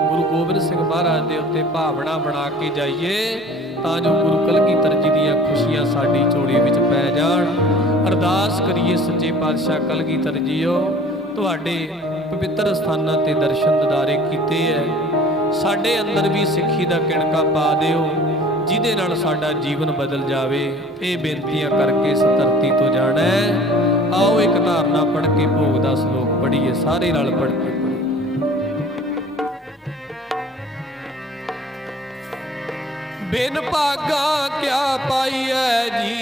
ਗੁਰੂ ਗੋਬਿੰਦ ਸਿੰਘ ਮਹਾਰਾਜ ਦੇ ਉੱਤੇ ਭਾਵਨਾ ਬਣਾ ਕੇ ਜਾਈਏ, ਤਾਂ ਜੋ ਗੁਰੂ ਕਲਗੀਧਰ ਜੀ ਦੀਆਂ ਖੁਸ਼ੀਆਂ ਸਾਡੀ ਝੋਲੀ ਵਿੱਚ ਪੈ ਜਾਣ। ਅਰਦਾਸ ਕਰੀਏ, ਸੱਚੇ ਪਾਤਸ਼ਾਹ ਕਲਗੀਧਰ ਜੀਓ, ਤੁਹਾਡੇ ਪਵਿੱਤਰ ਸਥਾਨਾਂ ਤੇ ਦਰਸ਼ਨ ਦਿਦਾਰੇ ਕੀਤੇ ਹੈ, ਸਾਡੇ ਅੰਦਰ ਵੀ ਸਿੱਖੀ ਦਾ ਕਿਣਕਾ ਪਾ ਦਿਓ, ਜਿਹਦੇ ਨਾਲ ਸਾਡਾ ਜੀਵਨ ਬਦਲ ਜਾਵੇ। ਇਹ ਬੇਨਤੀਆਂ ਕਰਕੇ ਇਸ ਧਰਤੀ ਤੋਂ ਜਾਣਾ ਹੈ। ਆਓ ਇੱਕ ਧਾਰਨਾ ਪੜ੍ਹ ਕੇ ਭੋਗ ਦਾ ਸ਼ਲੋਕ ਪੜ੍ਹੀਏ, ਸਾਰੇ ਰਲ ਪੜ੍ਹ ਕੇ। बिन भागा क्या पाइए जी,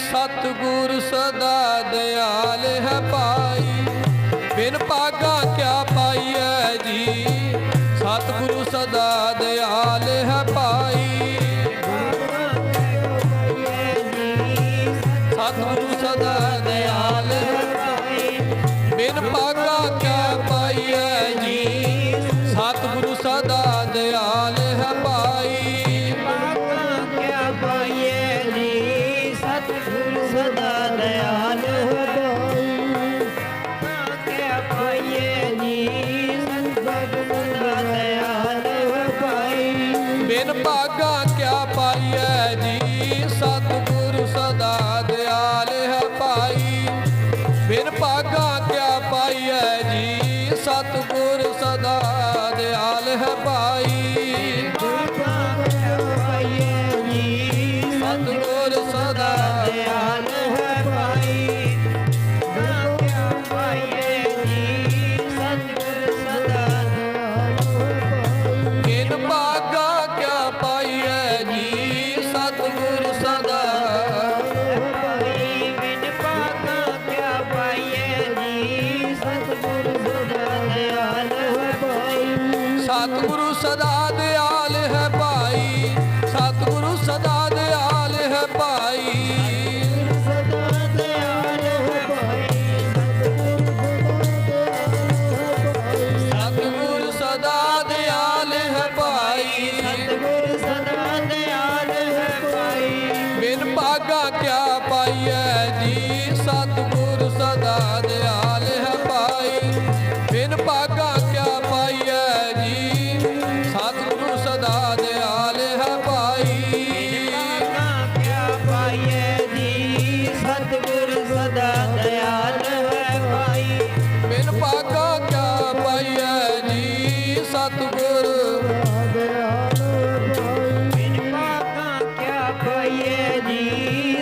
सतगुर सदा दयाल है पाई। बिन भागा क्या पाइए जी, सतगुरु सदा दयाल है पाई। सतगुरु सदा दयाल है पाई। बिन भागा क्या पाइए जी, सतगुरु सदा दयाल है पाई। सदा दयाल है बिन भागा क्या पाइए जी, सतगुरु सदा दयाल है पाई। बिन भागा क्या पाइए जी, सतगुरु सदा दयाल है पाई। सतगुरु सदा दयाल है पाई। बिन भागा क्या पाइए जी, सतगुरु सदा। बिन भागा क्या पाइए जी, सतगुरु सदा दयाल है पाई। सतगुरु सदा दयाल है पाई। सतगुरु सदा दयाल है पाई। सदा दयाल है पाई। सतगुरु सदा दयाल है पाई। सतगुरु सदा दयाल है पाई। बिन भागा क्या पाइए जी, सतगुरु सदा दयाल है पाई। बिन भागा क्या पाइए जी, सतगुरु सदा दयाल है पाई। क्या पाइए जी, सतगुरु सदा दयाल है पाई। बिन भागा क्या पाइए जी, सतगुरु। बिन भागा क्या पाइए जी,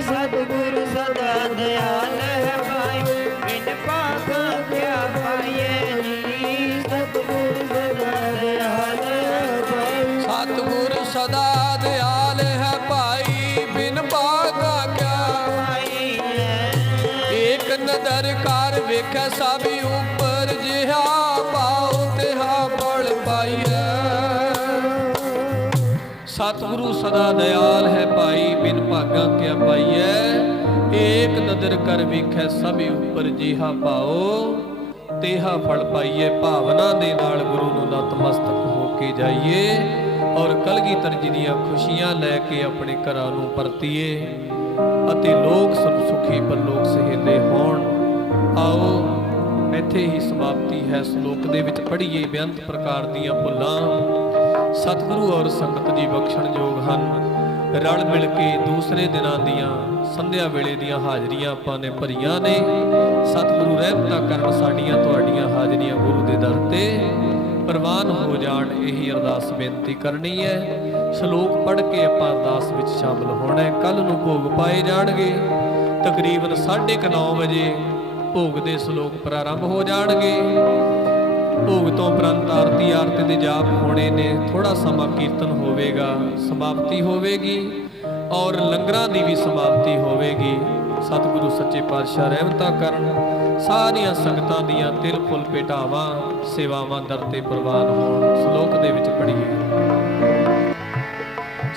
सतगुरु सदा दयाल है पाई। बिन भागा क्या पाइए जी, सतगुरु सदा दयाल है पाई। सतगुरु सदा दयाल है पाई। बिन भागा क्या एक नदर कार वेखै सभी ऊपर, जिहा पाओ तिहा फल पाइए। सतगुरु सदा दयाल है पाई। बिन भागा क्या पाइए, एक नदर कर वेखै सभी ऊपर, जिहा पाओ तेहा फल पाइए। भावना ਦੇ ਨਾਲ ਗੁਰੂ ਨੂੰ ਨਤਮਸਤਕ ਹੋ ਕੇ ਜਾਈਏ ਔਰ ਕਲਗੀਧਰ ਜੀ ਦੀਆਂ ਖੁਸ਼ੀਆਂ ਲੈ ਕੇ ਆਪਣੇ ਘਰਾਂ ਨੂੰ ਪਰਤੀਏ ਅਤੇ ਲੋਕ ਸੁਖੀ ਪਰਲੋਕ ਸਹੇਲੇ ਹੋਣ। ਆਓ ਇੱਥੇ ਹੀ ਸਮਾਪਤੀ ਹੈ। ਸ਼ਲੋਕ ਦੇ ਵਿੱਚ ਪੜ੍ਹੀਏ ਬੇਅੰਤ ਪ੍ਰਕਾਰ ਦੀਆਂ ਭੁੱਲਾਂ ਸਤਿਗੁਰੂ ਔਰ ਸੰਗਤ ਜੀ ਬਖਸ਼ਣਯੋਗ ਹਨ। ਰਲ ਮਿਲ ਕੇ ਦੂਸਰੇ ਦਿਨਾਂ ਦੀਆਂ ਸੰਧਿਆ ਵੇਲੇ ਦੀਆਂ ਹਾਜ਼ਰੀਆਂ ਆਪਾਂ ਨੇ ਭਰੀਆਂ ਨੇ। ਸਤਿਗੁਰੂ ਰਹਿਮਤਾਂ ਕਰਨ ਸਾਡੀਆਂ ਤੁਹਾਡੀਆਂ ਹਾਜ਼ਰੀਆਂ ਗੁਰੂ ਦੇ ਦਰ ਤੇ ਪ੍ਰਵਾਨ ਹੋ ਜਾਣ, ਇਹੀ ਅਰਦਾਸ ਬੇਨਤੀ ਕਰਨੀ ਹੈ। ਸ਼ਲੋਕ ਪੜ੍ਹ ਕੇ ਆਪਾਂ ਅਰਦਾਸ ਵਿੱਚ ਸ਼ਾਮਲ ਹੋਣਾ ਹੈ। ਕੱਲ ਨੂੰ ਭੋਗ ਪਾਏ ਜਾਣਗੇ। ਤਕਰੀਬਨ 9:30 ਵਜੇ ਭੋਗ ਦੇ ਸ਼ਲੋਕ ਪ੍ਰਾਰੰਭ ਹੋ ਜਾਣਗੇ। ਭੋਗ ਤੋਂ ਉਪਰੰਤ ਆਰਤੀ ਦੇ ਜਾਪ ਹੋਣੇ ਨੇ। ਥੋੜਾ ਸਮਾਂ ਕੀਰਤਨ ਹੋਵੇਗਾ, ਸਮਾਪਤੀ ਹੋਵੇਗੀ ਔਰ ਲੰਗਰਾਂ ਦੀ ਵੀ ਸਮਾਪਤੀ ਹੋਵੇਗੀ। ਸਤਿਗੁਰੂ ਸੱਚੇ ਪਾਤਸ਼ਾਹ ਰਹਿਮਤਾਂ ਕਰਨ ਸਾਰੀਆਂ ਸੰਗਤਾਂ ਦੀਆਂ ਤਿਲ ਫੁੱਲ ਭੇਟਾਵਾਂ ਸੇਵਾਵਾਂ ਦਰ ਤੇ ਪ੍ਰਵਾਨ ਹੋਣ। ਸ਼ਲੋਕ ਦੇ ਵਿੱਚ ਪੜ੍ਹੀਏ।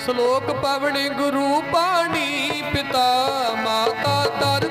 ਸ਼ਲੋਕ ਪਵਣੀ ਗੁਰੂ ਪਾਣੀ ਪਿਤਾ ਮਾਤਾ ਦਰ